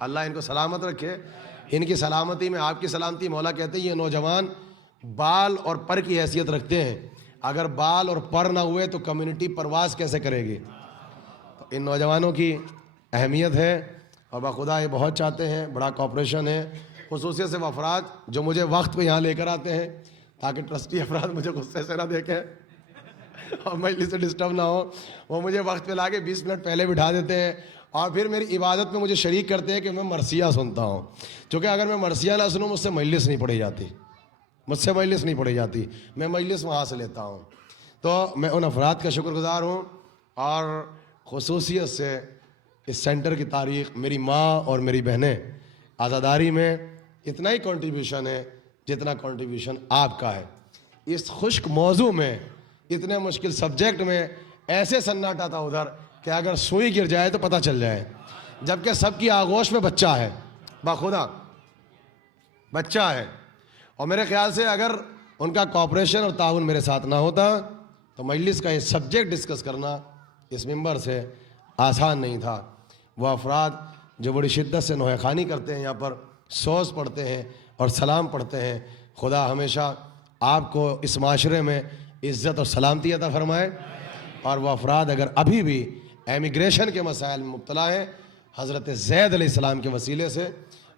اللہ ان کو سلامت رکھے. ان کی سلامتی میں آپ کی سلامتی. مولا کہتے ہیں یہ نوجوان بال اور پر کی حیثیت رکھتے ہیں، اگر بال اور پر نہ ہوئے تو کمیونٹی پرواز کیسے کرے گی. تو ان نوجوانوں کی اہمیت ہے، اور بخدا یہ بہت چاہتے ہیں، بڑا کوپریشن ہے. خصوصیت سے وہ افراد جو مجھے وقت پہ یہاں لے کر آتے ہیں تاکہ ٹرسٹی افراد مجھے غصے سے نہ دیکھیں اور مجلس سے ڈسٹرب نہ ہو. وہ مجھے وقت پہ لا کے 20 منٹ پہلے بٹھا دیتے ہیں اور پھر میری عبادت میں مجھے شریک کرتے ہیں کہ میں مرثیہ سنتا ہوں. چونکہ اگر میں مرثیہ نہ سنوں مجھ سے مجلس نہیں پڑھی جاتی، میں مجلس وہاں سے لیتا ہوں. تو میں ان افراد کا شکر گزار ہوں. اور خصوصیت سے اس سینٹر کی تاریخ، میری ماں اور میری بہنیں عزاداری میں اتنا ہی کنٹریبیوشن ہے جتنا کنٹریبیوشن آپ کا ہے. اس خشک موضوع میں، اتنے مشکل سبجیکٹ میں ایسے سناٹا تھا ادھر کہ اگر سوئی گر جائے تو پتہ چل جائے، جبکہ سب کی آغوش میں بچہ ہے، بخدا بچہ ہے. اور میرے خیال سے اگر ان کا کوآپریشن اور تعاون میرے ساتھ نہ ہوتا تو مجلس کا یہ سبجیکٹ ڈسکس کرنا اس ممبر سے آسان نہیں تھا. وہ افراد جو بڑی شدت سے نوحہ خوانی کرتے ہیں، یہاں پر سوز پڑھتے ہیں اور سلام پڑھتے ہیں، خدا ہمیشہ آپ کو اس معاشرے میں عزت اور سلامتی عطا فرمائے. اور وہ افراد اگر ابھی بھی ایمیگریشن کے مسائل میں مبتلا ہیں، حضرت زید علیہ السلام کے وسیلے سے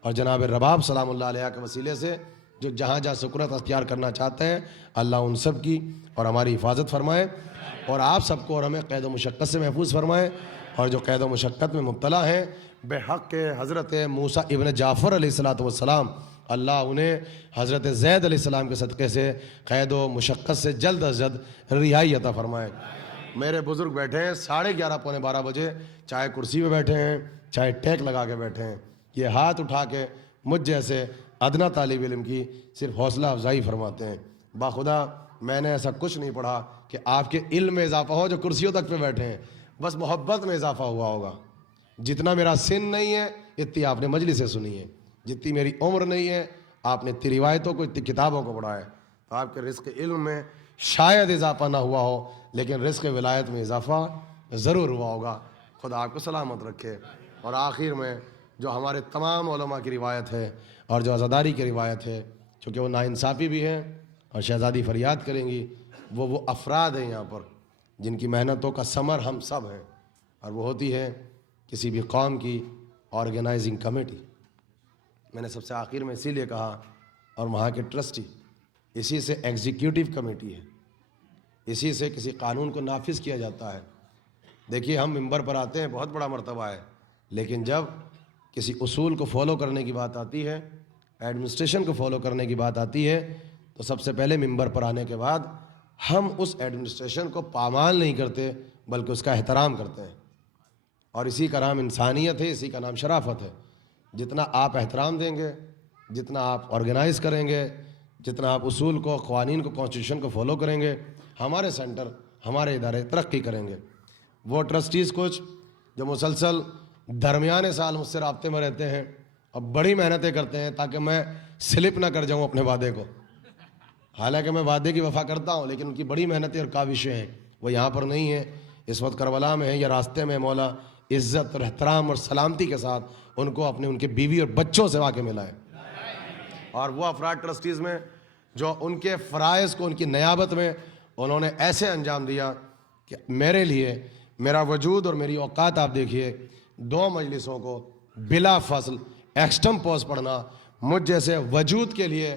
اور جناب رباب سلام اللہ علیہ کے وسیلے سے جو جہاں جہاں سکونت اختیار کرنا چاہتے ہیں، اللہ ان سب کی اور ہماری حفاظت فرمائے، اور آپ سب کو اور ہمیں قید و مشقت سے محفوظ فرمائے. اور جو قید و مشقت میں مبتلا ہیں بے حق کے حضرت موسیٰ ابن جعفر علیہ السلام، اللہ انہیں حضرت زید علیہ السلام کے صدقے سے قید و مشقت سے جلد از جلد رہائی عطا فرمائے. میرے بزرگ بیٹھے ہیں 11:30 پونے 12 بجے، چاہے کرسی پہ بیٹھے ہیں چاہے ٹیک لگا کے بیٹھے ہیں، یہ ہاتھ اٹھا کے مجھ جیسے ادنا طالب علم کی صرف حوصلہ افزائی فرماتے ہیں. باخدا میں نے ایسا کچھ نہیں پڑھا کہ آپ کے علم میں اضافہ ہو جو کرسیوں تک پہ بیٹھے ہیں، بس محبت میں اضافہ ہوا ہوگا. جتنا میرا سن نہیں ہے اتنی آپ نے مجلسیں سنی ہے، جتنی میری عمر نہیں ہے آپ نے اتنی روایتوں کو اتنی کتابوں کو پڑھا ہے. تو آپ کے رزق علم میں شاید اضافہ نہ ہوا ہو لیکن رزق ولایت میں اضافہ ضرور ہوا ہوگا. خدا آپ کو سلامت رکھے۔ اور آخر میں جو ہمارے تمام علماء کی روایت ہے اور جو عزاداری کی روایت ہے، چونکہ وہ ناانصافی بھی ہیں اور شہزادی فریاد کریں گی، وہ افراد ہیں یہاں پر جن کی محنتوں کا ثمر ہم سب ہیں، اور وہ ہوتی ہے کسی بھی قوم کی آرگنائزنگ کمیٹی۔ میں نے سب سے آخر میں اسی لیے کہا، اور وہاں کے ٹرسٹی، اسی سے ایگزیکیوٹیو کمیٹی ہے، اسی سے کسی قانون کو نافذ کیا جاتا ہے۔ دیکھیے ہم ممبر پر آتے ہیں، بہت بڑا مرتبہ ہے، لیکن جب کسی اصول کو فالو کرنے کی بات آتی ہے، ایڈمنسٹریشن کو فالو کرنے کی بات آتی ہے، تو سب سے پہلے ممبر پر آنے کے بعد ہم اس ایڈمنسٹریشن کو پامال نہیں کرتے بلکہ اس کا احترام کرتے ہیں، اور اسی کا نام انسانیت ہے، اسی کا نام شرافت ہے۔ جتنا آپ احترام دیں گے، جتنا آپ آرگنائز کریں گے، جتنا آپ اصول کو، قوانین کو، کانسٹیٹیوشن کو فالو کریں گے، ہمارے سینٹر، ہمارے ادارے ترقی کریں گے۔ وہ ٹرسٹیز کچھ جو مسلسل درمیانے سال مجھ سے رابطے میں رہتے ہیں اور بڑی محنتیں کرتے ہیں تاکہ میں سلپ نہ کر جاؤں اپنے وعدے کو، حالانکہ میں وعدے کی وفا کرتا ہوں، لیکن ان کی بڑی محنتیں اور کاوشیں ہیں، وہ یہاں پر نہیں ہیں، اس وقت کربلا میں ہیں یا راستے میں۔ مولا عزت اور احترام اور سلامتی کے ساتھ ان کو اپنے، ان کے بیوی اور بچوں سے واقع ملا ہے۔ اور وہ افراد ٹرسٹیز میں جو ان کے فرائض کو ان کی نیابت میں انہوں نے ایسے انجام دیا کہ میرے لیے میرا وجود اور میری اوقات آپ دیکھیے، 2 مجلسوں کو بلا فصل ایکسٹمپوز پڑھنا مجھ جیسے وجود کے لیے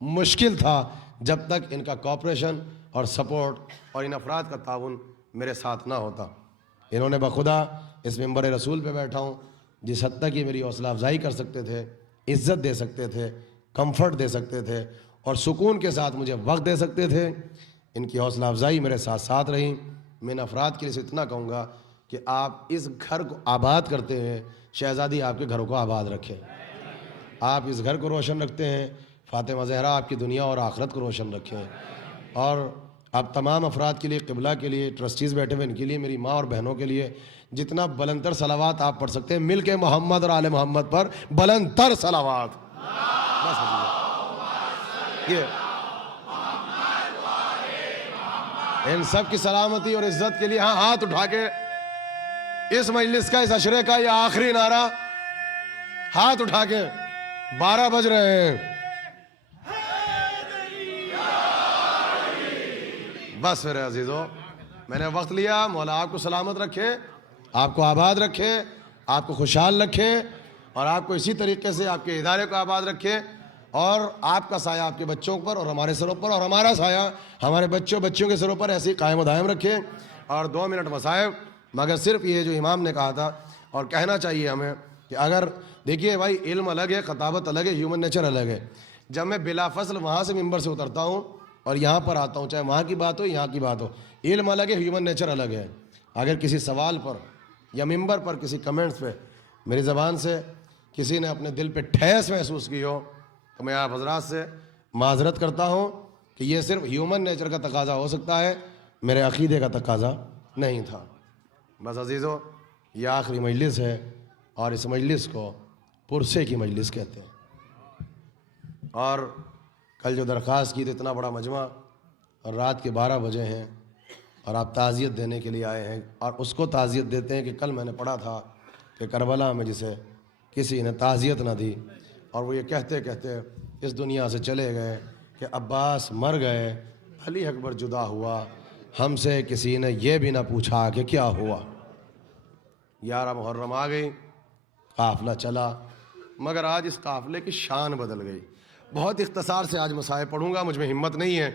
مشکل تھا جب تک ان کا کوآپریشن اور سپورٹ اور ان افراد کا تعاون میرے ساتھ نہ ہوتا۔ انہوں نے بخدا اس ممبر رسول پہ بیٹھا ہوں، جس حد تک یہ میری حوصلہ افزائی کر سکتے تھے، عزت دے سکتے تھے، کمفرٹ دے سکتے تھے اور سکون کے ساتھ مجھے وقت دے سکتے تھے، ان کی حوصلہ افزائی میرے ساتھ ساتھ رہی۔ میں ان افراد کے لیے اتنا کہوں گا کہ آپ اس گھر کو آباد کرتے ہیں، شہزادی آپ کے گھروں کو آباد رکھے۔ آپ اس گھر کو روشن رکھتے ہیں، فاطمہ زہرا آپ کی دنیا اور آخرت کو روشن رکھیں۔ اور آپ تمام افراد کے لیے، قبلہ کے لیے، ٹرسٹیز بیٹھے ہوئے ان کے لیے، میری ماں اور بہنوں کے لیے جتنا بلند تر صلوات آپ پڑھ سکتے ہیں، مل کے محمد اور آل محمد پر بلند تر صلوات۔ بس یہ ان سب کی سلامتی اور عزت کے لیے ہاں ہاتھ اٹھا کے اس مجلس کا، اس عشرے کا یہ آخری نعرہ ہاتھ اٹھا کے 12 بج رہے ہیں۔ بس میرے عزیزو، میں نے وقت لیا، مولا آپ کو سلامت رکھے، آپ کو آباد رکھے، آپ کو خوشحال رکھے، اور آپ کو اسی طریقے سے آپ کے ادارے کو آباد رکھے، اور آپ کا سایہ آپ کے بچوں پر اور ہمارے سروں پر، اور ہمارا سایہ ہمارے بچوں کے سروں پر ایسے ہی قائم و دائم رکھے۔ اور 2 منٹ مصائب، مگر صرف یہ جو امام نے کہا تھا اور کہنا چاہیے ہمیں کہ اگر دیکھیے بھائی، علم الگ ہے، خطابت الگ ہے، ہیومن نیچر الگ ہے۔ جب میں بلا فصل وہاں سے ممبر سے اترتا ہوں اور یہاں پر آتا ہوں، چاہے وہاں کی بات ہو یہاں کی بات ہو، علم الگ ہے، ہیومن نیچر الگ ہے۔ اگر کسی سوال پر یا ممبر پر کسی کمنٹس پہ میری زبان سے کسی نے اپنے دل پہ ٹھیس محسوس کی ہو، تو میں آپ حضرات سے معذرت کرتا ہوں کہ یہ صرف ہیومن نیچر کا تقاضا ہو سکتا ہے، میرے عقیدے کا تقاضا نہیں تھا۔ بس عزیزو، یہ آخری مجلس ہے اور اس مجلس کو پرسے کی مجلس کہتے ہیں۔ اور کل جو درخواست کی تو اتنا بڑا مجمع، اور رات کے 12 بجے ہیں اور آپ تعزیت دینے کے لیے آئے ہیں، اور اس کو تعزیت دیتے ہیں کہ کل میں نے پڑھا تھا کہ کربلا میں جسے کسی نے تعزیت نہ دی اور وہ یہ کہتے کہتے اس دنیا سے چلے گئے کہ عباس مر گئے، علی اکبر جدا ہوا، ہم سے کسی نے یہ بھی نہ پوچھا کہ کیا ہوا۔ 11 محرم آ گئی، قافلہ چلا، مگر آج اس قافلے کی شان بدل گئی۔ بہت اختصار سے آج مصائب پڑھوں گا، مجھ میں ہمت نہیں ہے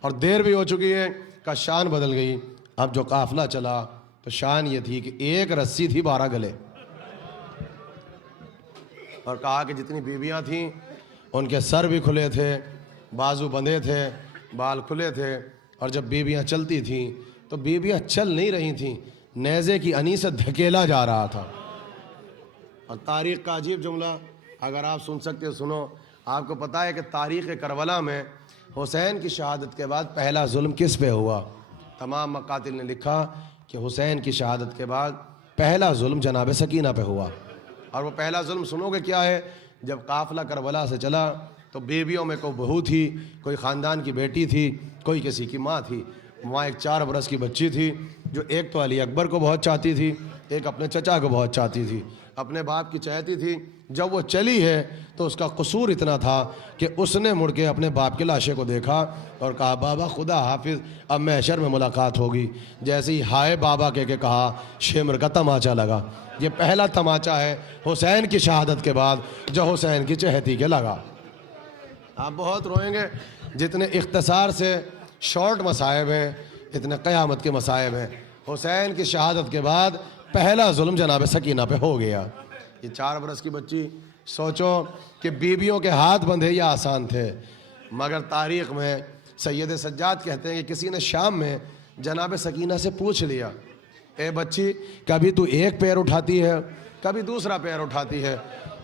اور دیر بھی ہو چکی ہے، کہ شان بدل گئی۔ اب جو قافلہ چلا تو شان یہ تھی کہ ایک رسی تھی 12 گلے، اور کہا کہ جتنی بیویاں تھیں ان کے سر بھی کھلے تھے، بازو بندھے تھے، بال کھلے تھے، اور جب بیویاں چلتی تھیں تو بیویاں چل نہیں رہی تھیں، نیزے کی انی سے دھکیلا جا رہا تھا۔ اور تاریخ کا عجیب جملہ اگر آپ سن سکتے سنو، آپ کو پتہ ہے کہ تاریخ کربلا میں حسین کی شہادت کے بعد پہلا ظلم کس پہ ہوا؟ تمام مقاتل نے لکھا کہ حسین کی شہادت کے بعد پہلا ظلم جناب سکینہ پہ ہوا۔ اور وہ پہلا ظلم سنو گے کیا ہے؟ جب قافلہ کربلا سے چلا تو بیویوں میں کوئی بہو تھی، کوئی خاندان کی بیٹی تھی، کوئی کسی کی ماں تھی۔ وہاں ایک 4 برس کی بچی تھی جو ایک تو علی اکبر کو بہت چاہتی تھی ایک اپنے چچا کو بہت چاہتی تھی، اپنے باپ کی چاہتی تھی. جب وہ چلی ہے تو اس کا قصور اتنا تھا کہ اس نے مڑ کے اپنے باپ کے لاشے کو دیکھا اور کہا بابا خدا حافظ، اب محشر میں ملاقات ہوگی. جیسے ہی ہائے بابا کہہ کے کہا، شمر کا تماچا لگا. یہ پہلا تماچا ہے حسین کی شہادت کے بعد جو حسین کی چہتی کے لگا. آپ بہت روئیں گے. جتنے اختصار سے شارٹ مصائب ہیں اتنے قیامت کے مصائب ہیں. حسین کی شہادت کے بعد پہلا ظلم جناب سکینہ پہ ہو گیا. یہ 4 برس کی بچی، سوچو کہ بیویوں کے ہاتھ بندھے یہ آسان تھے، مگر تاریخ میں سید سجاد کہتے ہیں کہ کسی نے شام میں جناب سکینہ سے پوچھ لیا، اے بچی کبھی تو ایک پیر اٹھاتی ہے کبھی دوسرا پیر اٹھاتی ہے،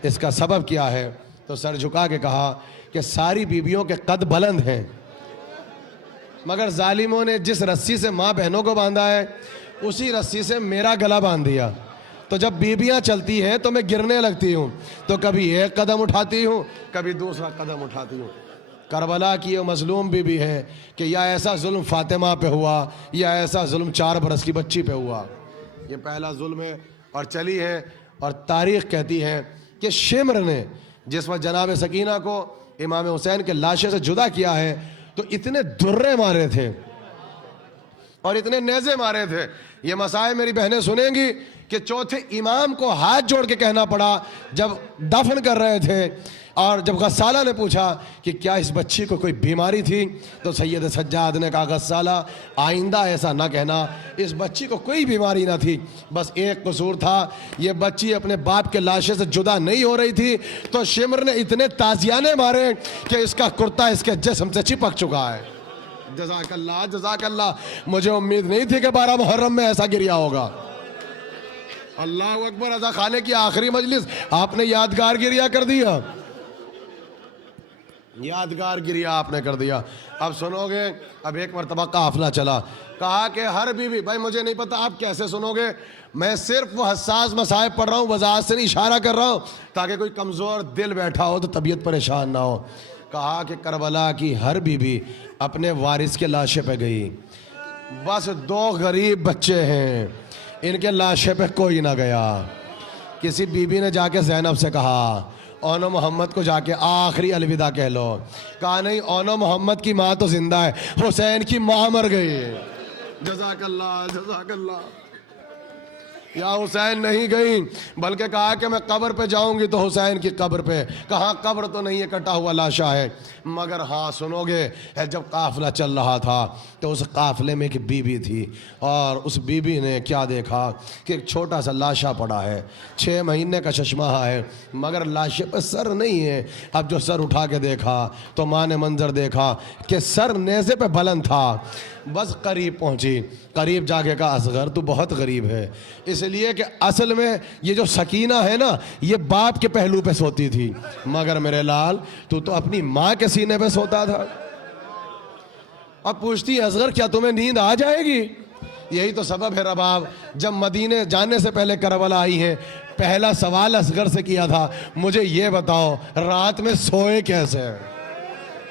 اس کا سبب کیا ہے؟ تو سر جھکا کے کہا کہ ساری بیویوں کے قد بلند ہیں، مگر ظالموں نے جس رسی سے ماں بہنوں کو باندھا ہے اسی رسی سے میرا گلا باندھ دیا. تو جب بیویاں چلتی ہیں تو میں گرنے لگتی ہوں، تو کبھی ایک قدم اٹھاتی ہوں کبھی دوسرا قدم اٹھاتی ہوں. کربلا کی یہ مظلوم بیوی ہے کہ یا ایسا ظلم فاطمہ پہ ہوا یا ایسا ظلم 4 برس کی بچی پہ ہوا. یہ پہلا ظلم ہے اور چلی ہے. اور تاریخ کہتی ہے کہ شمر نے جس وقت جناب سکینہ کو امام حسین کے لاشے سے جدا کیا ہے تو اتنے درے مارے تھے اور اتنے نیزے مارے تھے. یہ مسائل میری بہنیں سنیں گی کہ چوتھے امام کو ہاتھ جوڑ کے کہنا پڑا جب دفن کر رہے تھے. اور جب غسالہ نے پوچھا کہ کیا اس بچی کو کوئی بیماری تھی تو سید سجاد نے کہا غسالہ آئندہ ایسا نہ کہنا، اس بچی کو کوئی بیماری نہ تھی، بس ایک قصور تھا، یہ بچی اپنے باپ کے لاشے سے جدا نہیں ہو رہی تھی. تو شمر نے اتنے تازیانے مارے کہ اس کا کرتا اس کے جسم سے چپک چکا ہے. جزاک اللہ جزاک اللہ. مجھے امید نہیں تھی کہ 12 محرم میں ایسا گریا ہوگا. اللہ اکبر. رضا خانے کی آخری مجلس آپ نے یادگار گریا کر دیا، یادگار گریا آپ نے کر دیا. اب سنو گے. اب ایک مرتبہ قافلہ چلا، کہا کہ ہر بیوی، بھائی مجھے نہیں پتا آپ کیسے سنو گے، میں صرف وہ حساس مسائل پڑھ رہا ہوں، وضاحت سے نہیں اشارہ کر رہا ہوں تاکہ کوئی کمزور دل بیٹھا ہو تو طبیعت پریشان نہ ہو. کہا کہ کربلا کی ہر بیوی اپنے وارث کے لاشے پہ گئی، بس 2 غریب بچے ہیں، ان کے لاشے پہ کوئی نہ گیا. کسی بیوی نے جا کے زینب سے کہا اونو محمد کو جا کے آخری الوداع کہہ لو. کہا نہیں، اونو محمد کی ماں تو زندہ ہے، حسین کی ماں مر گئی. جزاک اللہ جزاک اللہ. یا حسین نہیں گئی بلکہ کہا کہ میں قبر پہ جاؤں گی تو حسین کی قبر پہ. کہاں قبر تو نہیں ہے، کٹا ہوا لاشا ہے. مگر ہاں سنو گے، جب قافلہ چل رہا تھا تو اس قافلے میں ایک بیوی تھی اور اس بیوی نے کیا دیکھا کہ ایک چھوٹا سا لاشا پڑا ہے، 6 مہینے کا چشمہ ہے، مگر لاشے پہ سر نہیں ہے. اب جو سر اٹھا کے دیکھا تو ماں نے منظر دیکھا کہ سر نیزے پہ بلند تھا. بس قریب پہنچی، قریب جا کے کہا اصغر تو بہت غریب ہے، اس لیے کہ اصل میں یہ جو سکینہ ہے نا یہ باپ کے پہلو پہ سوتی تھی، مگر میرے لال تو اپنی ماں کے سینے پہ سوتا تھا. اب پوچھتی ہے اصغر کیا تمہیں نیند آ جائے گی؟ یہی تو سبب ہے رباب. جب مدینے جانے سے پہلے کربلا آئی ہے، پہلا سوال اصغر سے کیا تھا مجھے یہ بتاؤ رات میں سوئے کیسے.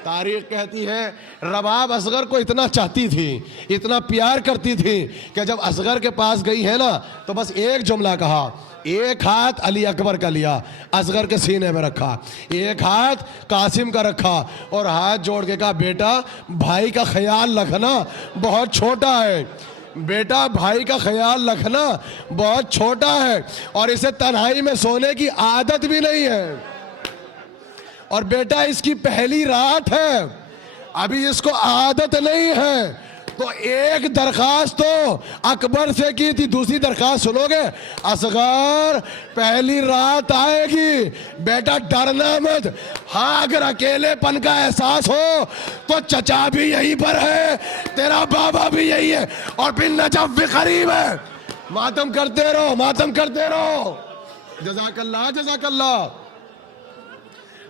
تاریخ کہتی ہے رباب اصغر کو اتنا چاہتی تھی، اتنا پیار کرتی تھی کہ جب اصغر کے پاس گئی ہے نا تو بس ایک جملہ کہا، ایک ہاتھ علی اکبر کا لیا اصغر کے سینے میں رکھا، ایک ہاتھ قاسم کا رکھا اور ہاتھ جوڑ کے کہا بیٹا بھائی کا خیال رکھنا بہت چھوٹا ہے، بیٹا بھائی کا خیال رکھنا بہت چھوٹا ہے اور اسے تنہائی میں سونے کی عادت بھی نہیں ہے، اور بیٹا اس کی پہلی رات ہے، ابھی اس کو عادت نہیں ہے. تو ایک درخواست تو اکبر سے کی تھی، دوسری درخواست سنو گے، اصغر پہلی رات آئے گی بیٹا ڈرنا مت، ہاں اگر اکیلے پن کا احساس ہو تو چچا بھی یہیں پر ہے، تیرا بابا بھی یہی ہے اور پھر نجف بھی قریب ہے، ماتم کرتے رہو ماتم کرتے رہو. جزاک اللہ جزاک اللہ.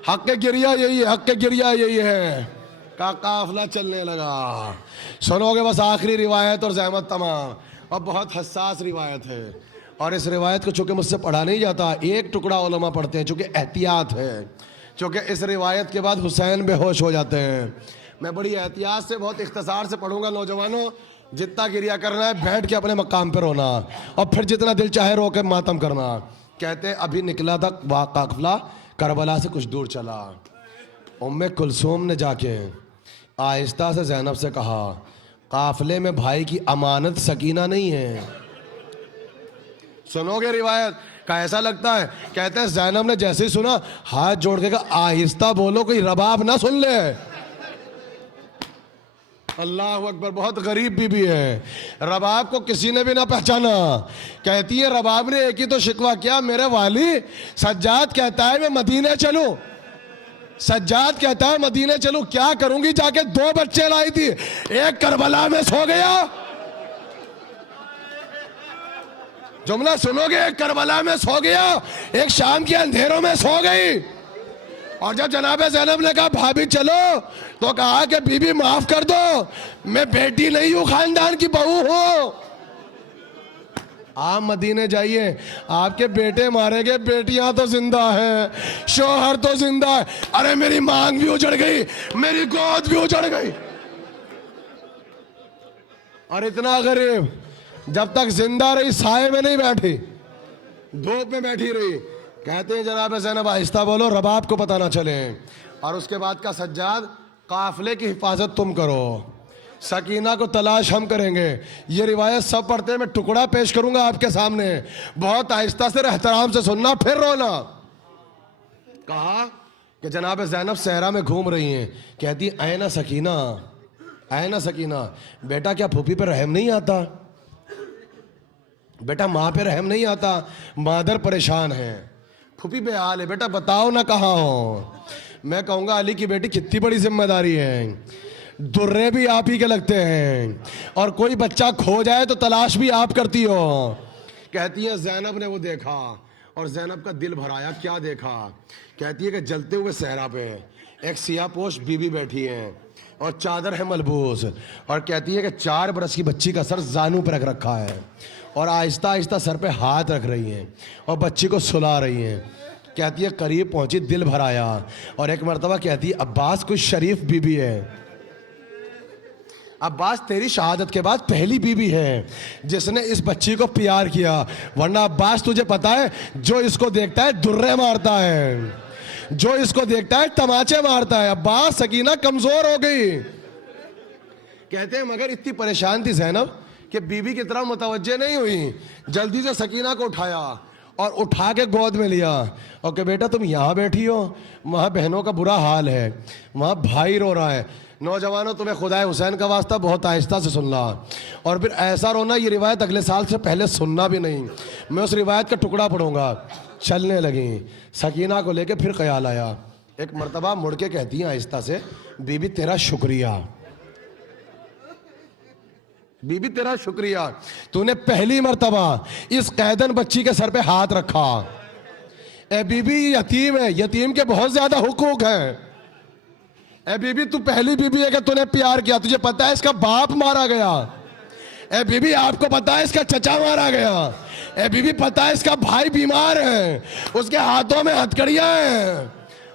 حق گریہ یہی ہے، حق گریہ یہی ہے. قافلہ چلنے لگا. سنو گے بس آخری روایت اور زحمت تمام، اور بہت حساس روایت ہے اور اس روایت کو چونکہ مجھ سے پڑھا نہیں جاتا، ایک ٹکڑا علماء پڑھتے ہیں چونکہ احتیاط ہے، چونکہ اس روایت کے بعد حسین بے ہوش ہو جاتے ہیں. میں بڑی احتیاط سے بہت اختصار سے پڑھوں گا نوجوانوں. جتنا گریا کرنا ہے بیٹھ کے اپنے مقام پہ رونا، اور پھر جتنا دل چاہے رو کے ماتم کرنا۔ کہتے ابھی نکلا تھا قافلہ، کربلا سے کچھ دور چلا، ام کلثوم نے جا کے آہستہ سے زینب سے کہا قافلے میں بھائی کی امانت سکینہ نہیں ہے۔ سنو گے روایت کا ایسا لگتا ہے، کہتے ہیں زینب نے جیسے ہی سنا ہاتھ جوڑ کے کہا آہستہ بولو کوئی رباب نہ سن لے۔ اللہ اکبر، بہت غریب بی بی ہے، رباب کو کسی نے بھی نہ پہچانا۔ کہتی ہے رباب نے ایک ہی تو شکوہ کیا، میرے والی سجاد کہتا ہے میں مدینے چلوں، سجاد کہتا ہے مدینے چلوں، کیا کروں گی جا کے؟ 2 بچے لائی تھی، ایک کربلا میں سو گیا، جملہ سنو گے، ایک کربلا میں سو گیا، ایک شام کے اندھیروں میں سو گئی۔ اور جب جناب زینب نے کہا بھابھی چلو، تو کہا کہ بی بی معاف کر دو، میں بیٹی نہیں ہوں، خاندان کی بہو ہوں۔ آپ مدینے جائیے، آپ کے بیٹے مارے گئے، بیٹیاں تو زندہ ہیں، شوہر تو زندہ ہے، ارے میری مانگ بھی اجڑ گئی، میری گود بھی اجڑ گئی۔ اور اتنا غریب جب تک زندہ رہی سائے میں نہیں بیٹھی، دھوپ میں بیٹھی رہی۔ کہتے ہیں جناب زینب آہستہ بولو رباب کو پتہ نہ چلے۔ اور اس کے بعد کا سجاد قافلے کی حفاظت تم کرو، سکینہ کو تلاش ہم کریں گے۔ یہ روایت سب پڑھتے ہیں، میں ٹکڑا پیش کروں گا آپ کے سامنے، بہت آہستہ سے احترام سے سننا پھر رونا۔ کہا کہ جناب زینب صحرا میں گھوم رہی ہیں، کہتی این سکینہ، این سکینہ، بیٹا کیا پھوپھی پہ رحم نہیں آتا؟ بیٹا ماں پہ رحم نہیں آتا؟ مادر پریشان ہے، پھوپھی بے حال ہے، بیٹا بتاؤ نہ کہاں ہو۔ میں کہوں گا علی کی بیٹی کتنی بڑی ذمہ داری ہے، درے بھی آپ ہی کے لگتے ہیں، اور کوئی بچہ کھو جائے تو تلاش بھی آپ کرتی ہو۔ کہتی ہے زینب نے وہ دیکھا اور زینب کا دل بھرایا۔ کیا دیکھا؟ کہتی ہے کہ جلتے ہوئے صحرا پہ ایک سیاہ پوش بی بی بیٹھی ہے اور چادر ہے ملبوس، اور کہتی ہے کہ 4 برس کی بچی کا سر زانوں پہ رکھ رکھا ہے، اور آہستہ آہستہ سر پہ ہاتھ رکھ رہی ہیں اور بچی کو سلا رہی ہیں۔ کہتی ہے قریب پہنچی، دل بھر آیا، اور ایک مرتبہ کہتی ہے عباس کچھ شریف بی بی ہے، عباس تیری شہادت کے بعد پہلی بی بی ہے جس نے اس بچی کو پیار کیا، ورنہ عباس تجھے پتا ہے جو اس کو دیکھتا ہے درے مارتا ہے، جو اس کو دیکھتا ہے تماچے مارتا ہے۔ عباس سکینہ کمزور ہو گئی۔ کہتے ہیں مگر اتنی پریشان تھی زینب کہ بی بی کی طرح متوجہ نہیں ہوئی، جلدی سے سکینہ کو اٹھایا اور اٹھا کے گود میں لیا، اور کہ بیٹا تم یہاں بیٹھی ہو، وہاں بہنوں کا برا حال ہے، وہاں بھائی رو رہا ہے، نوجوانوں تمہیں خدائے حسین کا واسطہ بہت آہستہ سے سننا، اور پھر ایسا رونا یہ روایت اگلے سال سے پہلے سننا بھی نہیں۔ میں اس روایت کا ٹکڑا پڑھوں گا۔ چلنے لگیں، سکینہ کو لے کے پھر خیال آیا، ایک مرتبہ مڑ کے کہتی ہیں آہستہ سے بی بی تیرا شکریہ، بی بی تیرا شکریہ، تو نے پہلی مرتبہ اس قیدن بچی کے سر پہ ہاتھ رکھا۔ اے بی بی یتیم ہے، یتیم کے بہت زیادہ حقوق ہیں۔ اے بی بی تو پہلی بی بی ہے کہ تو نے پیار کیا، تجھے پتا ہے اس کا باپ مارا گیا، اے بی بی آپ کو پتا ہے اس کا چچا مارا گیا، اے بی بی پتا ہے اس کا بھائی بیمار ہے، اس کے ہاتھوں میں ہتھکڑیاں ہیں۔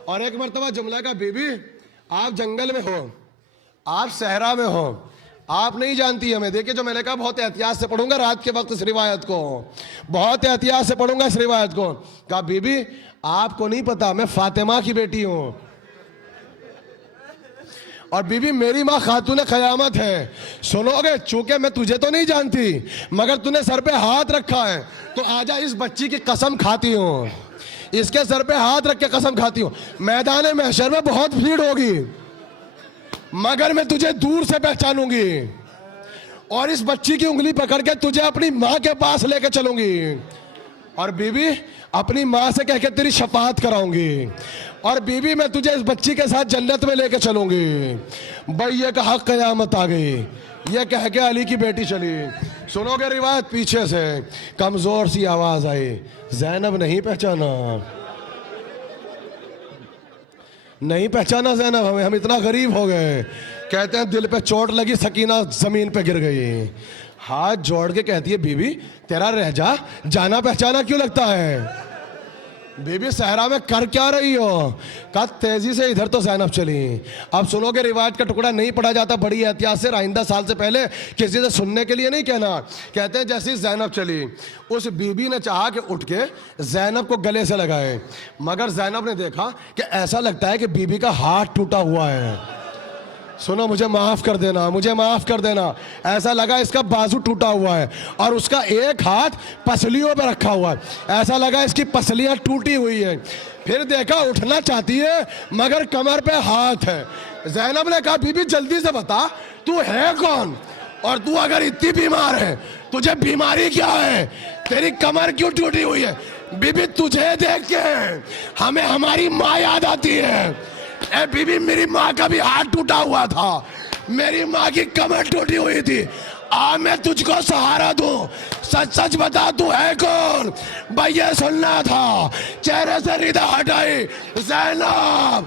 اور ایک مرتبہ جملہ کا بی بی آپ جنگل میں ہو، آپ صحرا میں ہو، آپ نہیں جانتی ہمیں، دیکھیں جو میں نے کہا بہت احتیاط سے پڑھوں گا رات کے وقت اس روایت کو، بہت احتیاط سے پڑھوں گا اس روایت کو۔ کہا بی بی آپ کو نہیں پتا میں فاطمہ کی بیٹی ہوں، اور بی بی میری ماں خاتون قیامت ہے۔ سنو گے چونکہ میں تجھے تو نہیں جانتی مگر تو نے سر پہ ہاتھ رکھا ہے تو آجا اس بچی کی قسم کھاتی ہوں، اس کے سر پہ ہاتھ رکھ کے قسم کھاتی ہوں، میدان محشر میں بہت بھیڑ ہوگی مگر میں تجھے دور سے پہچانوں گی، اور اس بچی کی انگلی پکڑ کے تجھے اپنی ماں کے پاس لے کے چلوں گی، اور بی بی اپنی ماں سے کہہ کے تیری شفاعت کراؤں گی، اور بی بی میں تجھے اس بچی کے ساتھ جنت میں لے کے چلوں گی۔ بھائی یہ کہا قیامت آ گئی، یہ کہہ کے علی کی بیٹی چلی۔ سنو گے روایت پیچھے سے کمزور سی آواز آئی، زینب نہیں پہچانا، نہیں پہچانا زینب ہمیں، ہم اتنا غریب ہو گئے۔ کہتے ہیں دل پہ چوٹ لگی، سکینہ زمین پہ گر گئی، ہاتھ جوڑ کے کہتی ہے بی بی تیرا رہجا جانا پہچانا کیوں لگتا ہے؟ بی بی صحرا میں کر کیا رہی ہو؟ کہا تیزی سے ادھر تو زینب چلی. اب سنو کہ روایت کا ٹکڑا نہیں پڑھا جاتا بڑی احتیاط سے, آئندہ سال سے پہلے کسی سے سننے کے لیے نہیں کہنا. کہتے ہیں جیسی زینب چلی, اس بی بی نے چاہا کہ اٹھ کے زینب کو گلے سے لگائے, مگر زینب نے دیکھا کہ ایسا لگتا ہے کہ بی بی کا ہاتھ ٹوٹا ہوا ہے. سنو, مجھے معاف کر دینا, مجھے معاف کر دینا, ایسا لگا اس کا بازو ٹوٹا ہوا ہے اور اس کا ایک ہاتھ پسلیوں پہ رکھا ہوا ہے, ایسا لگا اس کی پسلیاں ٹوٹی ہوئی ہیں. پھر دیکھا اٹھنا چاہتی ہے مگر کمر پہ ہاتھ ہے. زینب نے کہا بی بی جلدی سے بتا تو ہے کون, اور تو اگر اتنی بیمار ہے تجھے بیماری کیا ہے, تیری کمر کیوں ٹوٹی ہوئی ہے؟ بی بی تجھے دیکھ کے ہمیں ہماری ماں یاد آتی ہے. اے بی بی, میری ماں کا بھی ہاتھ ٹوٹا ہوا تھا, میری ماں کی کمر ٹوٹی ہوئی تھی, آ میں تجھ کو سہارا دوں, سچ سچ بتا تو ہے کون؟ بھائی یہ سننا تھا. چہرے سے ردا ہٹائی, زینب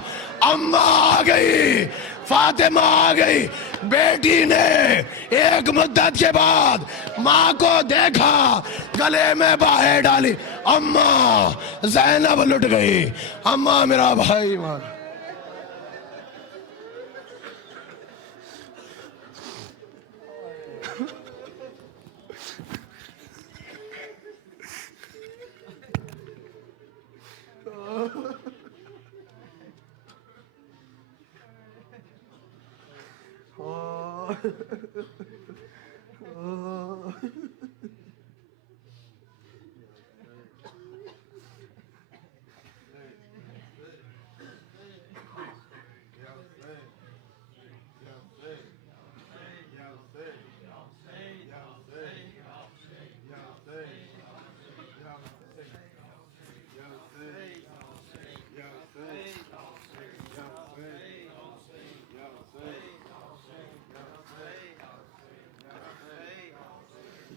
اماں آ گئی, فاطمہ آ گئی. بیٹی نے ایک مدت کے بعد ماں کو دیکھا, گلے میں باہیں ڈالی, اماں. زینب لٹ گئی, اماں میرا بھائی مار.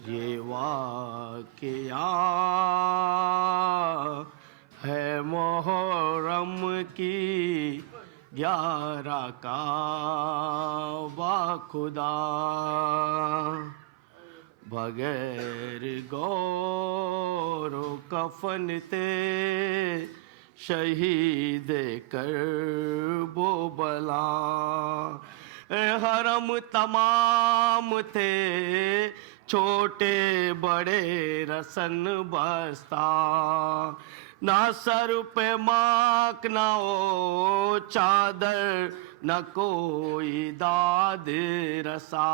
یہ واقعہ ہے محرم کی 11 کا خدا, بغیر گور و کفن تے شہید کرب و بلا. حرم تمام تھے چھوٹے بڑے رسن بستہ, نہ سر پہ ماک نہ ہو چادر نہ کوئی داد رسا.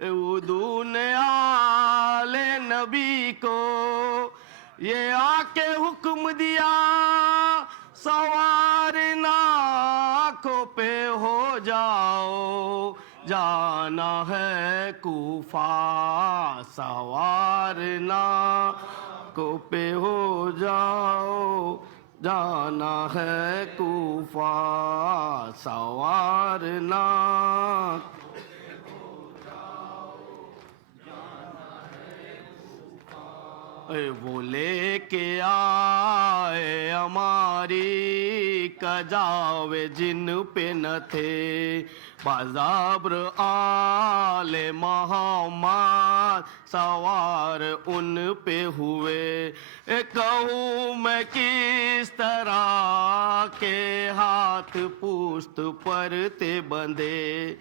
ادون آل نبی کو یہ آ کے حکم دیا, سوار ناکوں پہ ہو جاؤ, جانا ہے کوفہ, سوار ناکوں پہ ہو جاؤ, جانا ہے کوفہ, سوار ناک. وہ لے کے آئے ہماری کجاوے جن پہ نہ تھے, بازابر آل محمد سوار ان پہ ہوئے. کہوں میں کس طرح کے ہاتھ پوست پر تے بندھے,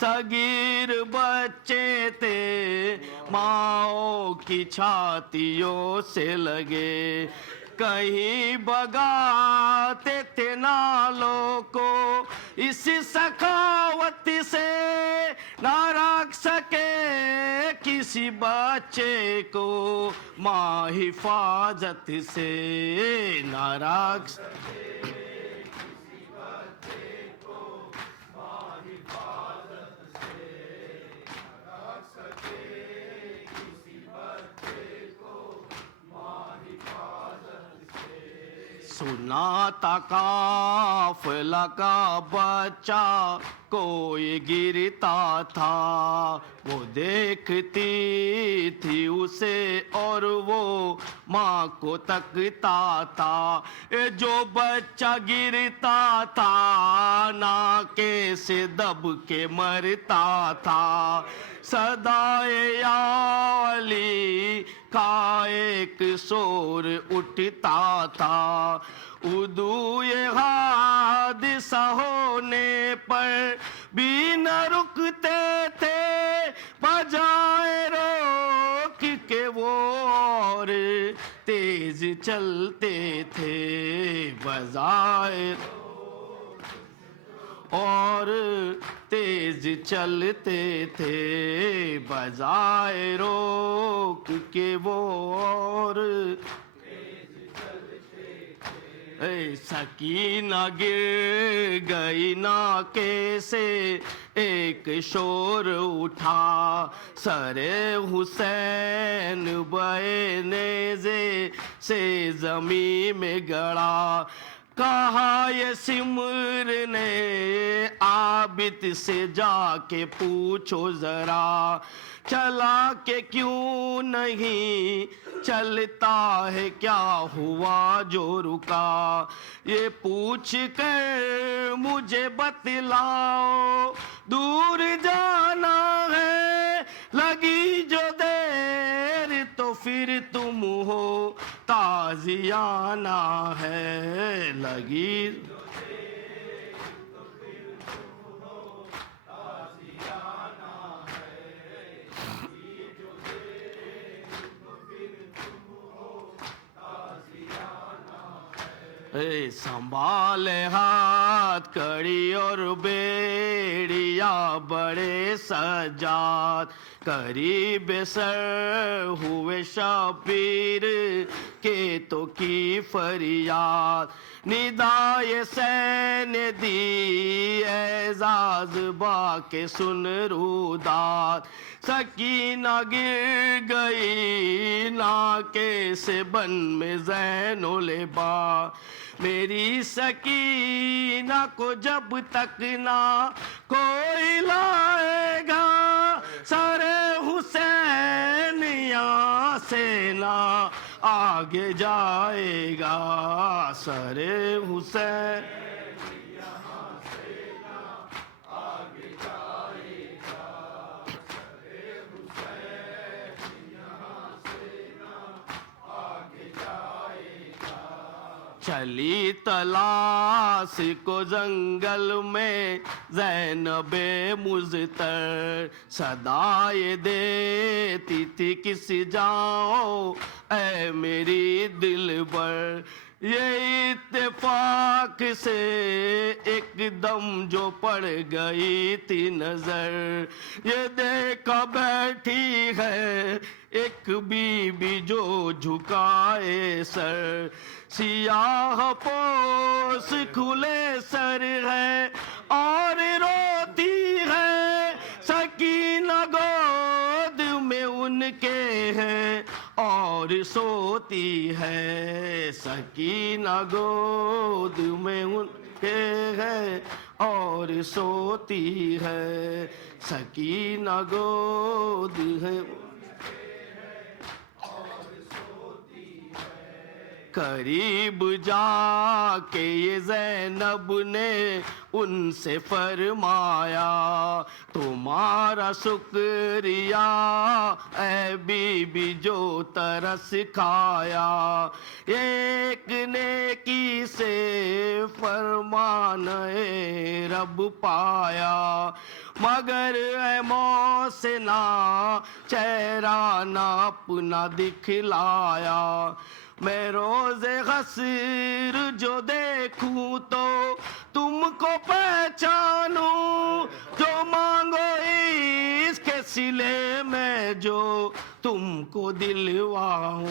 صغیر بچے تھے ماؤں کی چھاتیوں سے لگے, کہیں بگاتے تھے نالوں کو اس سخاوت سے, نہ رکھ سکے کسی بچے کو ماں حفاظت سے, نہ رکھ سکے. سنا تھا قافلہ کا بچہ کوئی گرتا تھا, وہ دیکھتی تھی اسے اور وہ ماں کو تکتا تھا. جو بچہ گرتا تھا ناکے سے دب کے مرتا تھا, صدائے یا علی کا ایک شور اٹھتا تھا، اردو یہ حادثہ ہونے پر بھی نہ رکتے تھے، بجائے روک کے وہ اور تیز چلتے تھے، بجائے اور تیز چلتے تھے، بجائے روک کے وہ اور سکینہ گر گئی ناکے سے، ایک شور اٹھا سر حسین بے نیزے سے زمین میں گڑا، کہا یہ سمر نے عابد سے جا کے پوچھو ذرا، چلا کہ کیوں نہیں چلتا ہے، کیا ہوا جو رکا، یہ پوچھ کر مجھے بتلاؤ، دور جانا ہے لگی جو دیر تو پھر تم ہو تازیانہ ہے، لگی سنبھالے ہاتھ کڑی اور بیڑیا بڑے سجاد، قریب سر ہوئے شبیر کے تو کی فریاد، ندائے سین دی اعزاز با کے سن روداد، سکینہ گر گئی ناکے سے بن میں زین و لبا، میری سکینہ کو جب تک نہ کوئی لائے گا، سر حسین یہاں سے نہ آگے جائے گا، سر حسین چلی تلاش کو جنگل میں زینب مضطر، صدائے دیتی تھی کس جاؤ اے میری دلبر، یہ اتفاق سے ایک دم جو پڑ گئی تھی نظر، یہ دیکھا بیٹھی ہے ایک بی بی جو جھکائے سر، سیاہ پوش کھلے سر ہے اور روتی ہے، سکینہ گود میں ان کے ہے اور سوتی ہے، سکینہ گود میں ان کے ہے اور سوتی ہے، سکینہ گود ہے قریب جا کے یہ زینب نے ان سے فرمایا، تمہارا شکریہ اے بی بی جو ترس کھایا، ایک نیکی سے فرمان اے رب پایا، مگر اے محسنہ چہرہ نہ اپنا دکھلایا، میں روز غسر جو دیکھوں تو تم کو پہچانوں، جو مانگو اس کے سلے میں جو تم کو دلواؤں،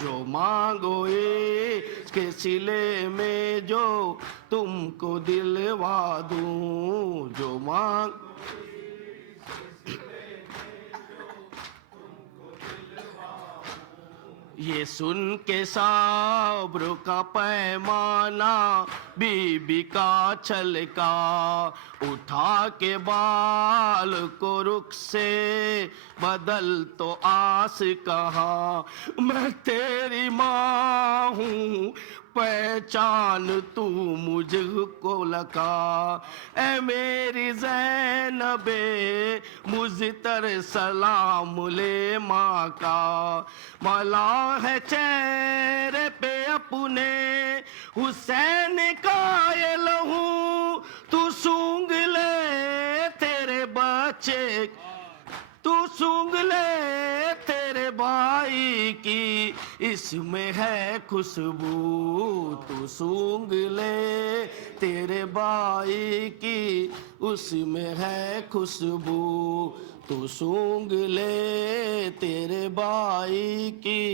جو مانگو اس کے سلے میں جو تم کو دلوا دوں، جو مانگ یہ سن کے صبر کا پیمانہ بی بی کا چھلکا، اٹھا کے بال کو رخ سے بدل تو آس کہا، میں تیری ماں ہوں پہچان تو مجھ کو لگا، اے میری زینب مزتر سلام لے ماں کا، ملا ہے چہرے پہ اپنے حسین کا یہ لہو، تو سونگ لے تیرے بچے، تو سونگ لے تیرے بھائی کی، اس میں ہے خوشبو، تو سونگ لے تیرے بھائی کی، اس میں ہے خوشبو، تو سونگ لے تیرے بھائی کی،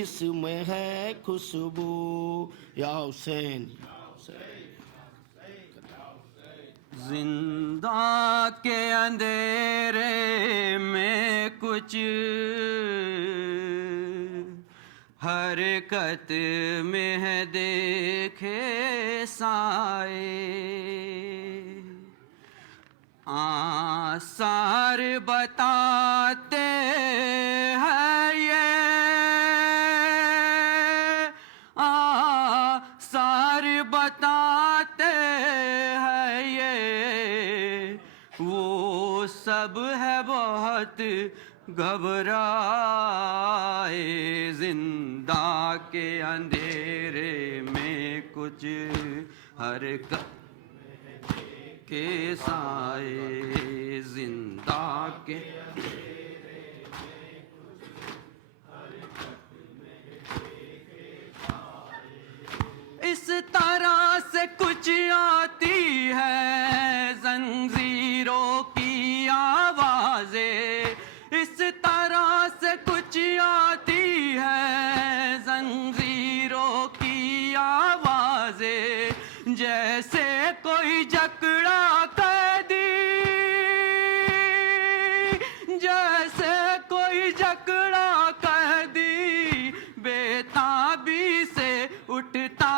اس میں ہے خوشبو، یا حسین۔ زندہ کے اندھیرے میں کچھ حرکت میں ہے دیکھے سائے، آثار بتاتے ہیں یہ، آثار بتاتے ہیں یہ، وہ سب ہے بہت گھبرائے، زندہ کے اندھیرے میں کچھ حرکت کے سائے، زندہ کے اس طرح سے کچھ آتی ہے زنجیروں کی آوازیں، اس طرح سے کچھ آتی ہے زنجیروں کی آوازیں، جیسے کوئی جکڑا قیدی، جیسے کوئی جکڑا قیدی بےتابی سے اٹھتا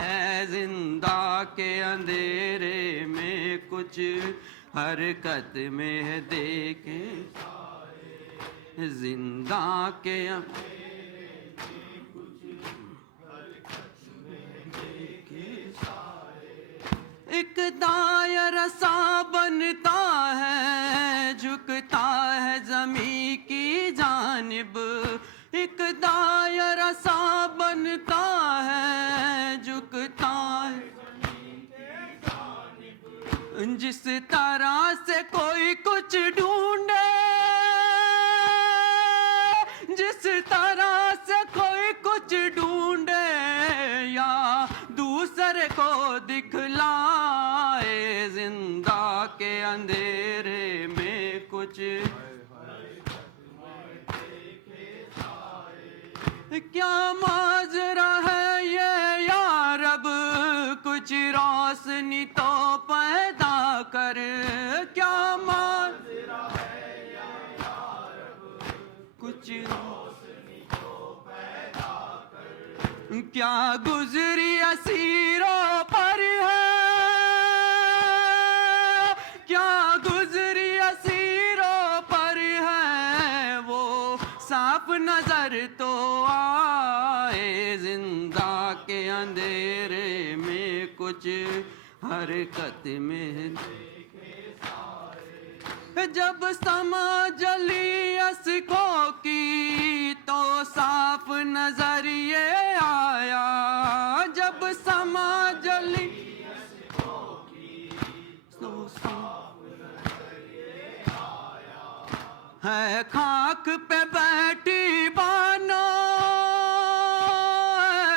ہے، زندہ کے اندھیرے میں کچھ حرکت میں دیکھے، زندہ کے ایک دائرہ سا بنتا ہے، جھکتا ہے زمین کی جانب، ایک دائرہ سا بنتا ہے، جھکتا ہے جس طرح سے کوئی کچھ ڈھونڈے، جس طرح سے کوئی کچھ ڈھونڈے یا دوسرے کو دکھلائے، زندہ کے اندھیرے میں کچھ کیا ماجرا ہے یہ یا رب، کچھ روشنی تو پیدا کر، کیا ماجرا ہے یا رب، کچھ روشنی تو پیدا کر، کیا گزری اسیروں پر ہے، کیا گزری اسیروں پر ہے، وہ صاف نظر تو آئے، زندہ کے اندھیرے میں کچھ حرکت میں، جب سما جلی اشکوں کی تو صاف نظر یہ آیا، جب سما جلی اشکوں کی تو صاف نظر یہ آیا، ہے خاک پہ بیٹھی بانو،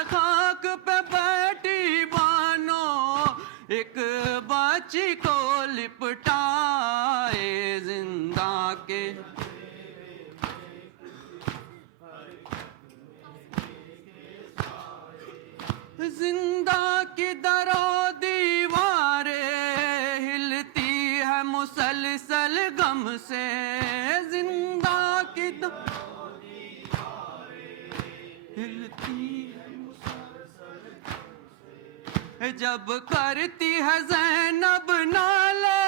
خاک پہ بیٹھی بانو، ایک بچی کو لپٹائے، زندہ کے زندہ کی در و دیواریں ہلتی ہے مسلسل غم سے، زندہ کی در و دیواریں ہلتی ہے مسلسل غم سے، جب کرتی ہے زینب نالے،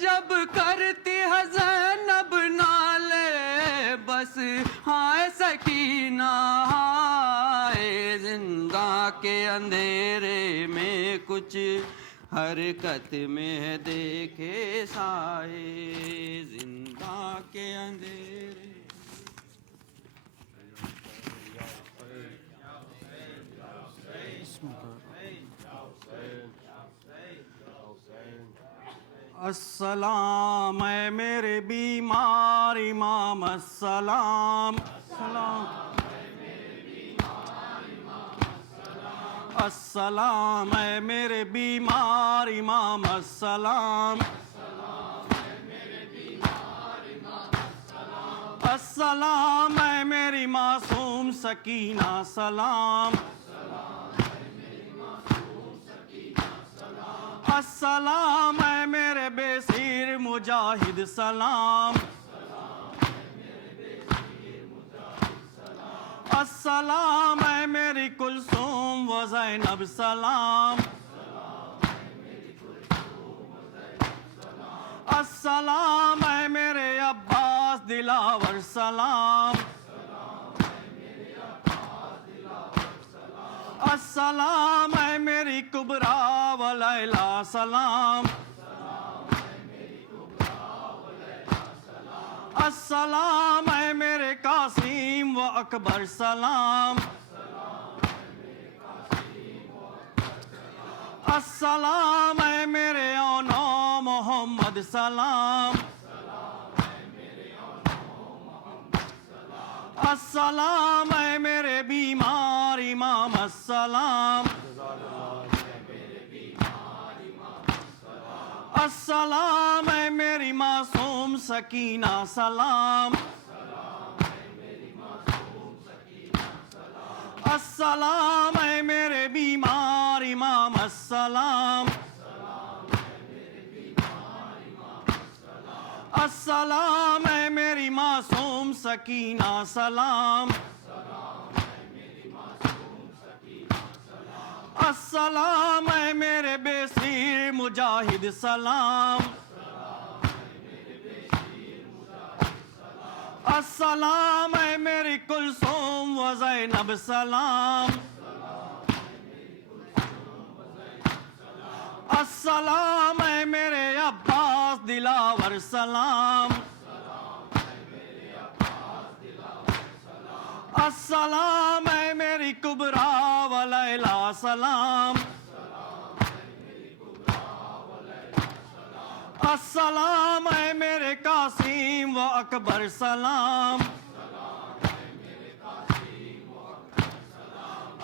جب کرتی ہے زینب نالے، بس ہائے سکینہ زندہ کے اندھیرے میں کچھ حرکت میں دیکھے سائے زندہ کے اندھیرے السلام اے میرے بیمار امام السلام السلام اے میرے بیمار امام السلام السلام اے میری معصوم سکینہ سلام السلام اے میرے بے سیر مجاہد سلام السلام اے میری کلثوم و زینب سلام السلام اے میرے عباس دلاور سلام السلام اے میری کبریٰ و لیلی سلام السلام اے میرے قاسم و اکبر سلام السلام اے میرے اونو محمد سلام السلام اے میرے بیمار امام السلام السلام اے میری معصوم سکینہ سلام السلام اے میرے بیمار امام السلام السلام اے میری معصوم سکینہ سلام السلام اے میرے بے سیر مجاہد سلام السلام اے میری کلثوم و زینب سلام السلام اے میرے عباس دلاور سلام السلام اے میری کبریٰ و لیلی سلام السلام اے میرے قاسم و اکبر سلام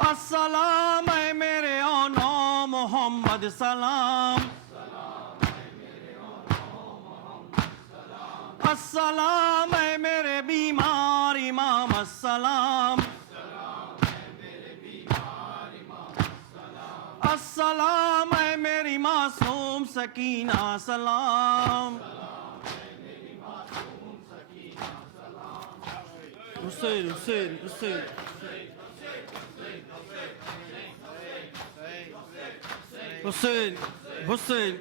السلام اے میرے اونو محمد سلام السلام اے میرے بیمار امام السلام السلام اے میری معصوم سکینہ سلام حسین حسین حسین حسین حسین